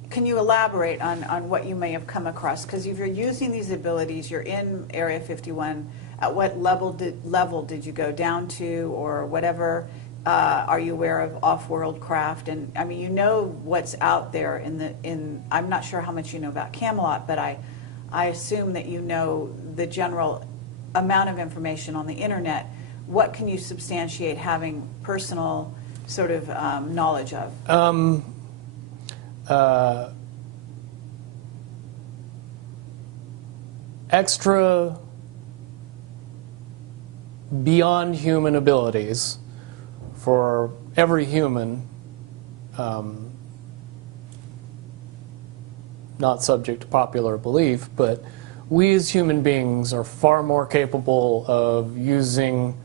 Can you elaborate on what you may have come across? Because if you're using these abilities, you're in Area 51, at what level did you go down to, or whatever? Are you aware of off-world craft? And I mean, you know what's out there I'm not sure how much you know about CAMELOT, but I assume that you know the general amount of information on the internet. What can you substantiate having personal sort of knowledge of? Extra beyond human abilities for every human, not subject to popular belief, but we as human beings are far more capable of using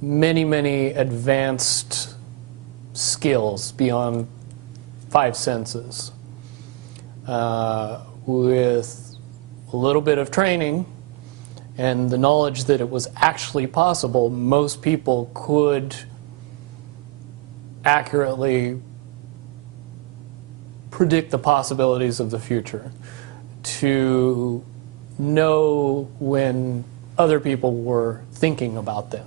many, many advanced skills beyond 5 senses. With a little bit of training and the knowledge that it was actually possible, most people could accurately predict the possibilities of the future, to know when other people were thinking about them.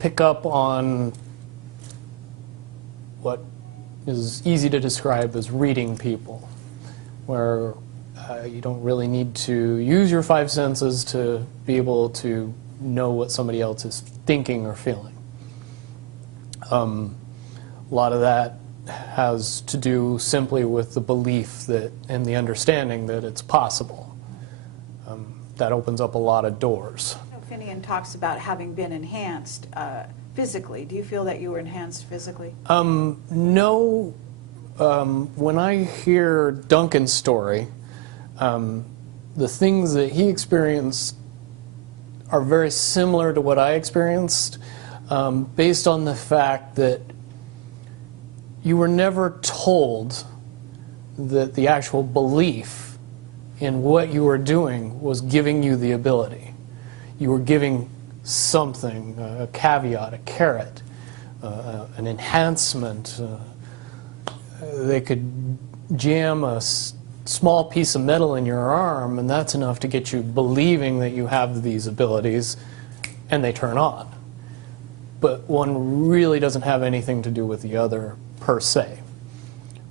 Pick up on what is easy to describe as reading people, where you don't really need to use your 5 senses to be able to know what somebody else is thinking or feeling. A lot of that has to do simply with the belief that and the understanding that it's possible. That opens up a lot of doors. Finian talks about having been enhanced physically. Do you feel that you were enhanced physically? No. When I hear Duncan's story, the things that he experienced are very similar to what I experienced, based on the fact that you were never told that the actual belief in what you were doing was giving you the ability. You were giving something, a caveat, a carrot, an enhancement. They could jam a small piece of metal in your arm, and that's enough to get you believing that you have these abilities, and they turn on. But one really doesn't have anything to do with the other, per se.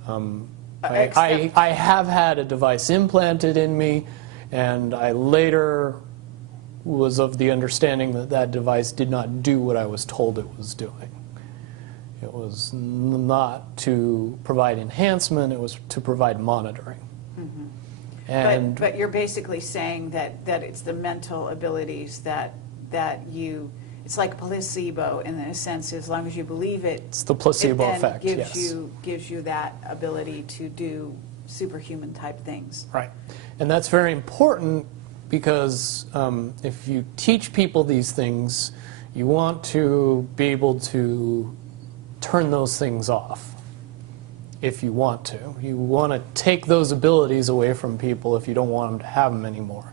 I have had a device implanted in me, and I later was of the understanding that that device did not do what I was told it was doing. It was not to provide enhancement, it was to provide monitoring. Mm-hmm. And but you're basically saying that it's the mental abilities that you, it's like placebo in a sense. As long as you believe it, it's the placebo effect, gives yes. gives you that ability to do superhuman type things. Right. And that's very important because if you teach people these things, you want to be able to turn those things off if you want to. You want to take those abilities away from people if you don't want them to have them anymore.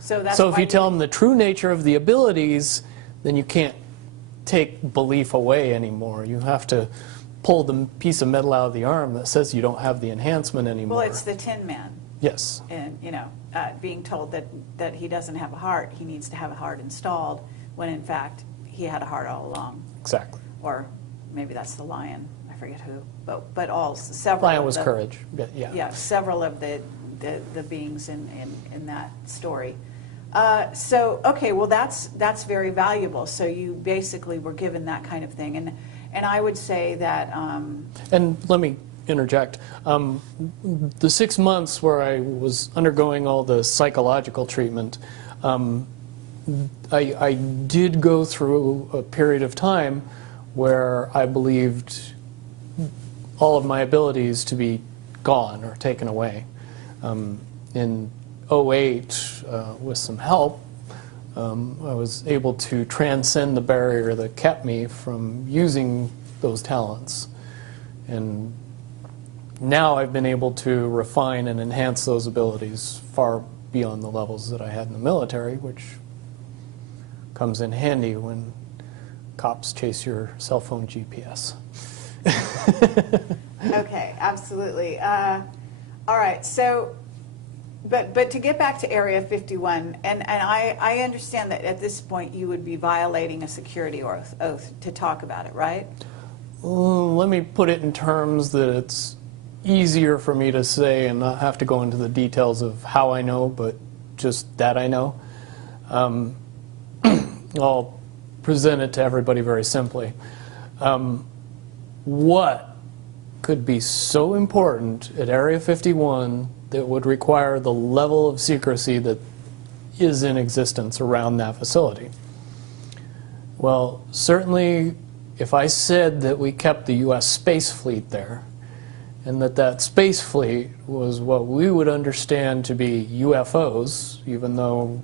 So if you tell them the true nature of the abilities, then you can't take belief away anymore. You have to pull the piece of metal out of the arm that says you don't have the enhancement anymore. Well, it's the Tin Man. Yes. And, being told that he doesn't have a heart, he needs to have a heart installed, when in fact he had a heart all along. Exactly. Or maybe that's the lion, I forget who, but several. Lion was courage, yeah. Yeah, several of the beings in that story. Okay, well that's very valuable. So you basically were given that kind of thing, and I would say that. And let me interject. The 6 months where I was undergoing all the psychological treatment, I did go through a period of time where I believed all of my abilities to be gone or taken away. In 2008, with some help, I was able to transcend the barrier that kept me from using those talents. And now I've been able to refine and enhance those abilities far beyond the levels that I had in the military, which comes in handy when cops chase your cell phone GPS. Okay, absolutely. All right, so, but to get back to Area 51, and I understand that at this point you would be violating a security oath to talk about it, right? Let me put it in terms that it's easier for me to say and not have to go into the details of how I know, but just that I know. I'll present it to everybody very simply. What could be so important at Area 51 that would require the level of secrecy that is in existence around that facility? Well, certainly if I said that we kept the U.S. space fleet there, and that space fleet was what we would understand to be UFOs, even though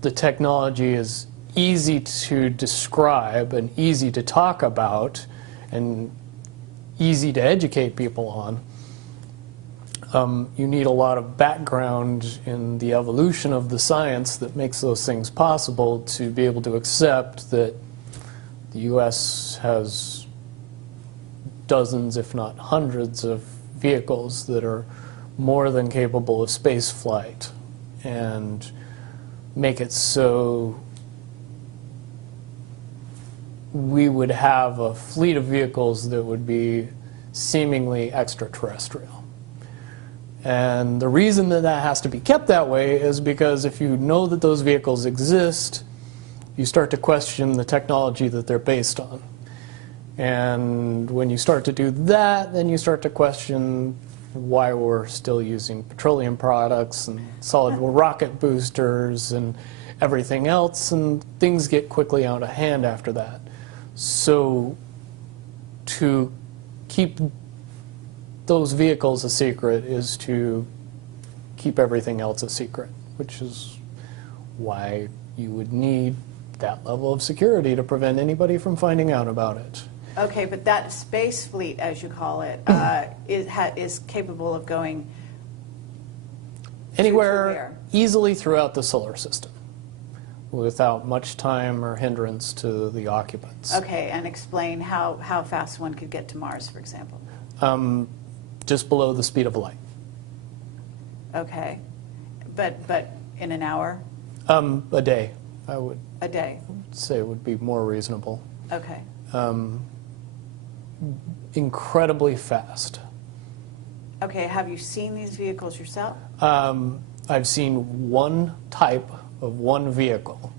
the technology is easy to describe and easy to talk about and easy to educate people on, you need a lot of background in the evolution of the science that makes those things possible to be able to accept that the U.S. has dozens, if not hundreds, of vehicles that are more than capable of space flight, and make it so we would have a fleet of vehicles that would be seemingly extraterrestrial. And the reason that that has to be kept that way is because if you know that those vehicles exist, you start to question the technology that they're based on. And when you start to do that, then you start to question why we're still using petroleum products and solid rocket boosters and everything else, and things get quickly out of hand after that. So to keep those vehicles a secret is to keep everything else a secret, which is why you would need that level of security to prevent anybody from finding out about it. Okay, but that space fleet, as you call it, is capable of going anywhere easily throughout the solar system without much time or hindrance to the occupants. Okay, and explain how fast one could get to Mars, for example. Just below the speed of light. Okay, but in an hour? A day, I would A day. say would be more reasonable. Okay. Incredibly fast. Okay, have you seen these vehicles yourself? I've seen one type of one vehicle.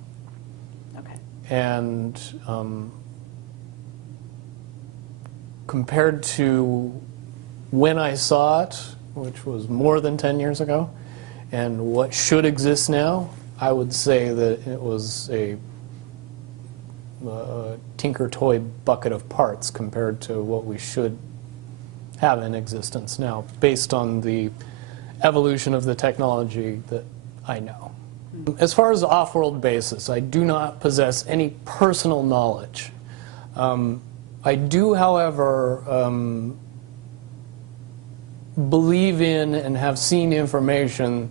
Okay. And compared to when I saw it, which was more than 10 years ago, and what should exist now, I would say that it was a tinker toy bucket of parts compared to what we should have in existence now, based on the evolution of the technology that I know. As far as the off-world basis, I do not possess any personal knowledge. I do, however, believe in and have seen information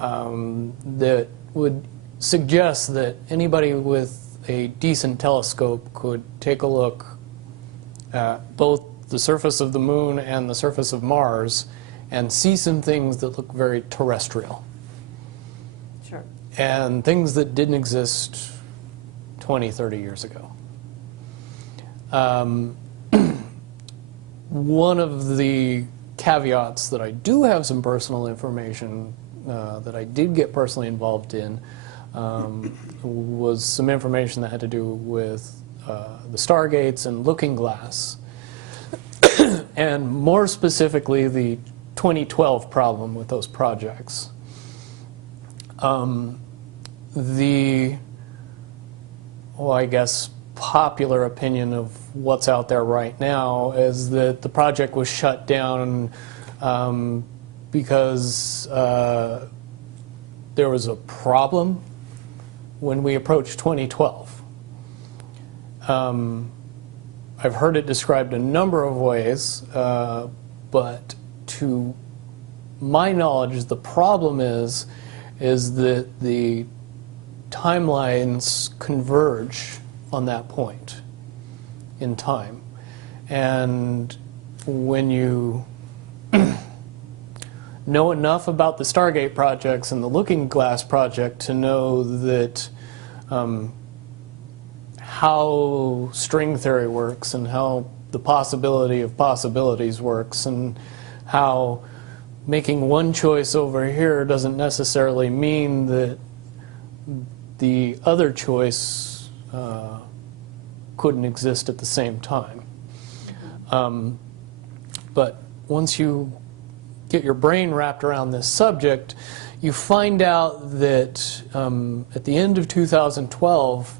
that would suggest that anybody with a decent telescope could take a look at both the surface of the moon and the surface of Mars and see some things that look very terrestrial. Sure. And things that didn't exist 20, 30 years ago. One of the caveats that I do have some personal information that I did get personally involved in was some information that had to do with the Stargates and Looking Glass, and more specifically the 2012 problem with those projects. I guess, popular opinion of what's out there right now is that the project was shut down because there was a problem when we approached 2012. I've heard it described a number of ways, but to my knowledge, the problem is that the timelines converge on that point in time. And when you know enough about the Stargate projects and the Looking Glass project to know that how string theory works and how the possibility of possibilities works and how making one choice over here doesn't necessarily mean that the other choice couldn't exist at the same time. But once you get your brain wrapped around this subject, you find out that at the end of 2012,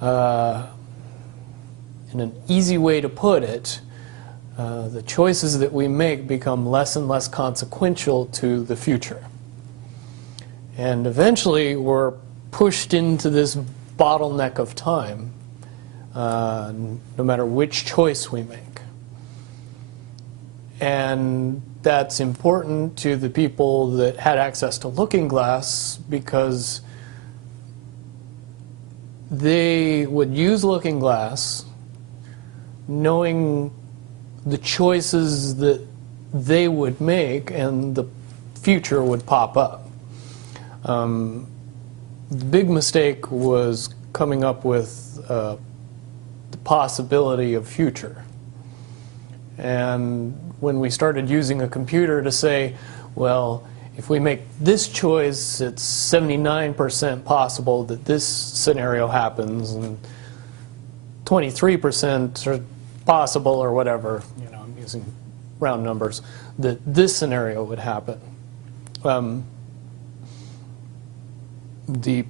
in an easy way to put it, the choices that we make become less and less consequential to the future. And eventually we're pushed into this bottleneck of time, no matter which choice we make. And that's important to the people that had access to Looking Glass because they would use Looking Glass knowing the choices that they would make and the future would pop up. The big mistake was coming up with the possibility of future. And when we started using a computer to say, well, if we make this choice, it's 79% possible that this scenario happens, and 23% are possible, or whatever, you know, I'm using round numbers, that this scenario would happen. The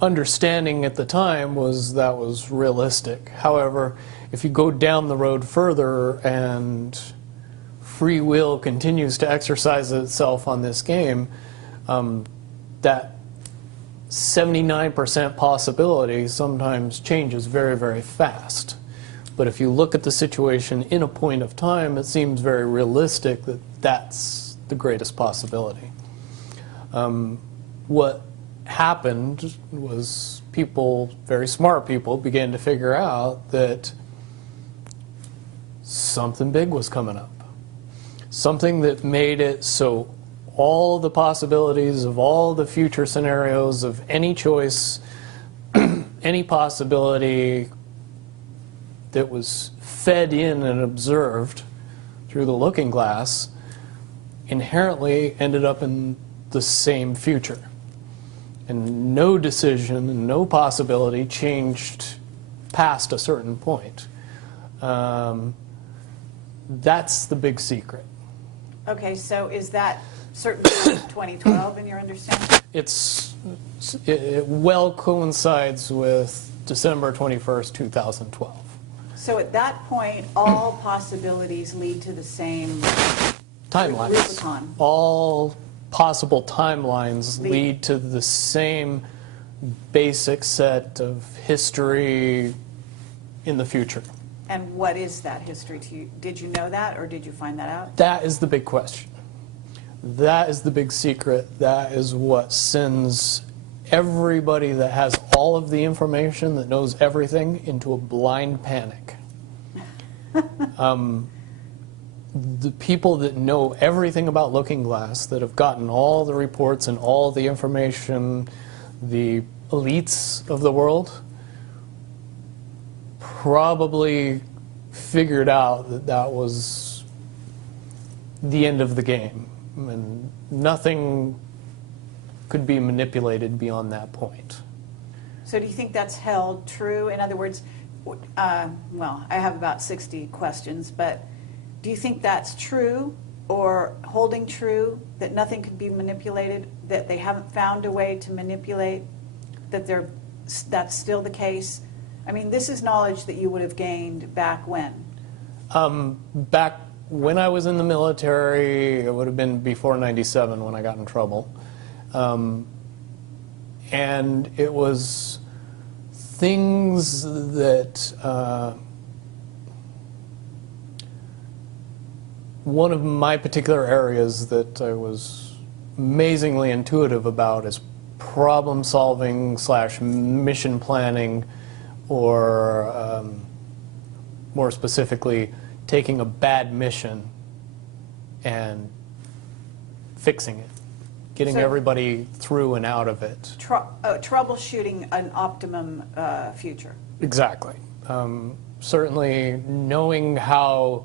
understanding at the time was that was realistic. However, if you go down the road further and free will continues to exercise itself on this game, that 79% possibility sometimes changes very, very fast. But if you look at the situation in a point of time, it seems very realistic that that's the greatest possibility. What happened was people, very smart people, began to figure out that something big was coming up. Something that made it so all the possibilities of all the future scenarios of any choice, any possibility that was fed in and observed through the Looking Glass inherently ended up in the same future. And no decision and no possibility changed past a certain point. That's the big secret. Okay, so is that certainly 2012 in your understanding? It well coincides with December 21st, 2012. So at that point, all possibilities lead to the same Timelines. Rubicon. All possible timelines lead to the same basic set of history in the future. And what is that history to you? Did you know that, or did you find that out? That is the big question. That is the big secret. That is what sends everybody that has all of the information, that knows everything, into a blind panic. The people that know everything about Looking Glass, that have gotten all the reports and all the information, the elites of the world, probably figured out that that was the end of the game, and nothing could be manipulated beyond that point. So do you think that's held true? In other words, well, I have about 60 questions, but do you think that's true, or holding true, that nothing can be manipulated, that they haven't found a way to manipulate, that that's still the case? I mean, this is knowledge that you would have gained back when? Back when I was in the military, it would have been before '97 when I got in trouble. And it was things that one of my particular areas that I was amazingly intuitive about is problem solving / mission planning, or more specifically, taking a bad mission and fixing it, getting everybody through and out of it. Troubleshooting an optimum future. Exactly. Certainly knowing how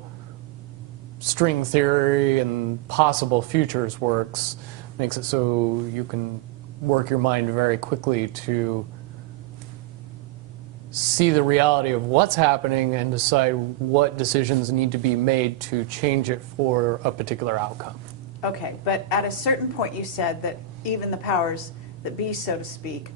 string theory and possible futures works makes it so you can work your mind very quickly to see the reality of what's happening and decide what decisions need to be made to change it for a particular outcome. Okay, but at a certain point you said that even the powers that be, so to speak,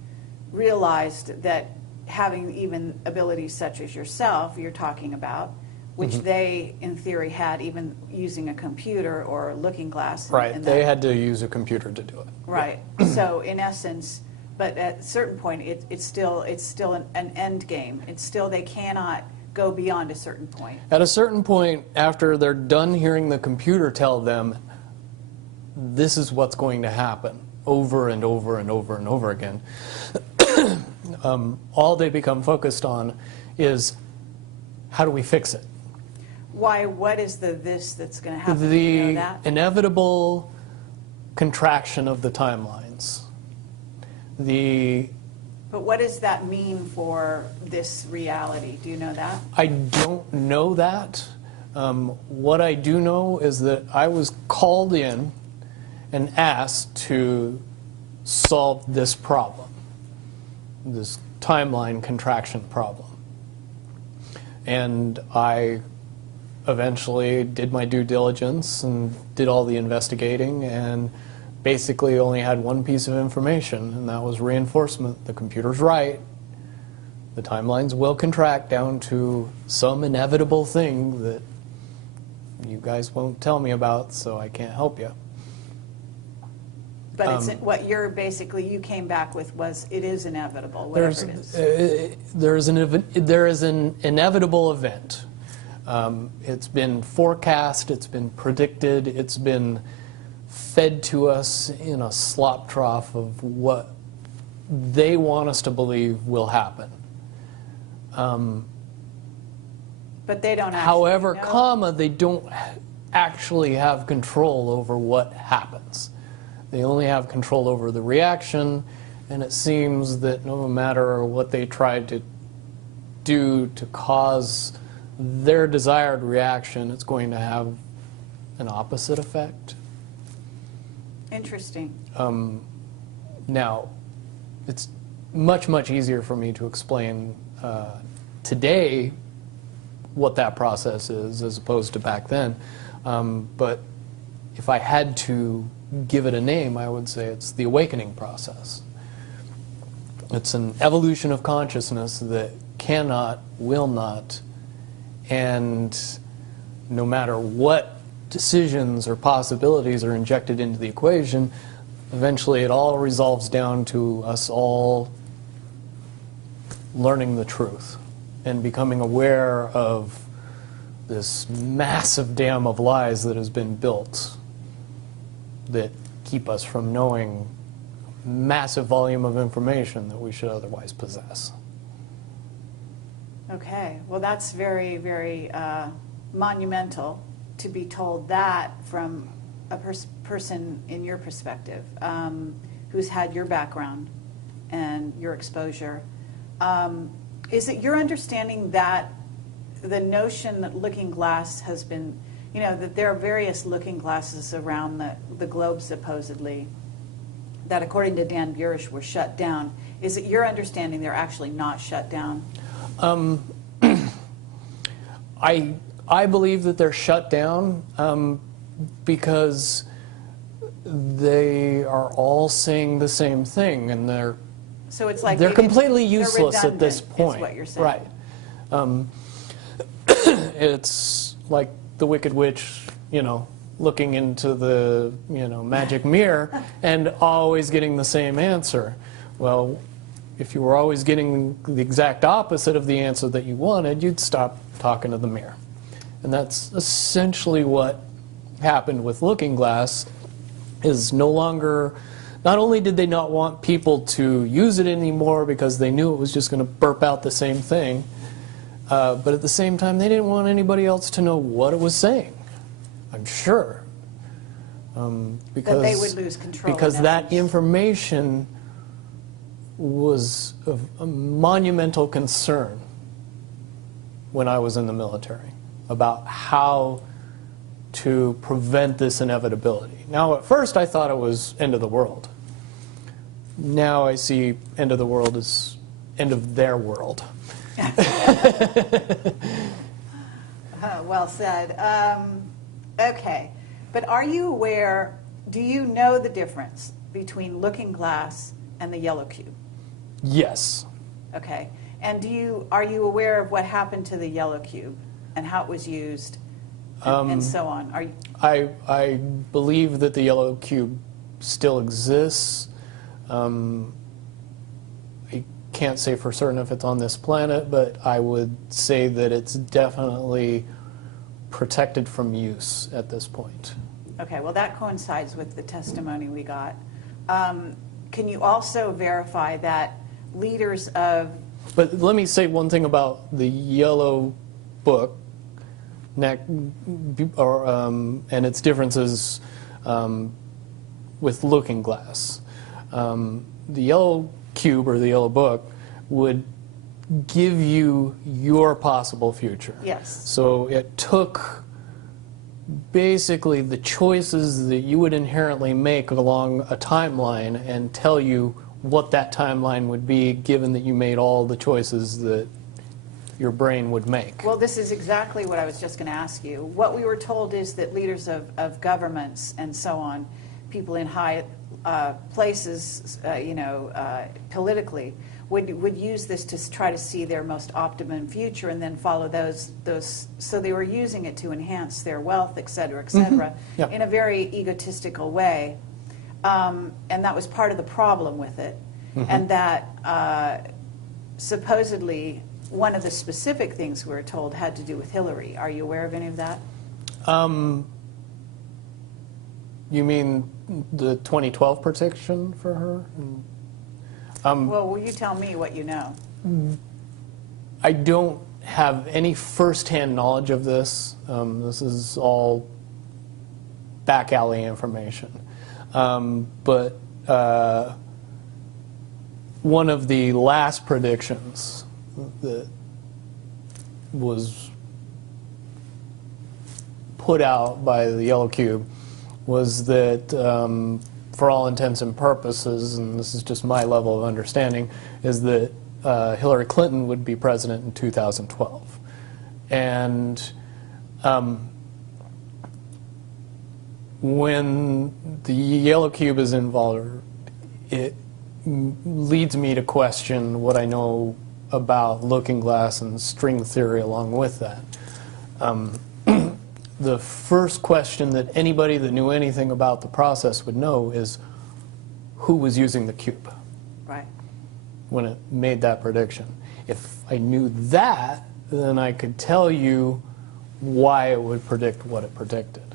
realized that having even abilities such as yourself, you're talking about, which they, in theory, had even using a computer or looking glass. Right, they had to use a computer to do it. Right, so in essence, but at a certain point, it's still an end game. It's still, they cannot go beyond a certain point. At a certain point, after they're done hearing the computer tell them, this is what's going to happen, over and over and over and over again, all they become focused on is, how do we fix it? Why? What is this that's going to happen? The Do you know that? inevitable contraction of the timelines. But what does that mean for this reality? Do you know that? I don't know that. What I do know is that I was called in and asked to solve this problem, this timeline contraction problem. And I eventually did my due diligence and did all the investigating, and basically only had one piece of information, and that was reinforcement. The computer's right. The timelines will contract down to some inevitable thing that you guys won't tell me about, so I can't help you. But it's, what you're basically, you came back with was, it is inevitable, whatever it is. There is an inevitable event. It's been forecast, it's been predicted, it's been fed to us in a slop trough of what they want us to believe will happen. But they don't actually However, know. they don't actually have control over what happens. They only have control over the reaction, and it seems that no matter what they try to do to cause their desired reaction, it's going to have an opposite effect. Interesting. Now, it's much, much easier for me to explain today what that process is as opposed to back then. But if I had to give it a name, I would say it's the awakening process. It's an evolution of consciousness that cannot, will not, and no matter what decisions or possibilities are injected into the equation, eventually it all resolves down to us all learning the truth and becoming aware of this massive dam of lies that has been built that keep us from knowing massive volume of information that we should otherwise possess. Okay, well that's very, very monumental to be told that from a person in your perspective, who's had your background and your exposure. Is it your understanding that the notion that looking glass has been, you know, that there are various looking glasses around the globe supposedly, that according to Dan Burish were shut down. Is it your understanding they're actually not shut down? I believe that they're shut down because they are all saying the same thing, and they're So it's like they're completely useless they're at this point. is what you're saying. Right. It's like the Wicked Witch, you know, looking into the magic mirror and always getting the same answer. Well, if you were always getting the exact opposite of the answer that you wanted, you'd stop talking to the mirror. And that's essentially what happened with Looking Glass. Is no longer, not only did they not want people to use it anymore because they knew it was just going to burp out the same thing, but at the same time they didn't want anybody else to know what it was saying, I'm sure. Because that they would lose control. Because that information was of a monumental concern when I was in the military about how to prevent this inevitability. Now, at first I thought it was end of the world. Now I see end of the world as end of their world. Well said. Okay, but are you aware, do you know the difference between Looking Glass and the yellow cube? Yes. Okay, and are you aware of what happened to the yellow cube and how it was used and so on? I believe that the yellow cube still exists. I can't say for certain if it's on this planet, but I would say that it's definitely protected from use at this point. Okay, well that coincides with the testimony we got. Can you also verify that leaders of... But let me say one thing about the yellow book and its differences with Looking Glass. The yellow cube or the yellow book would give you your possible future. Yes. So it took basically the choices that you would inherently make along a timeline and tell you what that timeline would be, given that you made all the choices that your brain would make. Well, this is exactly what I was just going to ask you. What we were told is that leaders of governments and so on, people in high places, politically, would use this to try to see their most optimum future and then follow those. So they were using it to enhance their wealth, et cetera, Yep. in a very egotistical way. And that was part of the problem with it. And that supposedly one of the specific things we were told had to do with Hillary. Are you aware of any of that? You mean the 2012 prediction for her? Well, will you tell me what you know? I don't have any first-hand knowledge of this. This is all back alley information. But one of the last predictions that was put out by the Yellow Cube was that, for all intents and purposes, and this is just my level of understanding, is that Hillary Clinton would be president in 2012. And when the Yellow Cube is involved, it leads me to question what I know about Looking Glass and string theory along with that. The first question that anybody that knew anything about the process would know is who was using the cube Right. when it made that prediction. If I knew that, then I could tell you why it would predict what it predicted.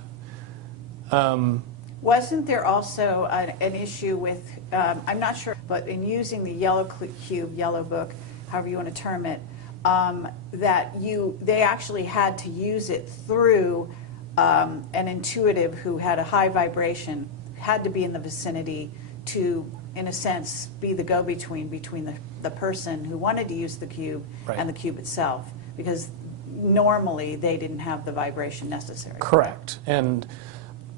Wasn't there also an issue with, I'm not sure, but in using the Yellow Cube, Yellow Book, however you want to term it, that they actually had to use it through an intuitive who had a high vibration, had to be in the vicinity to, in a sense, be the go-between between the person who wanted to use the cube Right. and the cube itself, because normally they didn't have the vibration necessary. Correct. And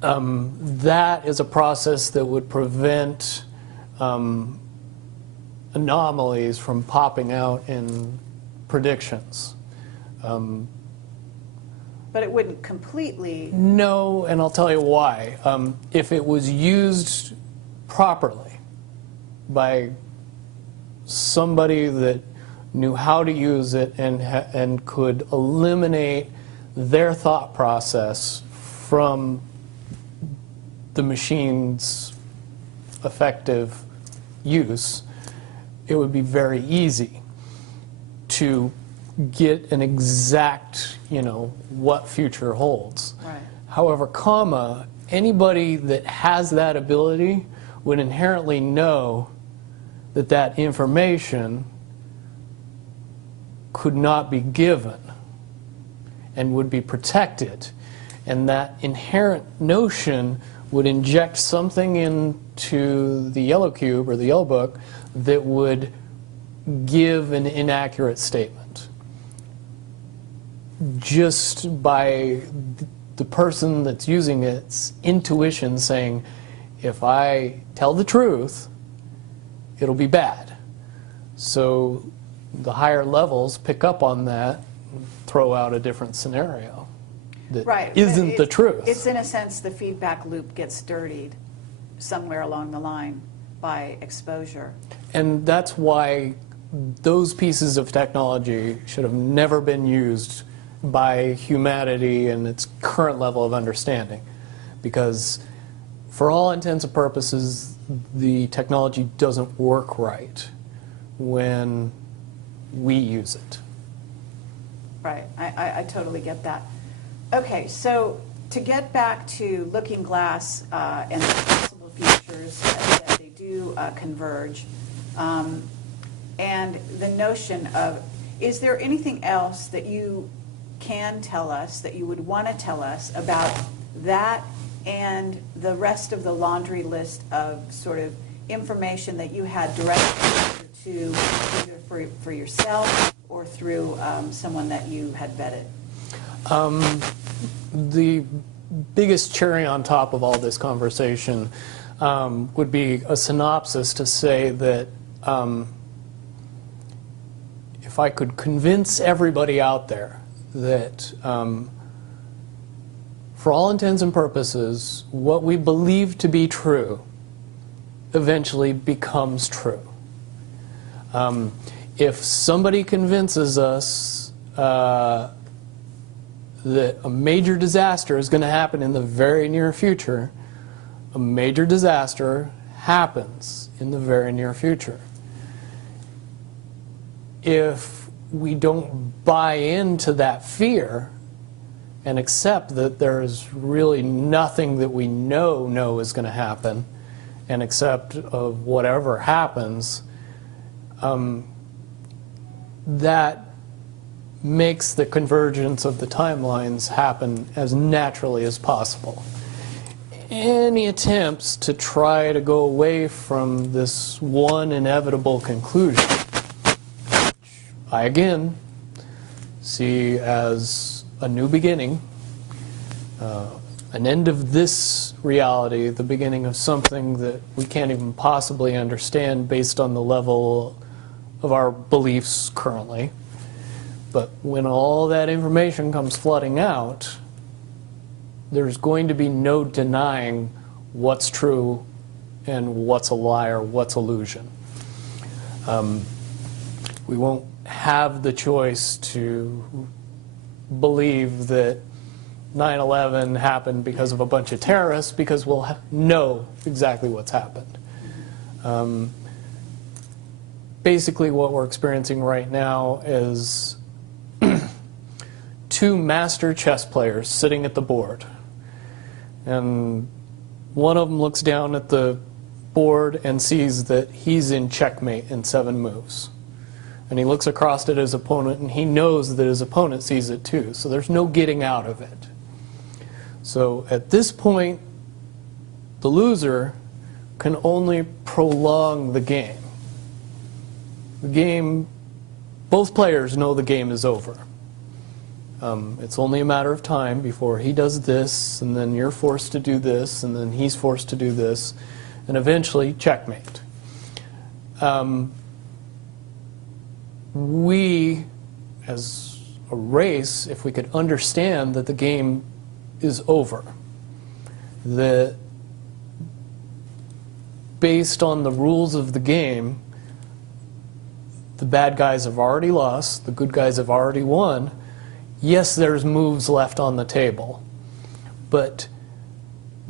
that is a process that would prevent anomalies from popping out in predictions. But it wouldn't completely... No, and I'll tell you why. If it was used properly by somebody that knew how to use it and could eliminate their thought process from the machine's effective use, it would be very easy to get an exact, what future holds. Right. However, anybody that has that ability would inherently know that that information could not be given and would be protected. And that inherent notion would inject something into the yellow cube or the yellow book that would give an inaccurate statement. Just by the person that's using its intuition saying, if I tell the truth, it'll be bad. So the higher levels pick up on that and throw out a different scenario that Right. isn't the truth. It's in a sense the feedback loop gets dirtied somewhere along the line by exposure. And that's why those pieces of technology should have never been used by humanity in its current level of understanding. Because for all intents and purposes, the technology doesn't work right when we use it. Right. I totally get that. Okay, so to get back to Looking Glass and the possible futures that they do converge, and the notion of, is there anything else that you can tell us, that you would want to tell us about that and the rest of the laundry list of sort of information that you had direct exposure to, either for yourself or through someone that you had vetted? The biggest cherry on top of all this conversation would be a synopsis to say that if I could convince everybody out there that for all intents and purposes, what we believe to be true eventually becomes true. If somebody convinces us that a major disaster is going to happen in the very near future, a major disaster happens in the very near future. If we don't buy into that fear and accept that there is really nothing that we know is going to happen, and accept of whatever happens, that makes the convergence of the timelines happen as naturally as possible. Any attempts to try to go away from this one inevitable conclusion, which I again see as a new beginning, an end of this reality, the beginning of something that we can't even possibly understand based on the level of our beliefs currently. But when all that information comes flooding out, there's going to be no denying what's true and what's a lie or what's illusion. We won't have the choice to believe that 9/11 happened because of a bunch of terrorists, because we'll know exactly what's happened. Basically what we're experiencing right now is two master chess players sitting at the board. And one of them looks down at the board and sees that he's in checkmate in 7 moves. And he looks across at his opponent and he knows that his opponent sees it too. So there's no getting out of it. So at this point, the loser can only prolong the game. The game, both players know the game is over. It's only a matter of time before he does this, and then you're forced to do this, and then he's forced to do this, and eventually checkmate. We, as a race, if we could understand that the game is over, that based on the rules of the game, the bad guys have already lost, the good guys have already won. Yes, there's moves left on the table, but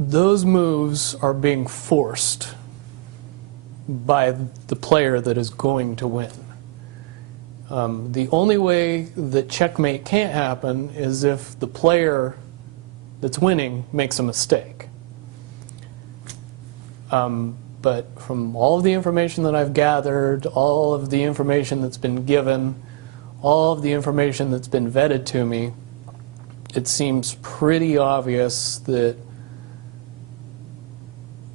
those moves are being forced by the player that is going to win. The only way that checkmate can't happen is if the player that's winning makes a mistake. But from all of the information that I've gathered, all of the information that's been given, all of the information that's been vetted to me, it seems pretty obvious that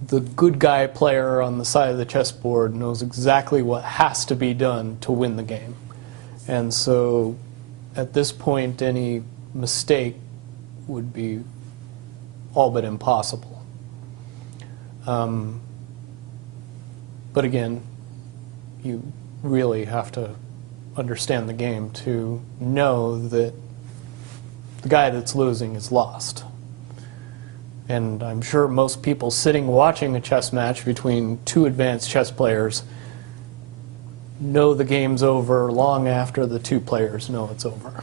the good guy player on the side of the chessboard knows exactly what has to be done to win the game. And so at this point, any mistake would be all but impossible. But again, you really have to understand the game to know that the guy that's losing is lost. And I'm sure most people sitting watching a chess match between two advanced chess players know the game's over long after the two players know it's over,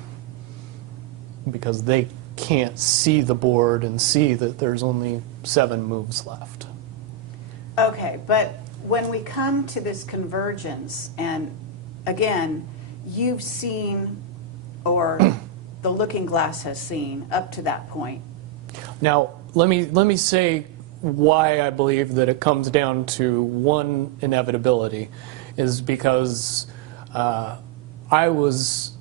because they can't see the board and see that there's only 7 moves left. Okay, but when we come to this convergence, and again, you've seen, or the looking glass has seen, up to that point. Now, let me say why I believe that it comes down to one inevitability, is because I was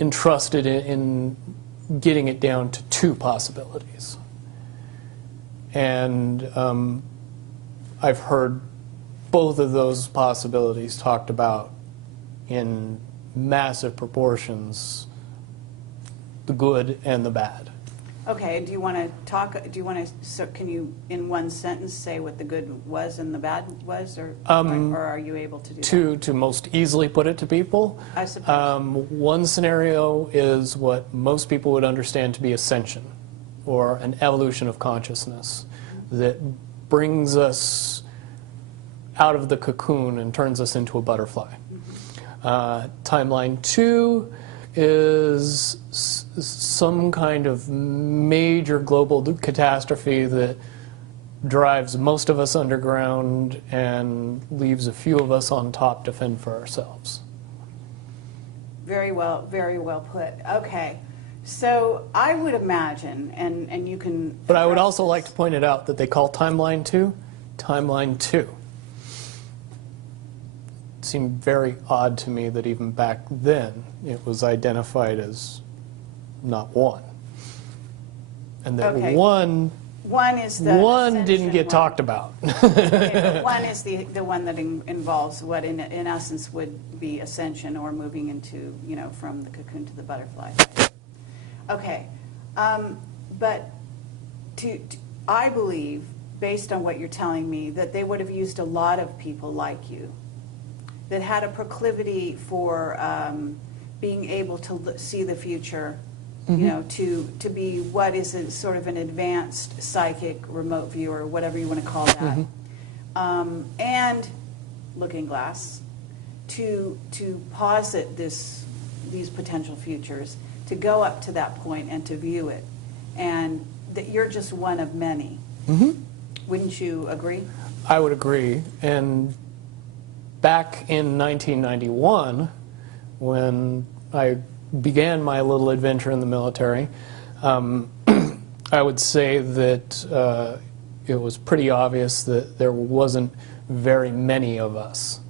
entrusted in getting it down to 2 possibilities. And I've heard both of those possibilities talked about in massive proportions, the good and the bad. Okay, do you want to talk, so can you, in one sentence, say what the good was and the bad was, or are you able to do that? To most easily put it to people, I suppose. one scenario is what most people would understand to be ascension, or an evolution of consciousness that brings us out of the cocoon and turns us into a butterfly. Timeline 2 is some kind of major global catastrophe that drives most of us underground and leaves a few of us on top to fend for ourselves. Very well put. Okay, so I would imagine, and you can... But I would also like to point it out that they call Timeline 2 Timeline 2. It seemed very odd to me that even back then it was identified as not 1. And that Okay. one is the didn't ascension get one. talked about. Okay, but 1 is the one that involves what in essence would be ascension, or moving into, from the cocoon to the butterfly. Okay, but I believe, based on what you're telling me, that they would have used a lot of people like you that had a proclivity for being able to see the future, to be what is a sort of an advanced psychic remote viewer, whatever you want to call that, and looking glass, to posit these potential futures, to go up to that point and to view it, and that you're just one of many. Wouldn't you agree? I would agree. And back in 1991, when I began my little adventure in the military, I would say that it was pretty obvious that there wasn't very many of us.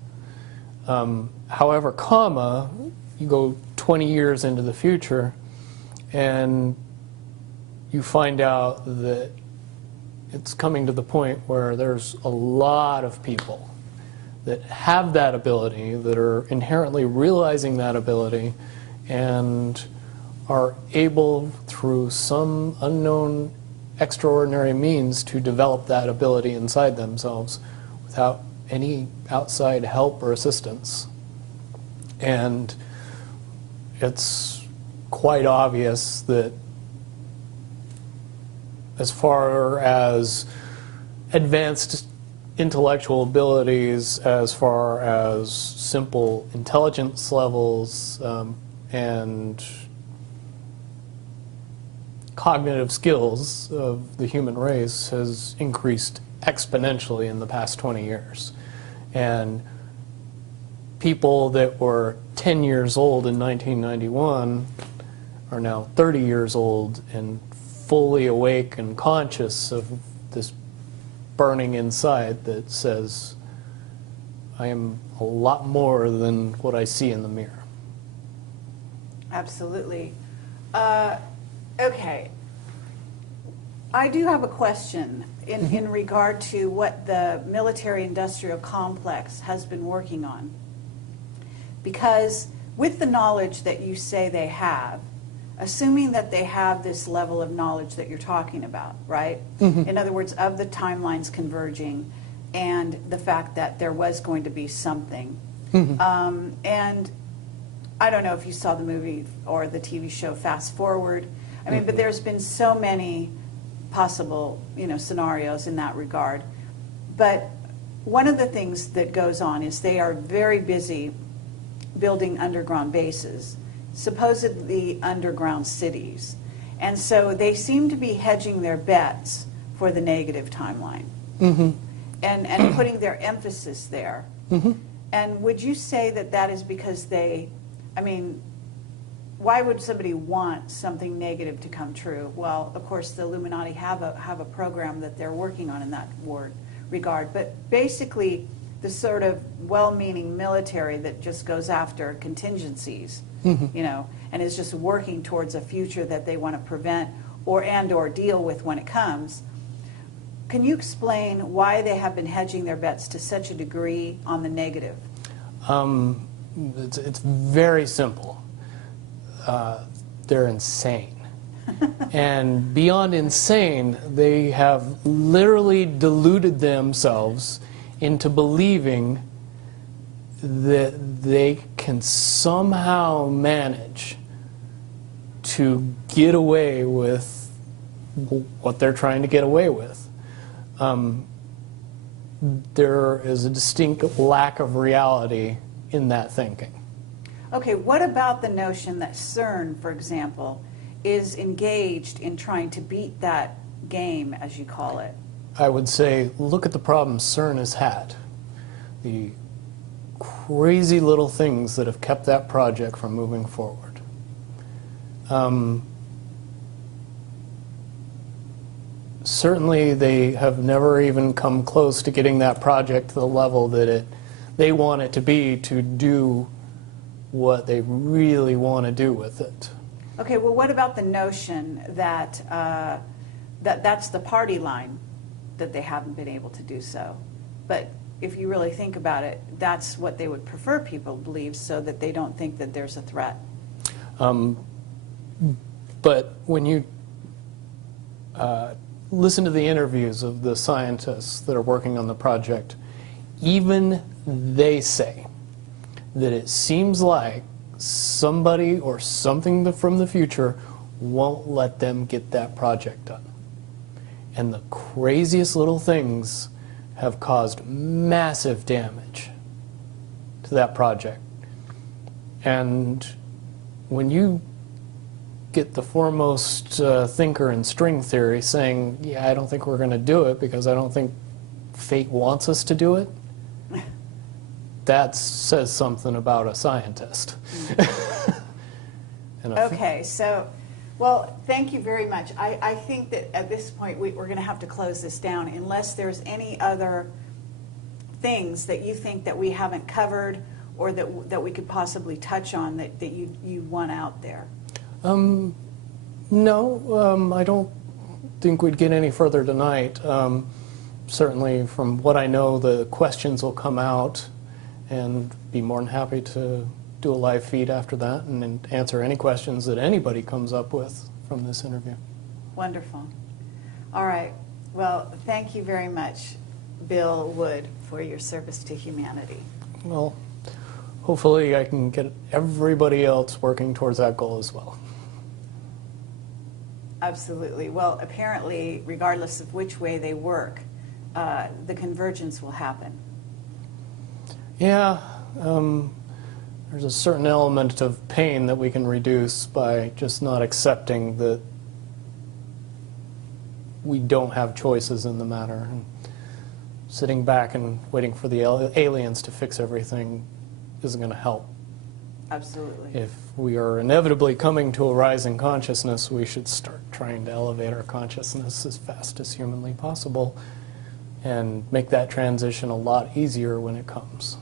However, you go 20 years into the future, and you find out that it's coming to the point where there's a lot of people that have that ability, that are inherently realizing that ability, and are able, through some unknown extraordinary means, to develop that ability inside themselves without any outside help or assistance. And it's quite obvious that as far as advanced intellectual abilities, as far as simple intelligence levels, and cognitive skills of the human race has increased exponentially in the past 20 years. And people that were 10 years old in 1991 are now 30 years old and fully awake and conscious of this burning inside that says, I am a lot more than what I see in the mirror. Absolutely. Okay. I do have a question in regard to what the military-industrial complex has been working on. Because with the knowledge that you say they have, assuming that they have this level of knowledge that you're talking about, right? In other words, of the timelines converging and the fact that there was going to be something. And I don't know if you saw the movie or the TV show Fast Forward. I mean, but there's been so many possible, scenarios in that regard. But one of the things that goes on is they are very busy building underground bases, supposedly underground cities. And so they seem to be hedging their bets for the negative timeline and putting their emphasis there. And would you say that that is because why would somebody want something negative to come true? Well, of course, the Illuminati have a program that they're working on in that regard. But basically, the sort of well-meaning military that just goes after contingencies, and is just working towards a future that they want to prevent or deal with when it comes. Can you explain why they have been hedging their bets to such a degree on the negative? It's very simple. They're insane. And beyond insane, they have literally deluded themselves into believing that they can somehow manage to get away with what they're trying to get away with. There is a distinct lack of reality in that thinking. Okay, what about the notion that CERN, for example, is engaged in trying to beat that game, as you call it? I would say, look at the problems CERN has had. The crazy little things that have kept that project from moving forward. Certainly they have never even come close to getting that project to the level that they want it to be to do what they really want to do with it. Okay, well, what about the notion that that's the party line, that they haven't been able to do so? But if you really think about it, that's what they would prefer people to believe, so that they don't think that there's a threat. But when you listen to the interviews of the scientists that are working on the project, even they say that it seems like somebody or something from the future won't let them get that project done. And the craziest little things have caused massive damage to that project. And when you get the foremost thinker in string theory saying, yeah, I don't think we're going to do it because I don't think fate wants us to do it, that says something about a scientist. Okay, so, well, thank you very much. I think that at this point we're going to have to close this down unless there's any other things that you think that we haven't covered or that we could possibly touch on that you want out there. No, I don't think we'd get any further tonight. Certainly, from what I know, the questions will come out, and be more than happy to do a live feed after that and answer any questions that anybody comes up with from this interview. Wonderful. All right. Well, thank you very much, Bill Wood, for your service to humanity. Well, hopefully I can get everybody else working towards that goal as well. Absolutely. Well, apparently, regardless of which way they work, the convergence will happen. Yeah. There's a certain element of pain that we can reduce by just not accepting that we don't have choices in the matter. And sitting back and waiting for the aliens to fix everything isn't going to help. Absolutely. If we are inevitably coming to a rising consciousness, we should start trying to elevate our consciousness as fast as humanly possible and make that transition a lot easier when it comes.